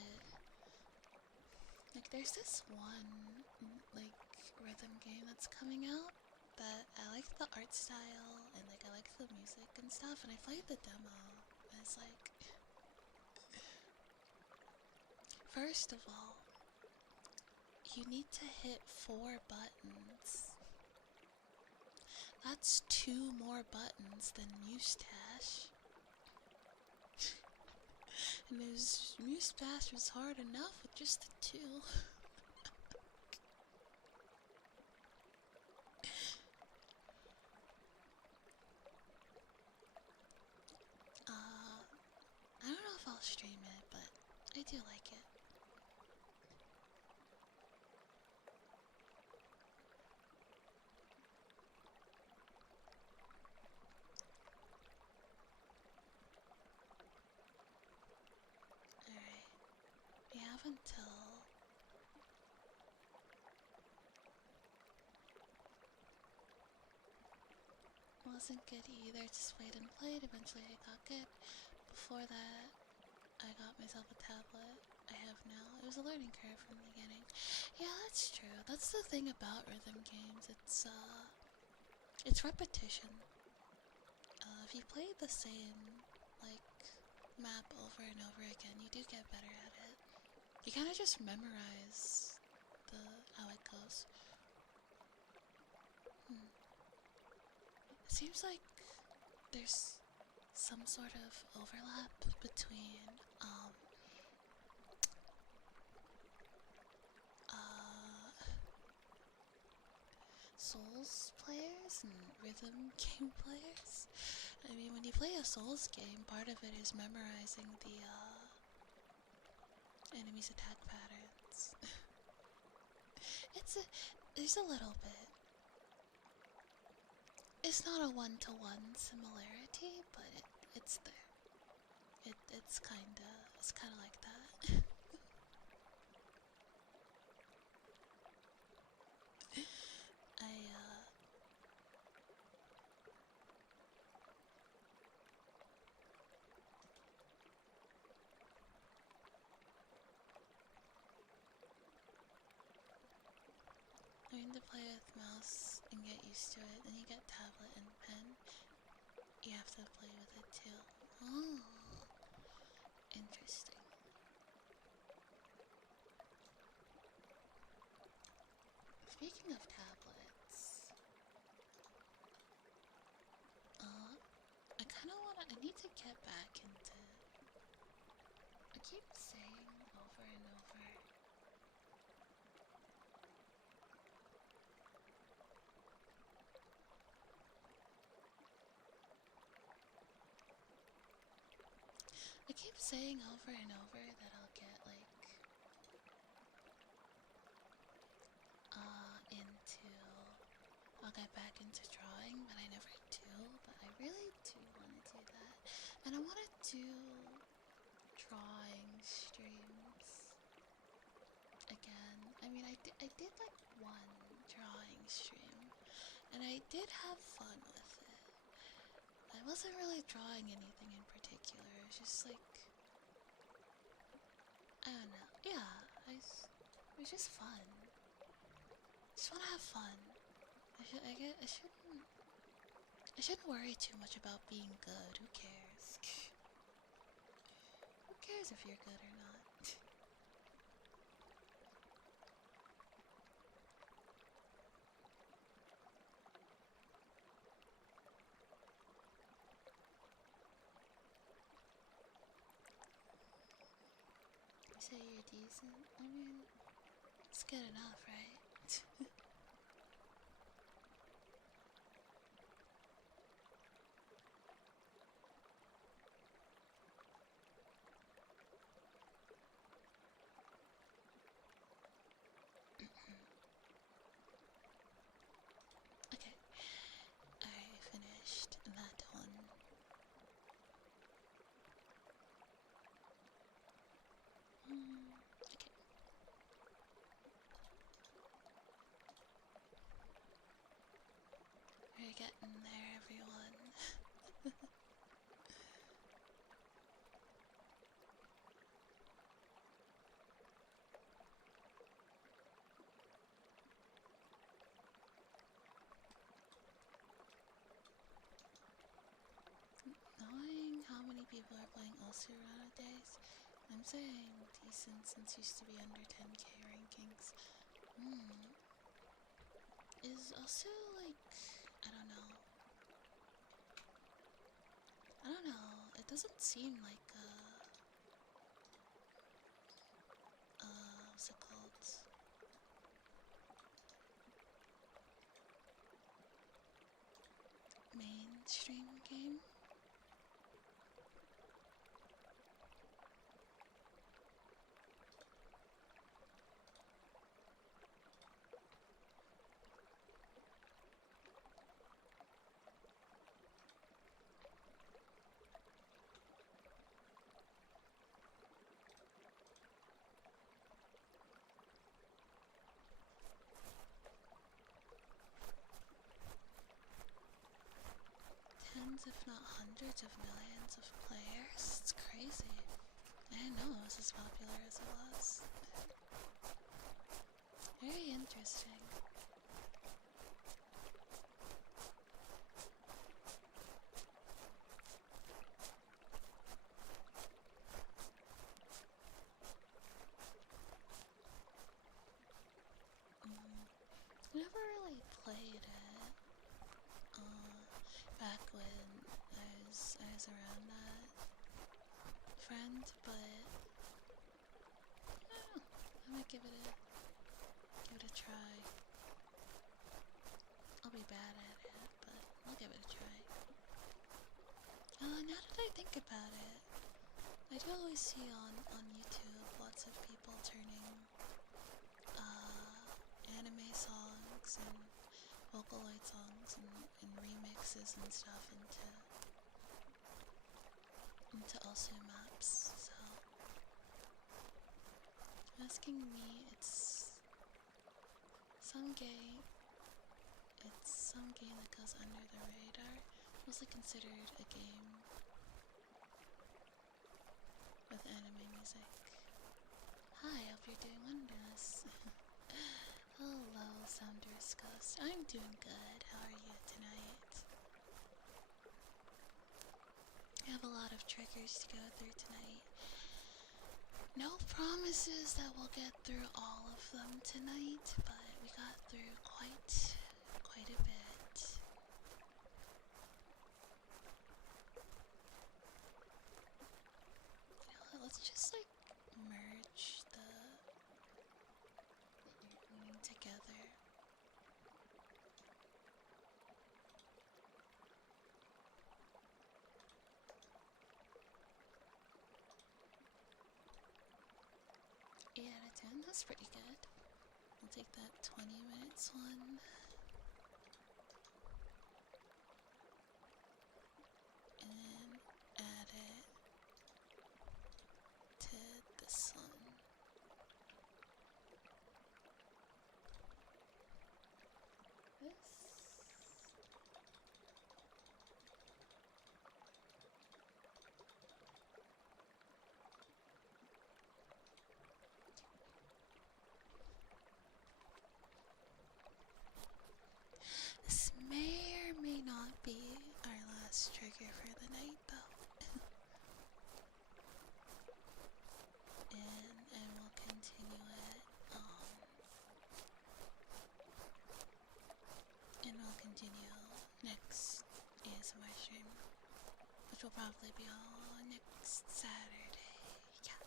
like there's this one like rhythm game that's coming out that I like the art style and like I like the music and stuff, and I played the demo. And it's like, first of all, you need to hit 4 buttons. That's 2 more buttons than Mustache. And Mustache was hard enough with just the 2. I don't know if I'll stream it, but I do like it. Alright. We have until... wasn't good either. Just played and played. Eventually I got good. Before that, I got myself a tablet I have now. It was a learning curve from the beginning. Yeah, that's true. That's the thing about rhythm games. It's repetition. If you play the same, like, map over and over again, you do get better at it. You kind of just memorize how it goes. It seems like there's some sort of overlap between Souls players and rhythm game players. I mean, when you play a Souls game, part of it is memorizing the enemy's attack patterns. There's a little bit. It's not a one-to-one similarity, but it's there. It's kinda like that. I mean, to play with mouse and get used to it, then you get tablet and pen. You have to play with it too. Oh, interesting. Speaking of tablets, I need to get back into. I keep saying over and over. I keep saying over and over that I'll get I'll get back into drawing, but I never do. But I really do want to do that, and I want to do drawing streams again. I mean, I did like one drawing stream, and I did have fun with it. I wasn't really drawing anything in particular. It was just like, I don't know. Yeah, it was just fun. Just want to have fun. I shouldn't worry too much about being good. Who cares? Who cares if you're good or not? You say you're decent? I mean, it's good enough, right? Okay, I finished that one. Okay. We're getting there, everyone. Knowing how many people are playing Osu nowadays, I'm saying decent since used to be under 10k rankings. Is also like, I don't know. It doesn't seem like what's it called? Mainstream game. millions, if not hundreds of millions of players. It's crazy. I didn't know it was as popular as it was. Very interesting. Never really played it back when I was around that friend, but I don't know. I might give it a try. I'll be bad at it, but I'll give it a try. Now that I think about it, I do always see on YouTube lots of people turning anime songs and Vocaloid songs and remixes and stuff into Osu maps. So asking me, it's some game that goes under the radar, mostly considered a game with anime music. Hi, hope you're doing wonders. Hello, Sounders Ghost. I'm doing good. How are you tonight? I have a lot of triggers to go through tonight. No promises that we'll get through all of them tonight, but we got through quite a bit. You know what, let's just like merge the ear cleaning together. Eight out of 10, that's pretty good. I'll take that 20 minutes one. And then add it to this one. This may or may not be our last trigger for the night, though. and we'll continue it. And we'll continue next ASMR stream, which will probably be on next Saturday. Yeah.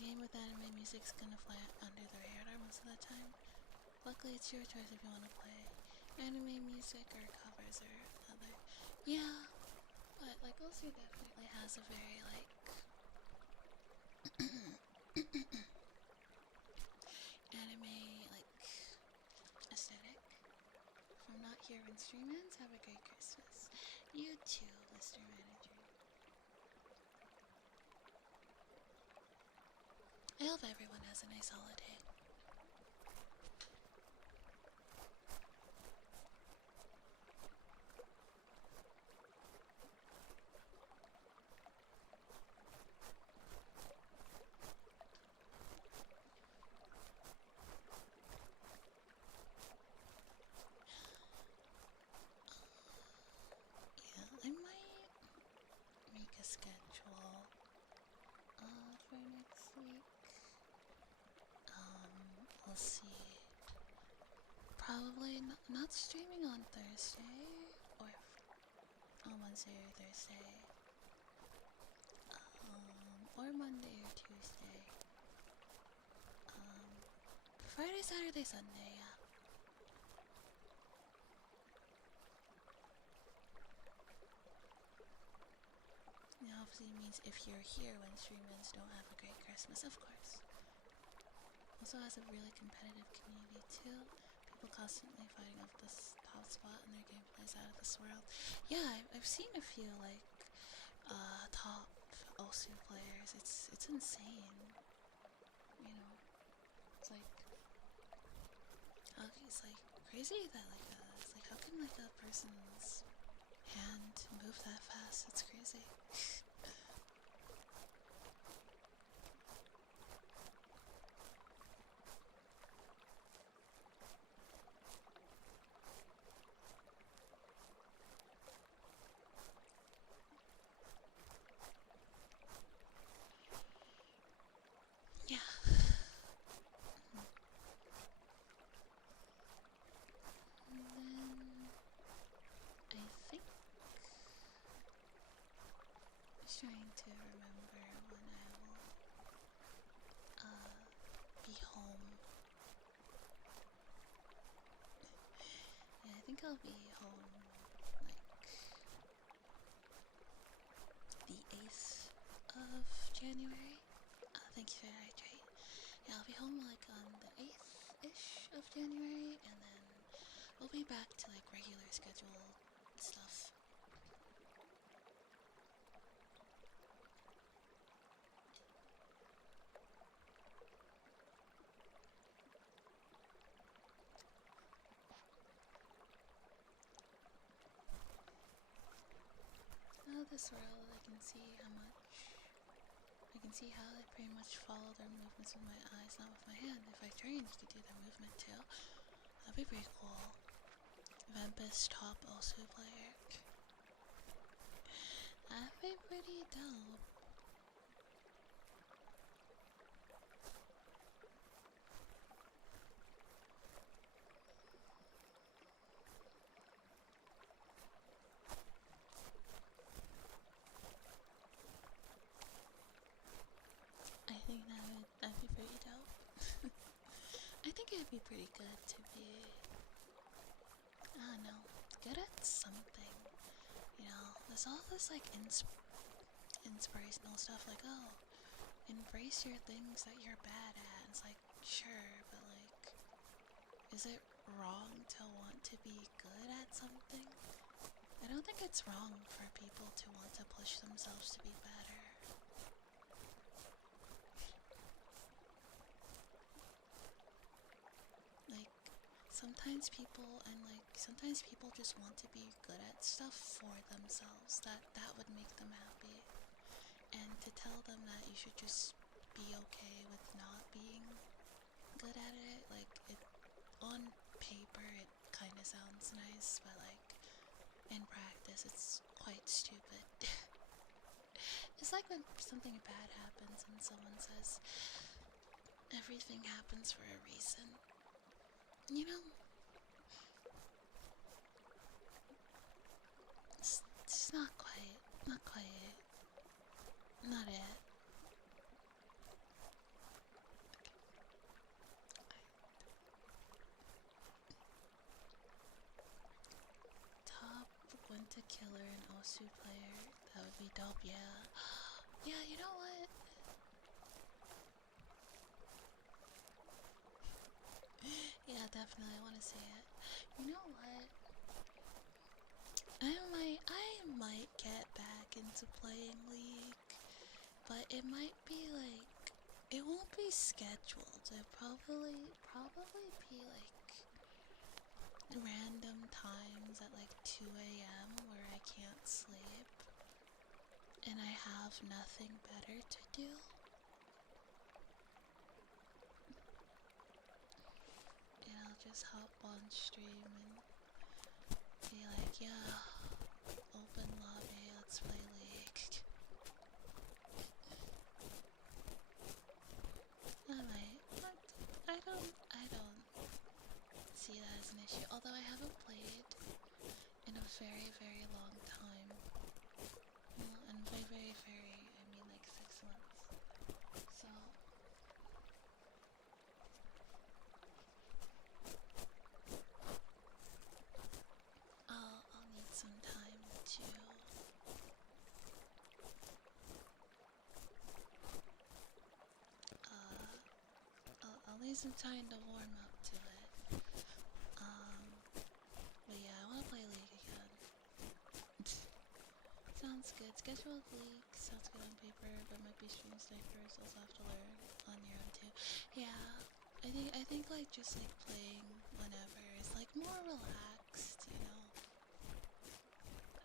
Game with anime music's gonna fly under the radar most of the time. Luckily, it's your choice if you want to play anime music or covers or other. Yeah, but like also definitely has a very like anime like aesthetic. If I'm not here when stream ends, have a great Christmas. You too, Mr. Manager. I hope everyone has a nice holiday. Yeah, I might make a schedule for next week. We'll see. Probably not streaming on Thursday or on Wednesday or Thursday. Or Monday or Tuesday. Friday, Saturday, Sunday, yeah. It obviously means if you're here when stream ends, don't have a great Christmas, of course. Also has a really competitive community too. People constantly fighting over this top spot and their gameplay is out of this world. Yeah, I've seen a few like top Osu players. It's insane. You it's like crazy that like it's like how can like a person's hand move that fast? It's crazy. Yeah. And then I think I'm trying to remember when I will be home. Yeah, I think I'll be home like the 8th of January. Thank you for the hydrate. Yeah, I'll be home like on the 8th-ish of January, and then we'll be back to like regular scheduled stuff. Now this world, I can see how I pretty much follow their movements with my eyes, not with my hand. If I trained, you could do their movement too. That'd be pretty cool. Vampus top Osu player. That'd be pretty dope. I think that'd be pretty dope. I think it'd be pretty good to be, I don't know, good at something. You know, there's all this like inspirational stuff like, oh, embrace your things that you're bad at. It's like, sure, but like, is it wrong to want to be good at something? I don't think it's wrong for people to want to push themselves to be better. Like, sometimes people just want to be good at stuff for themselves. That would make them happy. And to tell them that you should just be okay with not being good at it, like, it on paper it kind of sounds nice, but like in practice it's quite stupid. It's like when something bad happens and someone says everything happens for a reason. You know, it's not quite not it. Top Winter Killer and Osu player. That would be dope, yeah. Yeah, you know what? Yeah, definitely, I want to see it. You know what? I might get back into playing League, but it might be like, it won't be scheduled. It probably be like random times at like 2 a.m. where I can't sleep and I have nothing better to do. And I'll just hop on stream and be like, yeah, open lobby, let's play League. I might, but I don't see that as an issue. Although I haven't played in a very, very long time. Well, and by very, very, I mean like 6 months. So I'll need some time to I'll need some time to warm up to it. But yeah, I wanna play League again. Sounds good. Scheduled League sounds good on paper, but might be stream snipers. Also have to learn on your own too. Yeah, I think like just like playing whenever more relaxed, you know.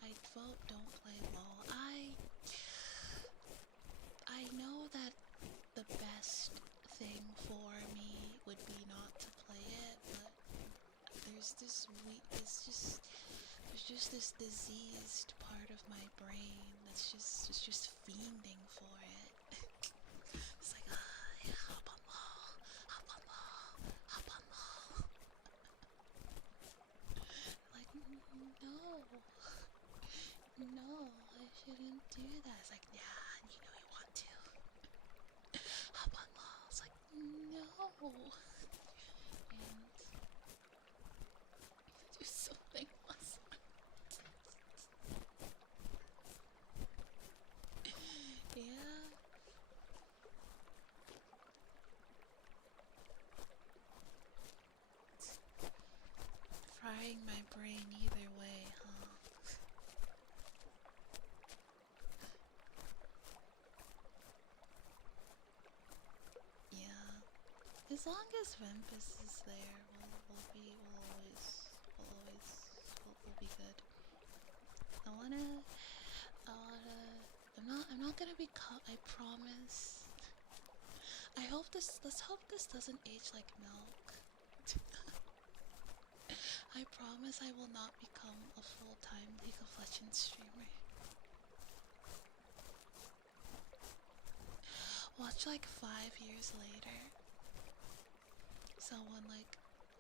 I'd vote don't play LOL. I know that the best thing for me would be not to play it, but there's just this diseased part of my brain that's just fiending for it. It's like, yeah, hop on LOL, hop on LOL, hop on LOL. Like, no, no, I shouldn't do that. It's like, yeah, you know you want to. Hop on LOL. It's like, no. And do something else. Yeah. Frying my brain either way, huh? Yeah. As long as Vempus is there, we'll be good. I'm not gonna be caught, I promise. Let's hope this doesn't age like milk. I promise I will not become a full-time League of Legends streamer. Watch like 5 years later, someone like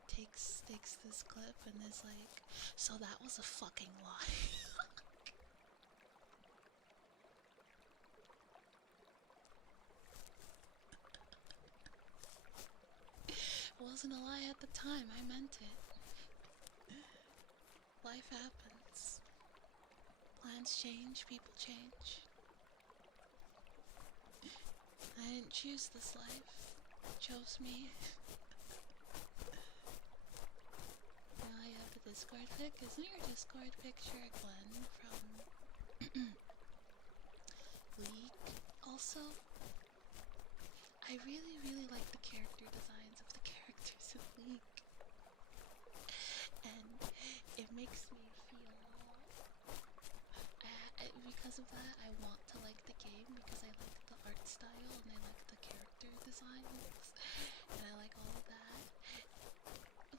takes this clip and is like, so that was a fucking lie. It wasn't a lie at the time, I meant it. Life happens. Plans change, people change. I didn't choose this life. It chose me. Now I have the Discord pic. Isn't your Discord picture Gwen from League? Also, I really like the character designs of the characters in League. And it makes me feel... because of that, I want to like the game because I like the art style and I like the character designs. And I like all of that.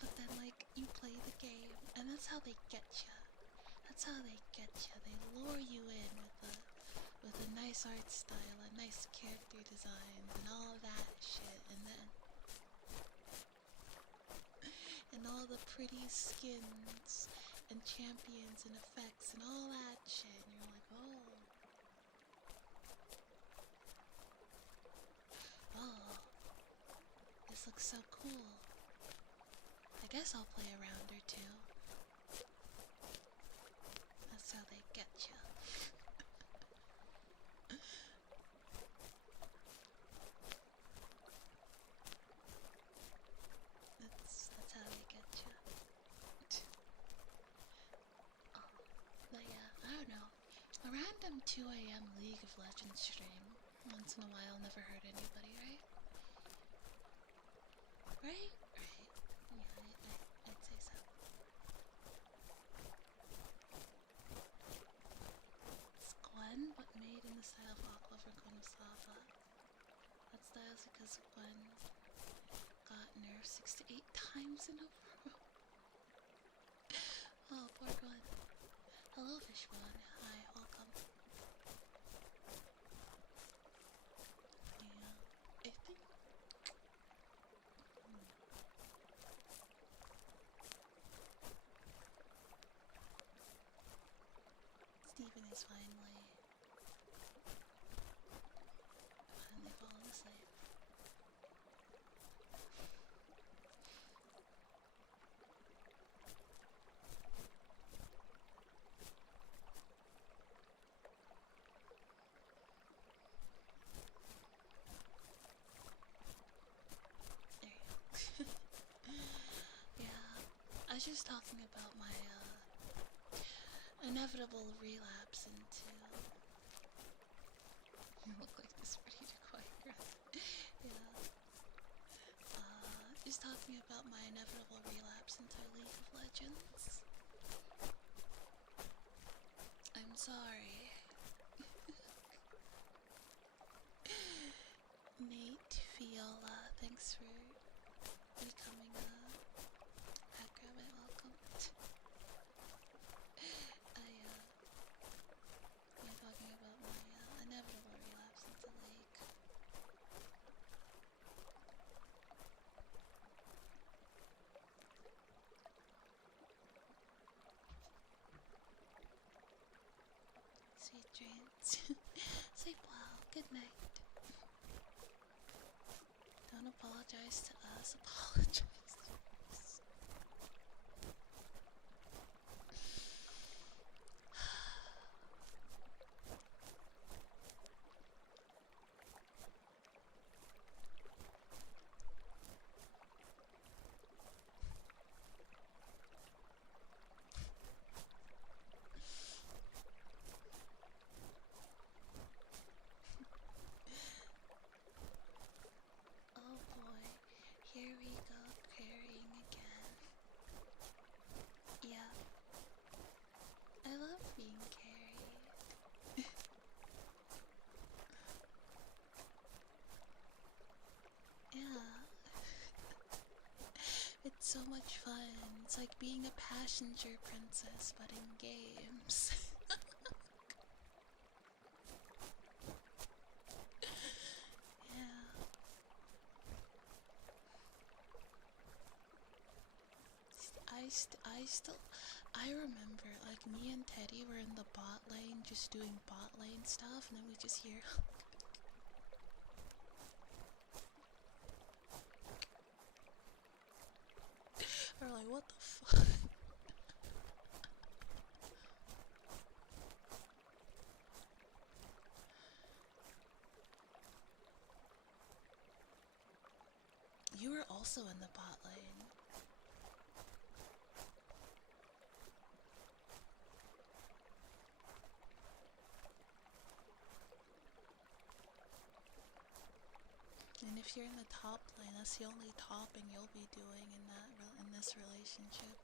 But then, like, you play the game and that's how they get ya. That's how they get ya. They lure you in with a nice art style, a nice character designs, and all of that shit, and all the pretty skins and champions and effects and all that shit, and you're like, oh, this looks so cool. I guess I'll play a round or two. That's how they get you. That's how they get you. Oh, but yeah, I don't know. A random 2 a.m. League of Legends stream once in a while never hurt anybody, right? Right? Yeah, I'd say so. It's Gwen, but made in the style of Aqua for Konosawa. That style's because Gwen got nerfed 6 to 8 times in a row. Oh, poor Gwen. Hello, Fishbone. Hi, welcome. Yeah, I think... Steven is finally fallen asleep. There you go. Yeah, I was just talking about my inevitable relapse into... You look like this ready to quiet. Yeah. Just talking talking about my inevitable relapse into League of Legends. I'm sorry. Nate Fiola, thanks for becoming a hacker. Welcome. I'm talking about my inevitable relapse into League. Sweet dreams. Sleep well. Good night. Don't apologize to us. Apologize to us. Oh boy, here we go, carrying again. Yeah, I love being carried. Yeah, it's so much fun. It's like being a passenger princess, but in games. Yeah. I remember, like, me and Teddy were in the bot lane just doing bot lane stuff, and then we just hear. We're like, what the fuck? You were also in the bot lane. And if you're in the top lane, that's the only topping you'll be doing in this relationship.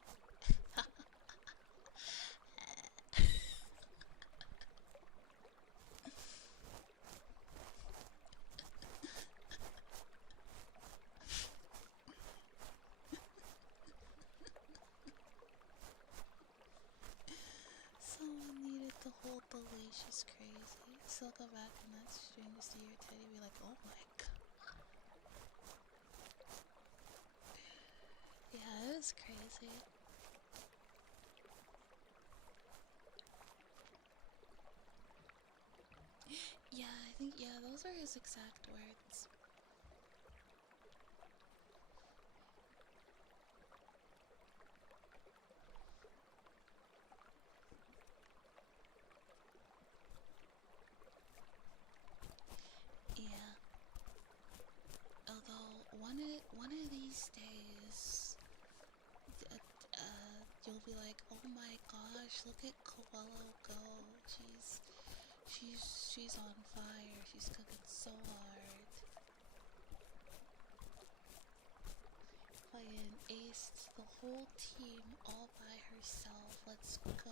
Someone needed to hold the leash. Is crazy. Still go back in that stream to see your Teddy be like, oh my god. Yeah, it was crazy. Yeah, I think, yeah, those are his exact words. Yeah. Although, one of these days, you'll be like, oh my gosh, look at Coelho go. She's on fire. She's cooking so hard. Fucking aced the whole team all by herself. Let's go.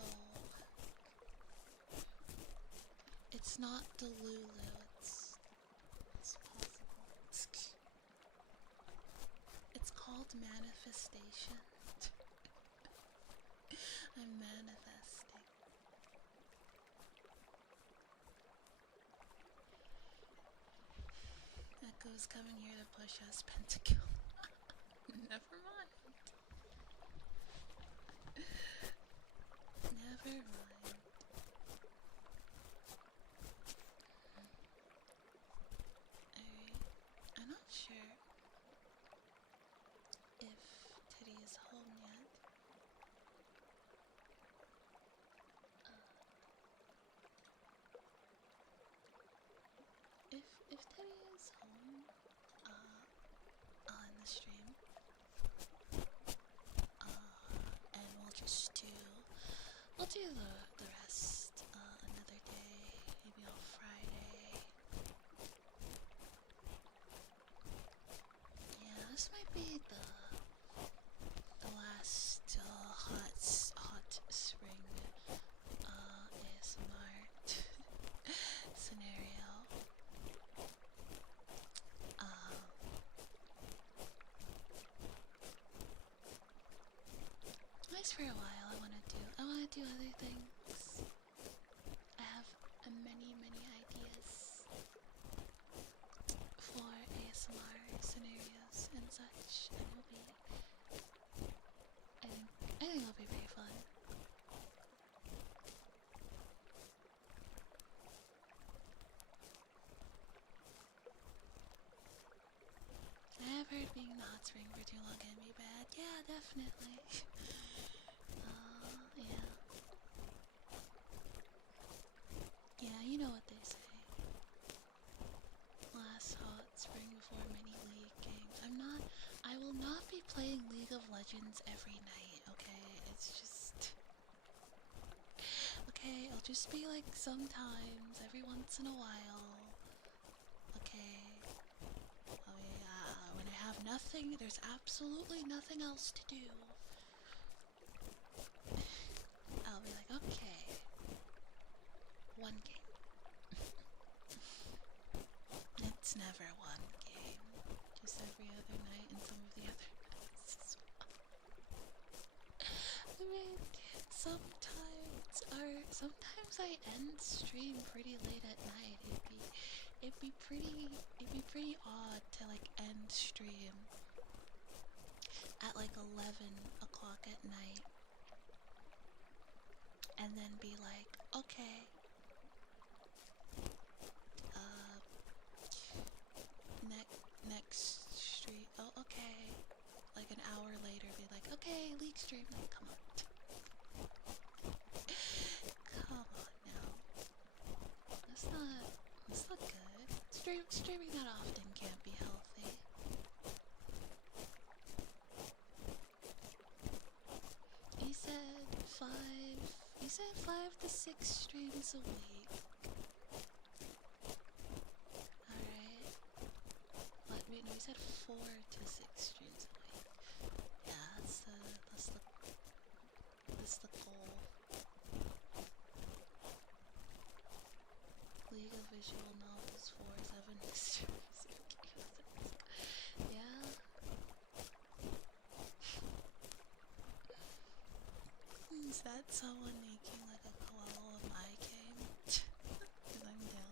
It's not Delulu. It's possible. It's called manifestation. I'm manifesting. Echo's coming here to push us pentakill. Never mind. Never mind. Alright. I'm not sure if Teddy is home yet. If Teddy is home, I'll end the stream. And we'll do the rest another day, maybe on Friday. Yeah, this might be the such, and it'll be. I think it'll be very fun. I have heard being in the hot spring for too long can be bad. Yeah, definitely. Yeah. Yeah, you know what they say. Last hot spring before many league games. I will not be playing League of Legends every night, okay? It's just... Okay, I'll just be like sometimes, every once in a while. Okay. Oh yeah, when I have nothing, there's absolutely nothing else to do. I'll be like, okay. One game. It's never one game. Just every other night and some of the other nights as well. I mean, sometimes I end stream pretty late at night. It'd be pretty odd to like end stream at like 11 o'clock at night and then be like, okay, next stream. Oh, okay. Like an hour later, be like, okay, league stream. Like, come on. Come on now. That's not good. Streaming that often can't be healthy. He said 5 to 6 streams a week. Alright. Wait, no, he said 4 to 6 streams a week. Yeah, that's the goal. League of Visual Novels 4-7 streams. Yeah. Is that someone making like a koala of my game? Cause I'm down.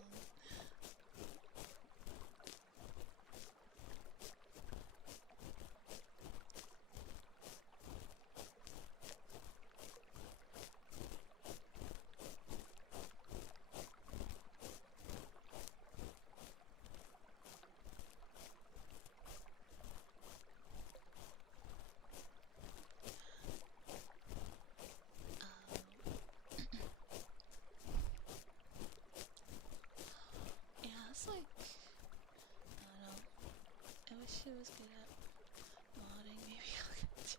Yeah, it's like, I don't know. I wish it was good at modding. Maybe I'll get to.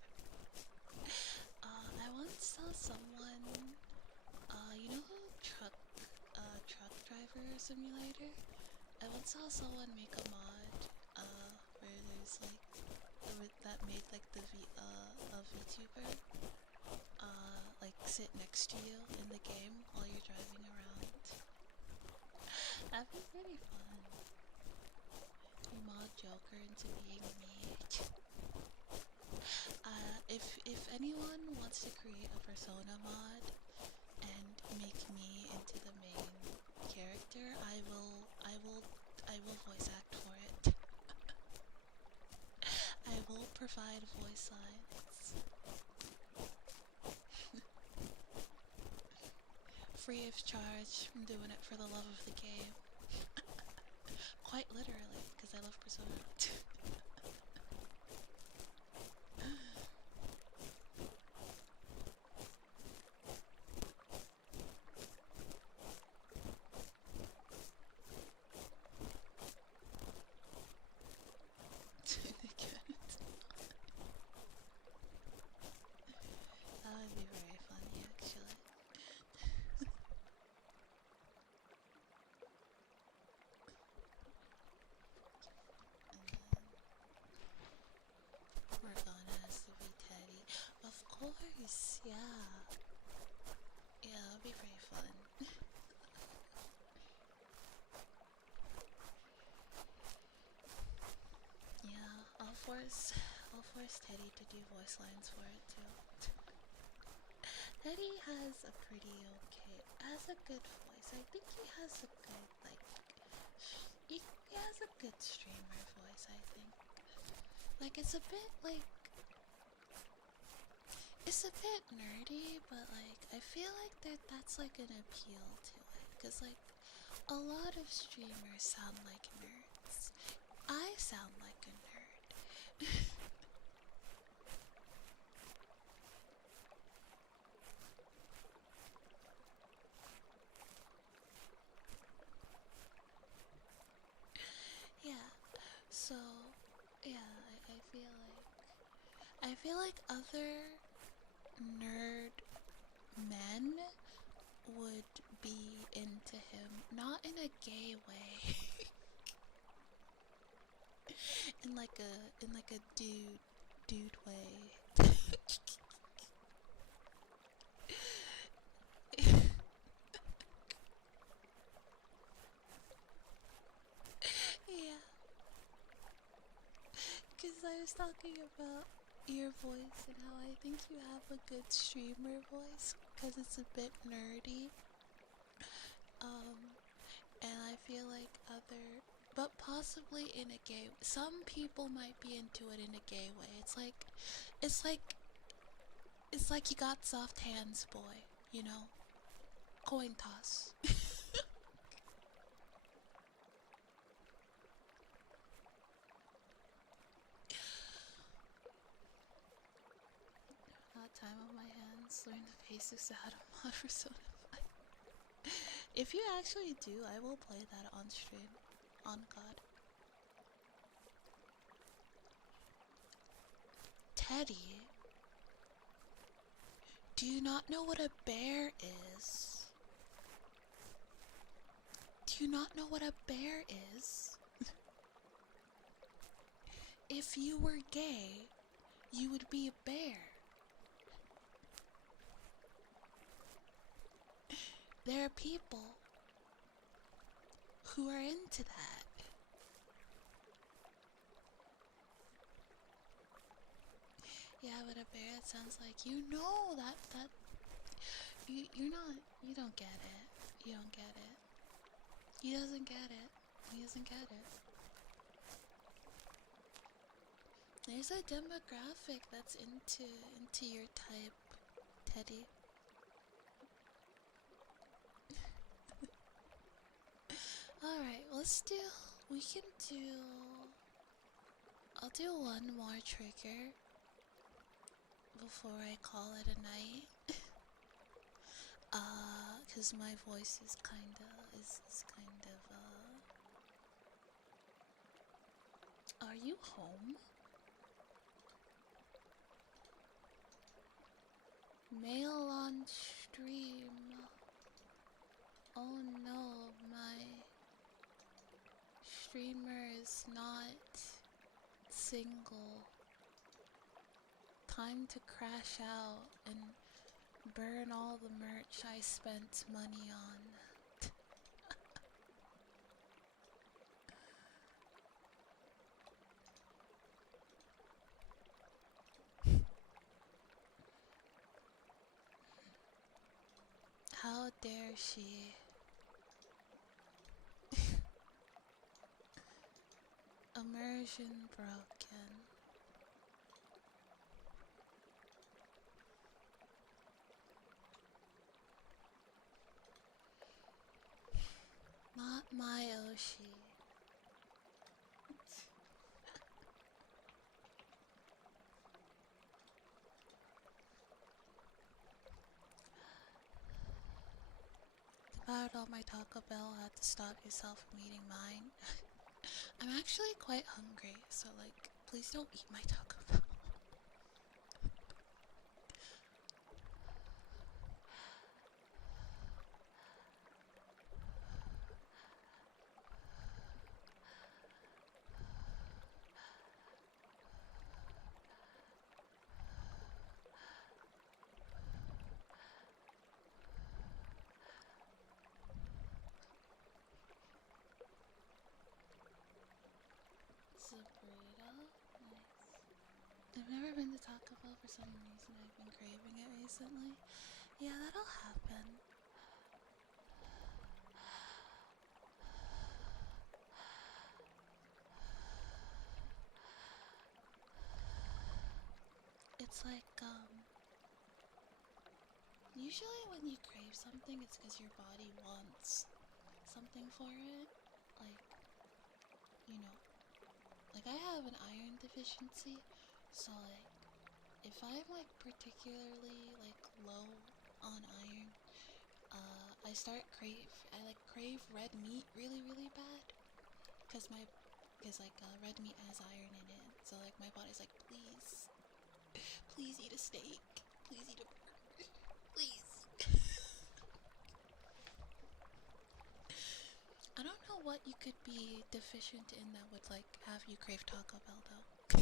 I once saw someone, you know truck driver simulator? I once saw someone make a mod, where there's like, that made like a VTuber, like sit next to you in the game while you're driving around. That'd be pretty fun. You mod Joker into being me. If anyone wants to create a Persona mod and make me into the main character, I will voice act for it. I will provide voice lines. Free of charge. I'm doing it for the love of the game. Quite literally, because I love Persona. That would be very funny, actually. Morgana has to be Teddy. Of course, yeah. Yeah, it'll be pretty fun. Yeah, I'll force Teddy to do voice lines for it too. Teddy has a good voice. I think he has a good, like, he has a good streamer voice, I think. Like, it's a bit, like, it's a bit nerdy, but, like, I feel like that's, like, an appeal to it. Because, like, a lot of streamers sound like nerds. I sound like a nerd. Yeah, so, yeah, I feel like other nerd men would be into him, not in a gay way, in like a dude way. Yeah, because I was talking about your voice and how I think you have a good streamer voice because it's a bit nerdy. Um, and I feel like but possibly in a gay. Some people might be into it in a gay way. It's like, it's like you got soft hands, boy. You know, coin toss. Time of my hands, learn the basics of how to mod Persona 5. If you actually do, I will play that on stream. On God. Teddy, do you not know what a bear is? Do you not know what a bear is? If you were gay, you would be a bear. There are people who are into that. Yeah, but a bear, it sounds like, you know, that you don't get it. You don't get it. He doesn't get it. He doesn't get it. There's a demographic that's into your type, Teddy. Alright, we can do, I'll do one more trigger before I call it a night. Cause my voice is kind of, are you home? Mail on stream. Oh no, my streamer is not single. Time to crash out and burn all the merch I spent money on. How dare she? Immersion broken. Not my Oshi. Devoured all my Taco Bell, had to stop yourself from eating mine. I'm actually quite hungry, so like, please don't eat my Taco Bell. It's a burrito. Nice. I've never been to Taco Bell for some reason. I've been craving it recently. Yeah, that'll happen. It's like, usually when you crave something, it's because your body wants something for it. Like, you know, like I have an iron deficiency, so like, if I'm like particularly like low on iron, I like crave red meat really bad, cause red meat has iron in it. So like my body's like, please, please eat a steak, please eat a burger, please. I don't know what you could be deficient in that would like have you crave Taco Bell though.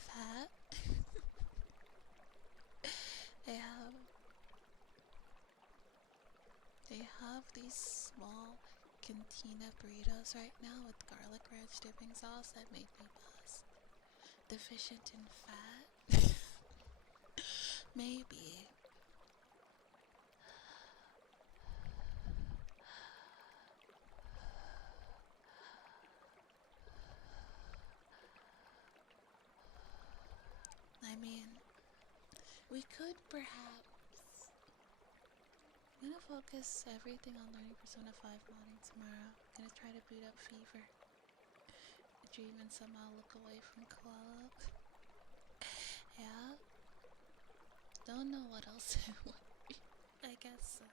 Fat. They have They have these small cantina burritos right now with garlic ranch dipping sauce that made me bust. Deficient in fat? Maybe. I mean, we could perhaps. I'm gonna focus everything on learning Persona 5 modding tomorrow. I'm gonna try to boot up Fever. Dream and somehow look away from co-op. Yeah? Don't know what else it would be. I guess so.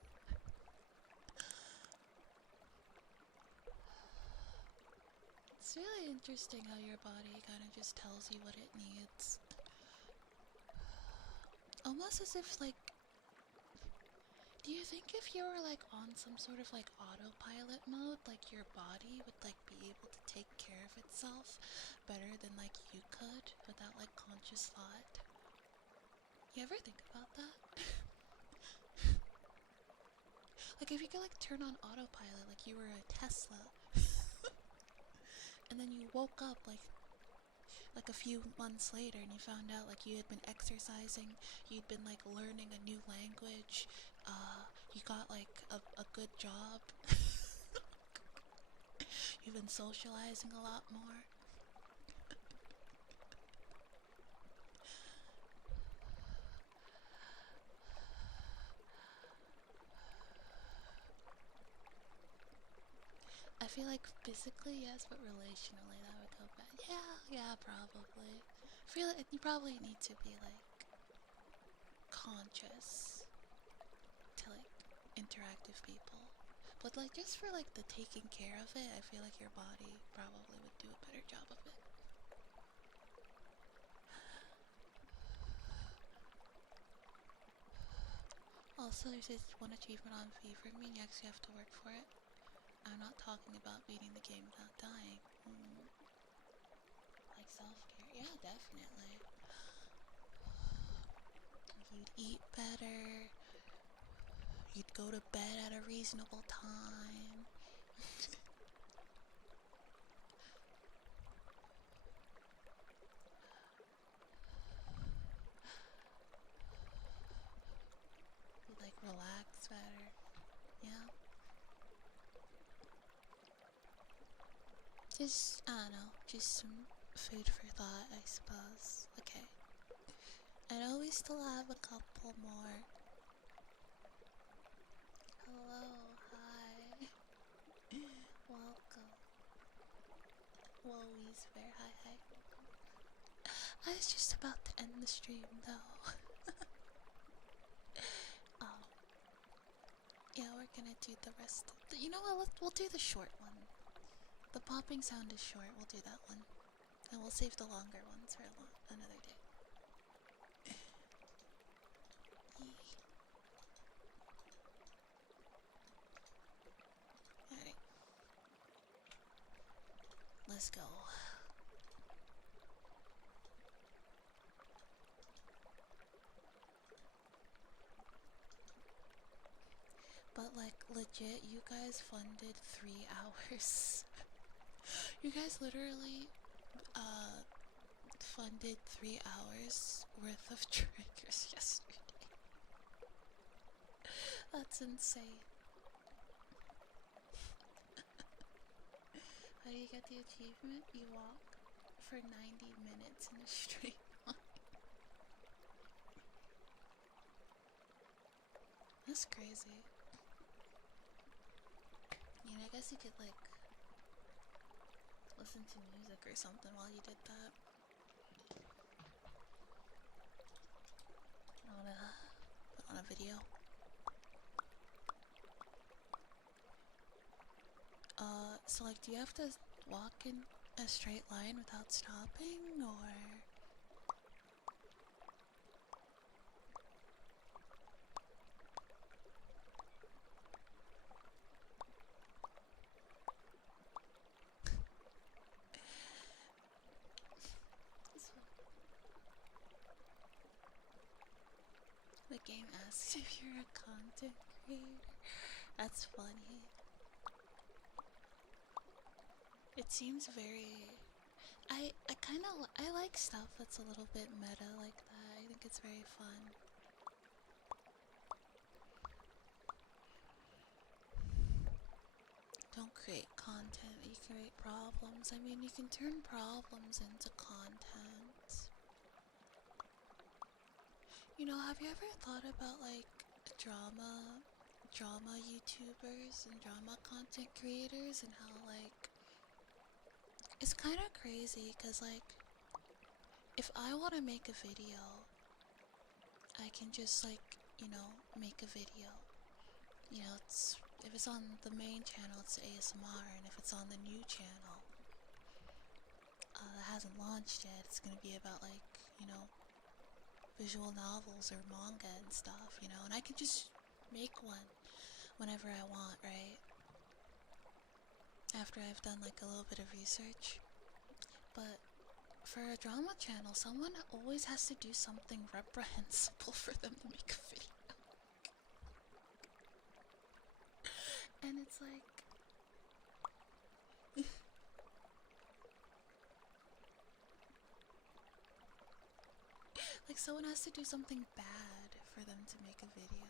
It's really interesting how your body kind of just tells you what it needs. Almost as if, like, do you think if you were, like, on some sort of, like, autopilot mode, like, your body would, like, be able to take care of itself better than, like, you could without, like, conscious thought? You ever think about that? Like, if you could, like, turn on autopilot like you were a Tesla, and then you woke up, like a few months later and you found out like you had been exercising, you'd been like learning a new language, you got like a good job, you've been socializing a lot more. I feel like physically yes, but relationally that would go bad. Yeah, probably. I feel like you probably need to be like conscious to like interact with people. But like just for like the taking care of it, I feel like your body probably would do a better job of it. Also, there's this one achievement on Fever Me, you actually have to work for it. I'm not talking about beating the game without dying. Like self-care, yeah, definitely. You'd eat better, you'd go to bed at a reasonable time. You'd like relax better, yeah. Just, I don't know, just some food for thought, I suppose. Okay. I know we still have a couple more. Hello, hi. Welcome. Whoa, Bear, hi. I was just about to end the stream though. um, yeah, we're gonna do the rest of the, you know what, we'll do the short one. The popping sound is short, we'll do that one. And we'll save the longer ones for another day. Alright. Let's go. But like legit, you guys funded 3 hours. You guys literally funded 3 hours worth of triggers yesterday. That's insane. How do you get the achievement? You walk for 90 minutes in a straight line. That's crazy. You know, I guess you could like listen to music or something while you did that. I wanna put on a video. So like, do you have to walk in a straight line without stopping, or? The game asks if you're a content creator. That's funny. It seems very... I like stuff that's a little bit meta like that. I think it's very fun. Don't create content, you create problems. I mean, you can turn problems into content. You know, have you ever thought about like drama YouTubers and drama content creators and how like it's kind of crazy because like if I want to make a video, I can just like, you know, make a video. You know, it's if it's on the main channel, it's ASMR, and if it's on the new channel that hasn't launched yet, it's gonna be about like, you know, visual novels or manga and stuff, you know, and I can just make one whenever I want, right? After I've done like a little bit of research. But for a drama channel, someone always has to do something reprehensible for them to make a video. And it's like... like someone has to do something bad for them to make a video.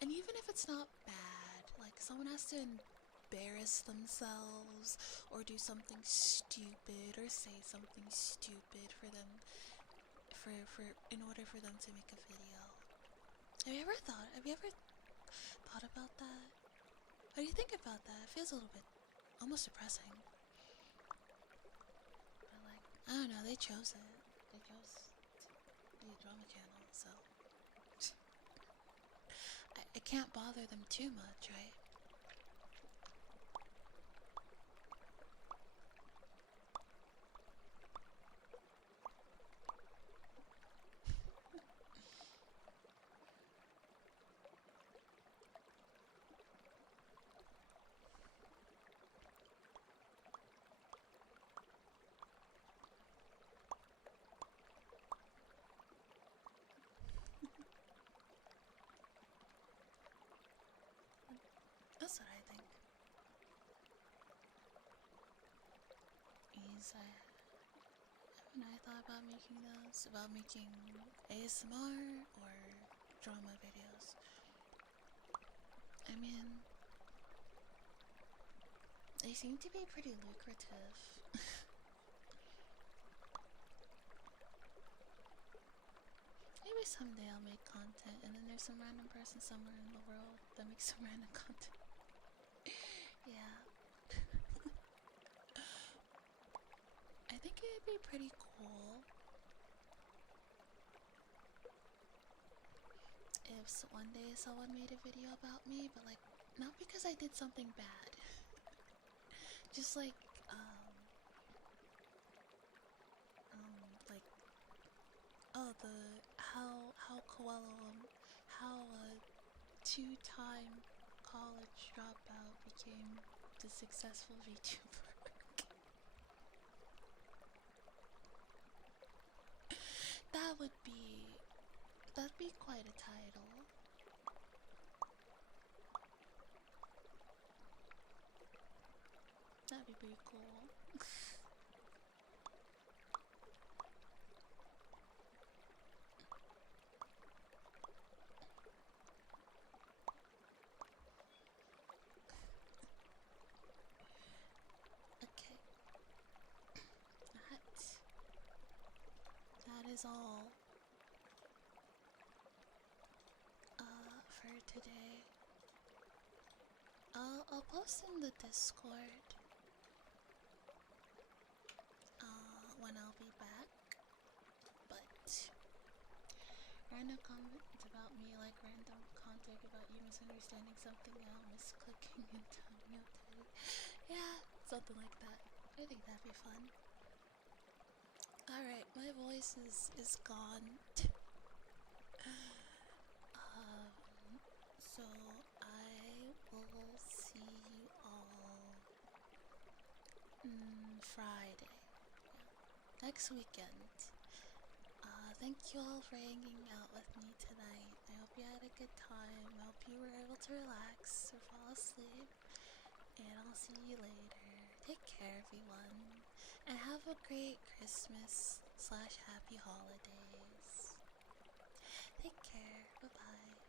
And even if it's not bad, like someone has to embarrass themselves or do something stupid or say something stupid for them in order for them to make a video. Have you ever thought about that? How do you think about that? It feels a little bit almost depressing. But like, I don't know, they chose it. They chose to be a drama channel, so I can't bother them too much, right? That's what I think. When I thought about making those, about making ASMR or drama videos. I mean, they seem to be pretty lucrative. Maybe someday I'll make content and then there's some random person somewhere in the world that makes some random content. Yeah. I think it would be pretty cool if one day someone made a video about me, but like, not because I did something bad. Just like, like, oh, how a two-time college dropout became the successful VTuber. That'd be quite a title. That'd be pretty cool. Okay. is all for today. I'll post in the Discord when I'll be back. But random comments about me, like random content about you misunderstanding something out, misclicking and telling me okay. Yeah, something like that. I think that'd be fun. Alright, my voice is gone. So I will see you all Friday. Yeah. Next weekend. Thank you all for hanging out with me tonight. I hope you had a good time. I hope you were able to relax or fall asleep. And I'll see you later. Take care, everyone. And have a great Christmas / happy holidays. Take care. Bye-bye.